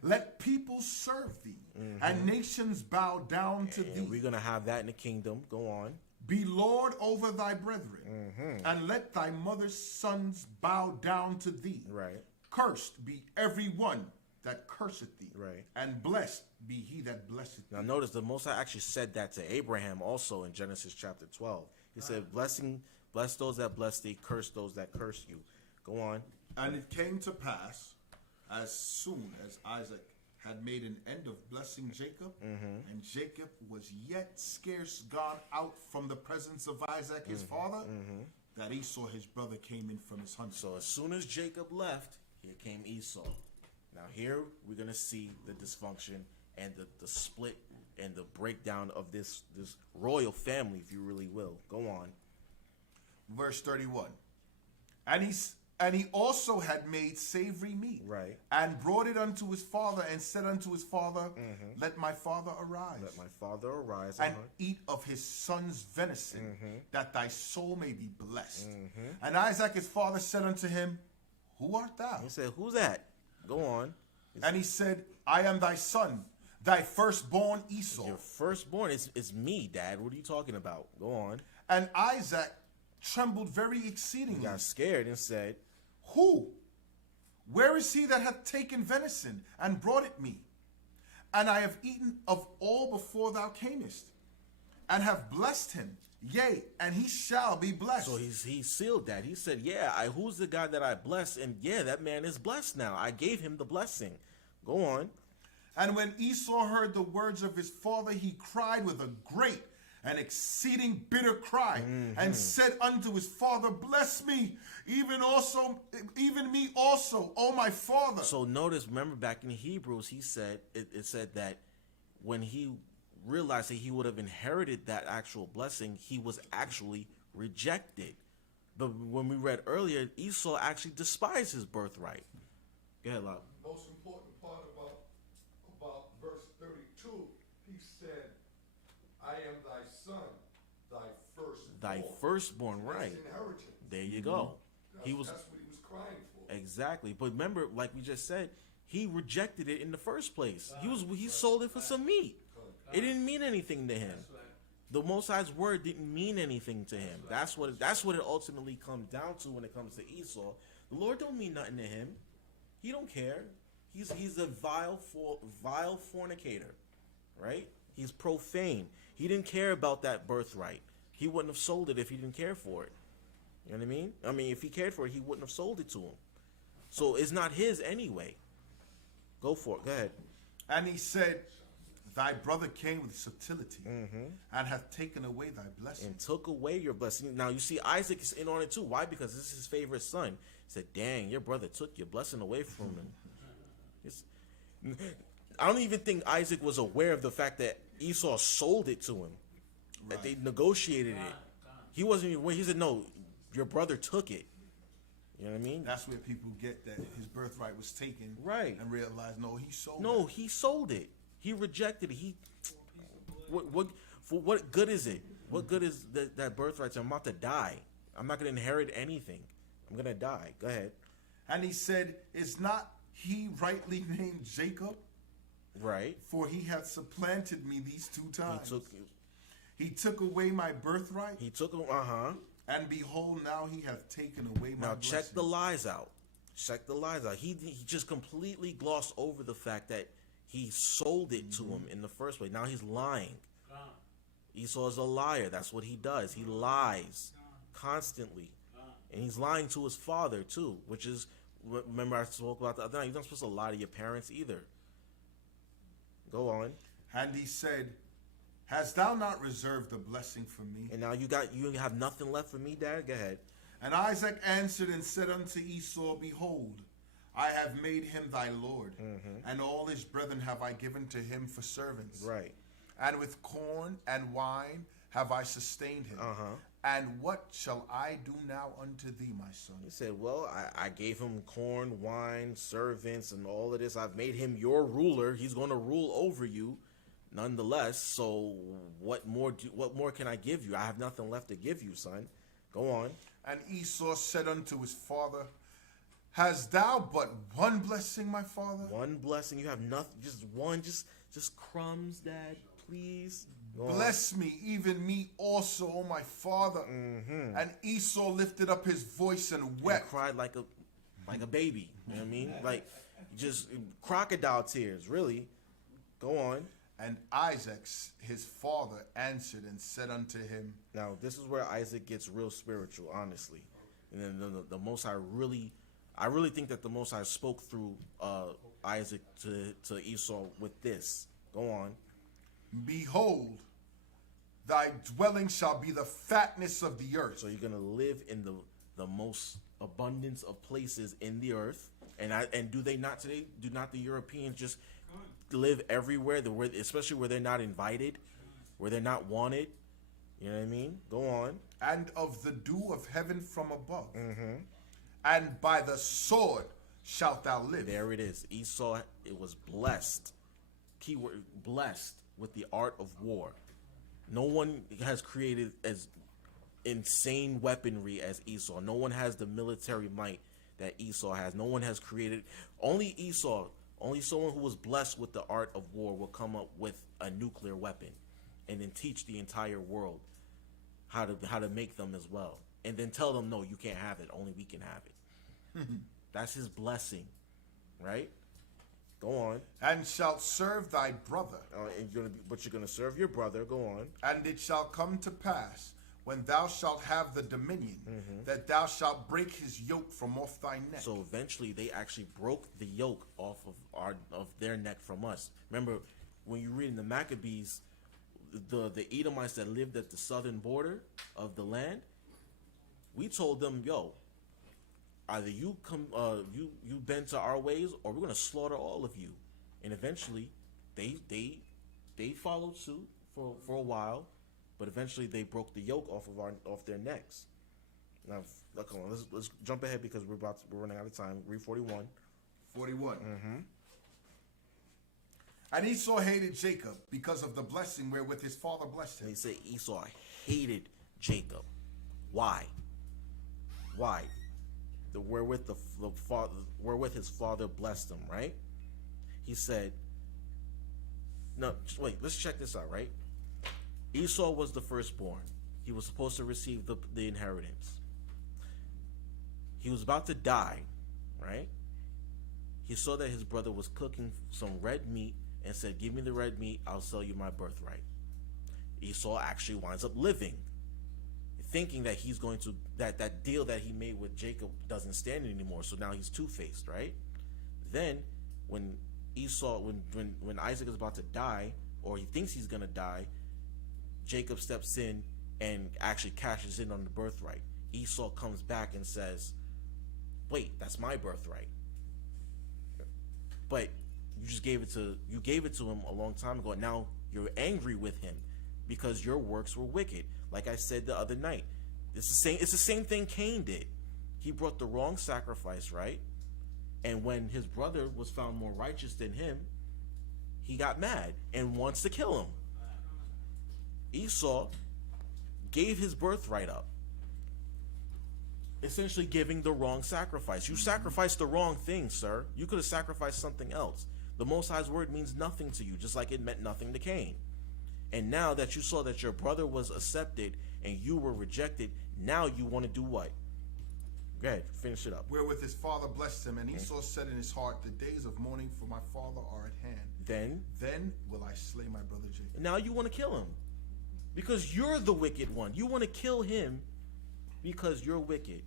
Let people serve thee, and nations bow down to thee. We're going to have that in the kingdom. Go on. Be Lord over thy brethren, and let thy mother's sons bow down to thee. Right. Cursed be every one that curseth thee. Right. And blessed be he that blesseth Now thee. notice the Most High actually said that to Abraham also in Genesis chapter 12. He said, bless those that bless thee, curse those that curse you. Go on. And it came to pass, as soon as Isaac had made an end of blessing Jacob, and Jacob was yet scarce gone out from the presence of Isaac his father, that Esau his brother came in from his hunting. So as soon as Jacob left, here came Esau. Now here we're going to see the dysfunction and the split and the breakdown of this royal family, if you really will. Go on. Verse 31. And he also had made savory meat, Right. and brought it unto his father, and said unto his father, Let my father arise, Let my father arise and eat of his son's venison, that thy soul may be blessed. And Isaac his father said unto him, Who art thou? He said, who's that? Go on. And he said, I am thy son, thy firstborn Esau. Your firstborn. It's me, Dad. What are you talking about? Go on. And Isaac trembled very exceedingly. He got scared and said, Who? Where is he that hath taken venison and brought it me? And I have eaten of all before thou camest, and have blessed him. Yea, and he shall be blessed. so he sealed that. He said, yeah, who's the God that I blessed? And yeah, that man is blessed now. I gave him the blessing. Go on. And when Esau heard the words of his father, he cried with a great and exceeding bitter cry, and said unto his father, Bless me, even me also, O my father. So notice, remember back in Hebrews, he said, it said that when he realized that he would have inherited that actual blessing, he was actually rejected. But when we read earlier, Esau actually despised his birthright. Go ahead, Love. Most important part about verse 32, he said, I am thy son, thy firstborn. Thy firstborn, That's right. inheritance. There you go. That's, He was that's what he was crying for. exactly. But remember, like we just said, he rejected it in the first place. He sold it for some meat. It didn't mean anything to him. The Most High's word didn't mean anything to him. That's what it ultimately comes down to when it comes to Esau. The Lord don't mean nothing to him. He don't care. He's a vile fornicator, right? He's profane. He didn't care about that birthright. He wouldn't have sold it if he didn't care for it. You know what I mean? I mean, if he cared for it, he wouldn't have sold it to him. So it's not his anyway. Go for it. Go ahead. And he said, Thy brother came with subtlety, and hath taken away thy blessing. And took away your blessing. Now you see Isaac is in on it too. Why? Because this is his favorite son. He said, dang, your brother took your blessing away from him. I don't even think Isaac was aware of the fact that Esau sold it to him. That they negotiated it. He wasn't even aware. He said, no, your brother took it. You know what I mean? That's where people get that his birthright was taken, Right. and realize, no, he sold No, it. he sold it. He rejected it. What good is it? What good is that birthright? I'm about to die. I'm not going to inherit anything. I'm going to die. Go ahead. And he said, Is not he rightly named Jacob? Right. For he hath supplanted me these 2 times. He took away my birthright, took and behold, now he hath taken away my Now blessing. check the lies out. Check the lies out. He just completely glossed over the fact that he sold it to him in the first place. Now he's lying. Esau is a liar. That's what he does. He lies constantly. And he's lying to his father too, which is, remember I spoke about the other night, you're not supposed to lie to your parents either. Go on. And he said, Hast thou not reserved the blessing for me? And now you have nothing left for me, Dad? Go ahead. And Isaac answered and said unto Esau, Behold, I have made him thy lord, and all his brethren have I given to him for servants. Right. And with corn and wine have I sustained him. And what shall I do now unto thee, my son? He said, well, I gave him corn, wine, servants, and all of this. I've made him your ruler. He's going to rule over you nonetheless. So what more can I give you? I have nothing left to give you, son. Go on. And Esau said unto his father, Hast thou but one blessing, my father? One blessing. You have nothing. Just one. Just crumbs, Dad. Please. Go on. Bless me, even me also, O my father. And Esau lifted up his voice and And wept. cried like a baby. You know what I mean? Like just crocodile tears, really. Go on. And Isaac, his father, answered and said unto him. Now, this is where Isaac gets real spiritual, honestly. And then the Most High I really think that the Most High spoke through Isaac to Esau with this. Go on. Behold, thy dwelling shall be the fatness of the earth. So you're going to live in the most abundance of places in the earth. And do they not today? Do not the Europeans just live everywhere, especially where they're not invited, where they're not wanted? You know what I mean? Go on. And of the dew of heaven from above. And by the sword shalt thou live. There it is. Esau, it was blessed. Keyword, blessed with the art of war. No one has created as insane weaponry as Esau. No one has the military might that Esau has. No one has created. Only Esau, only someone who was blessed with the art of war will come up with a nuclear weapon and then teach the entire world how to make them as well. And then tell them, no, you can't have it. Only we can have it. That's his blessing, right? Go on. And shalt serve thy brother. But you're going to serve your brother. Go on. And it shall come to pass, when thou shalt have the dominion, that thou shalt break his yoke from off thy neck. So eventually they actually broke the yoke off of their neck from us. Remember, when you read in the Maccabees, the Edomites that lived at the southern border of the land, we told them, yo, either you come you bend to our ways, or we're gonna slaughter all of you. And eventually they followed suit for a while, but eventually they broke the yoke off their necks. Now, come on, let's jump ahead because we're running out of time. Read 41. 41. And Esau hated Jacob because of the blessing wherewith his father blessed him. They say Esau hated Jacob. Why? Why? Wherewith his father blessed him, right? He said, no, wait, let's check this out, right? Esau was the firstborn. He was supposed to receive the inheritance. He was about to die, right? He saw that his brother was cooking some red meat and said, give me the red meat, I'll sell you my birthright. Esau actually winds up living, thinking that he's going to, that deal that he made with Jacob doesn't stand anymore, so now he's two-faced, right? Then, when Isaac is about to die, or he thinks he's going to die, Jacob steps in and actually cashes in on the birthright. Esau comes back and says, wait, that's my birthright. But you gave it to him a long time ago, and now you're angry with him because your works were wicked. Like I said the other night, it's the same thing Cain did. He brought the wrong sacrifice, right? And when his brother was found more righteous than him, he got mad and wants to kill him. Esau gave his birthright up, essentially giving the wrong sacrifice. You sacrificed the wrong thing, sir. You could have sacrificed something else. The Most High's word means nothing to you, just like it meant nothing to Cain. And now that you saw that your brother was accepted and you were rejected, now you want to do what? Go ahead, finish it up. Wherewith his father blessed him, and Esau said in his heart, the days of mourning for my father are at hand. Then will I slay my brother Jacob. Now you want to kill him because you're the wicked one. You want to kill him because you're wicked.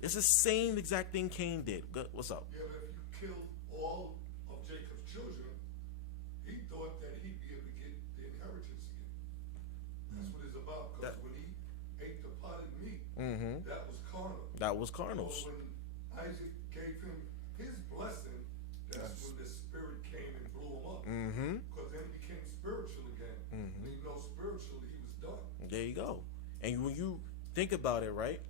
It's the same exact thing Cain did. What's up? Yeah, but if you killed all of Jacob's children, he thought that he'd be able to get the inheritance again. That's what it's about. Because when he ate the potted meat, that was carnal. That was carnal. So when Isaac gave him his blessing, that's when the spirit came and blew him up. Because then he became spiritual again. And you know, spiritually he was done. There you go. And when you think about it, right?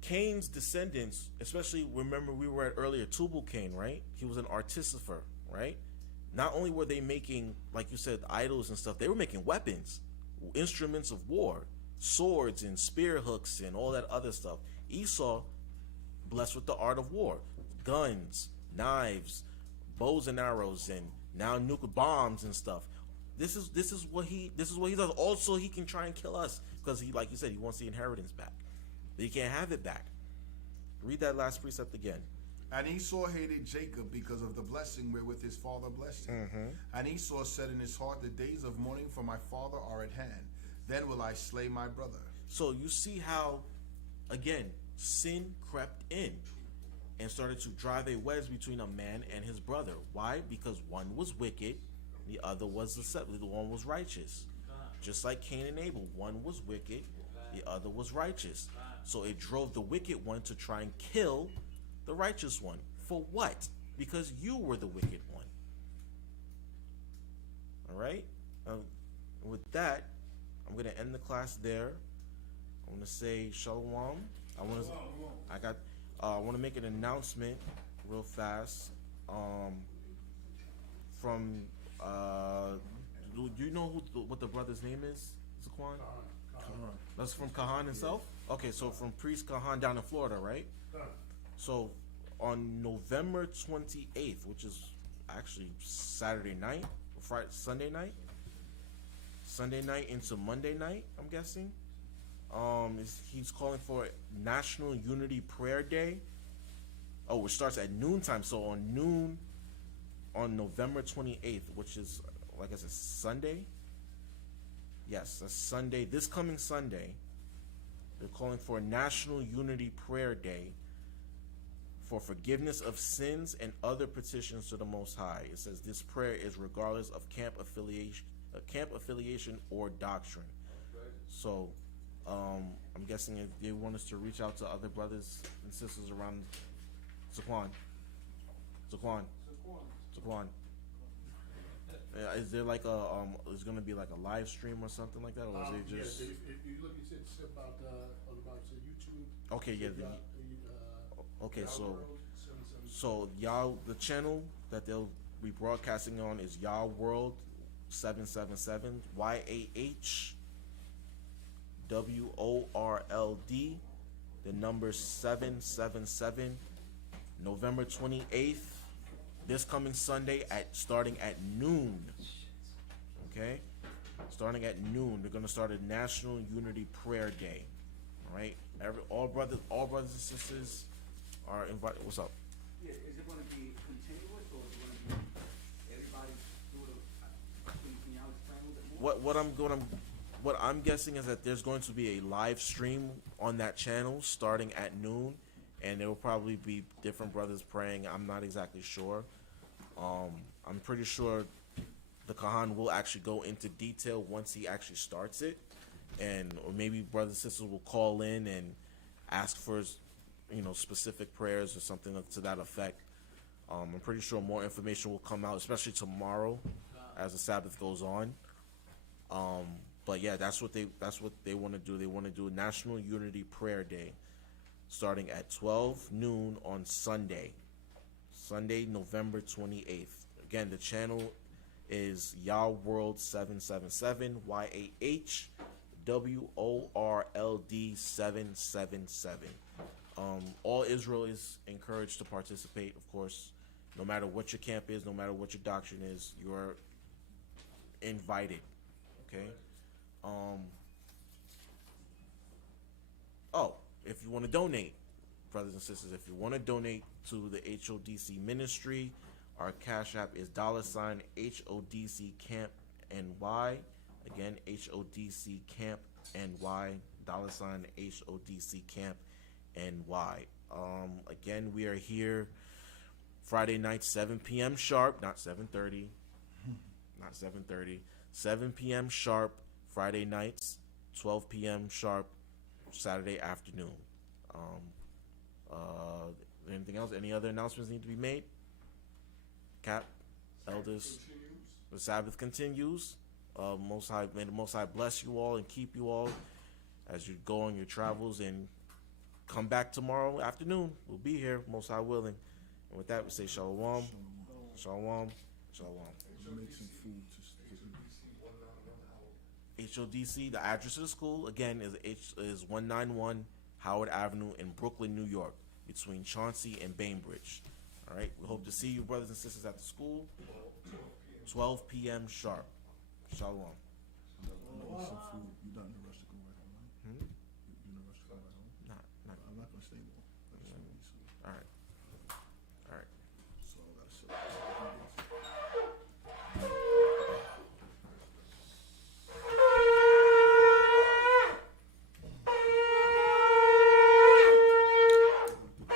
Cain's descendants, especially, remember we were at earlier, Tubal Cain, right? He was an artificer, right? Not only were they making, like you said, idols and stuff, they were making weapons, instruments of war, swords and spear hooks and all that other stuff. Esau, blessed with the art of war, guns, knives, bows and arrows, and now nuclear bombs and stuff. This is what he does. Also, he can try and kill us because he, like you said, he wants the inheritance back. But he can't have it back. Read that last precept again. And Esau hated Jacob because of the blessing wherewith his father blessed him. And Esau said in his heart, the days of mourning for my father are at hand. Then will I slay my brother. So you see how, again, sin crept in and started to drive a wedge between a man and his brother. Why? Because one was wicked, the other was the one was righteous. Just like Cain and Abel, one was wicked, the other was righteous. So it drove the wicked one to try and kill the righteous one. For what? Because you were the wicked one. All right? With that, I'm going to end the class there. I want to say shalom. I want to make an announcement real fast. From do you know what the brother's name is? Zaquan? Kahan. That's from Kahan himself? Okay, so from Priest Kahan down in Florida, right? So on November 28th, which is actually Saturday night, Sunday night into Monday night, I'm guessing. He's calling for National Unity Prayer Day. Oh, it starts at noontime. So on noon on November 28th, which is, like I said, Sunday. Yes, that's Sunday. This coming Sunday, they're calling for National Unity Prayer Day for forgiveness of sins and other petitions to the Most High. It says this prayer is regardless of camp affiliation or doctrine. So, I'm guessing if they want us to reach out to other brothers and sisters around Zaquan. Is there like is gonna be like a live stream or something like that, or is it just? Yes, if you look, you said about YouTube. Okay, yeah. Okay, so y'all, the channel that they'll be broadcasting on is Yah World 777 YAHWORLD, the number 777, November 28th. This coming Sunday starting at noon. Okay? Starting at noon. They're gonna start a National Unity Prayer Day. Alright? All brothers and sisters are invited. What's up? Yeah, is it gonna be continuous or is it gonna be everybody do the can y'all explain a little bit more? What I'm guessing is that there's going to be a live stream on that channel starting at noon, and there will probably be different brothers praying. I'm not exactly sure. I'm pretty sure the Kahan will actually go into detail once he actually starts it, or maybe brothers and sisters will call in and ask for, specific prayers or something to that effect. I'm pretty sure more information will come out, especially tomorrow, as the Sabbath goes on. But yeah, that's what they want to do. They want to do a National Unity Prayer Day, starting at 12 noon on Sunday, November 28th. Again, the channel is Yah World 777 YAHWORLD 777. All Israel is encouraged to participate, of course. No matter what your camp is, no matter what your doctrine is, you're invited. Okay. If you want to donate, brothers and sisters, if you want to donate to the H.O.D.C ministry, our cash app is $HODC Camp NY. Again, H.O.D.C Camp NY, $HODC Camp NY. Again, we are here Friday night, 7 p.m. sharp, not 7:30. 7 p.m. sharp, Friday nights, 12 p.m. sharp, Saturday afternoon. Anything else? Any other announcements need to be made? Cap, elders, the Sabbath continues. Most High, may the Most High bless you all and keep you all as you go on your travels, and come back tomorrow afternoon. We'll be here, Most High willing. And with that, we say shalom, shalom, shalom. Make some food to H.O.D.C, the address of the school, again, is 191 Howard Avenue in Brooklyn, New York, between Chauncey and Bainbridge. All right, we hope to see you, brothers and sisters, at the school, 12 p.m. sharp. Shalom. some food.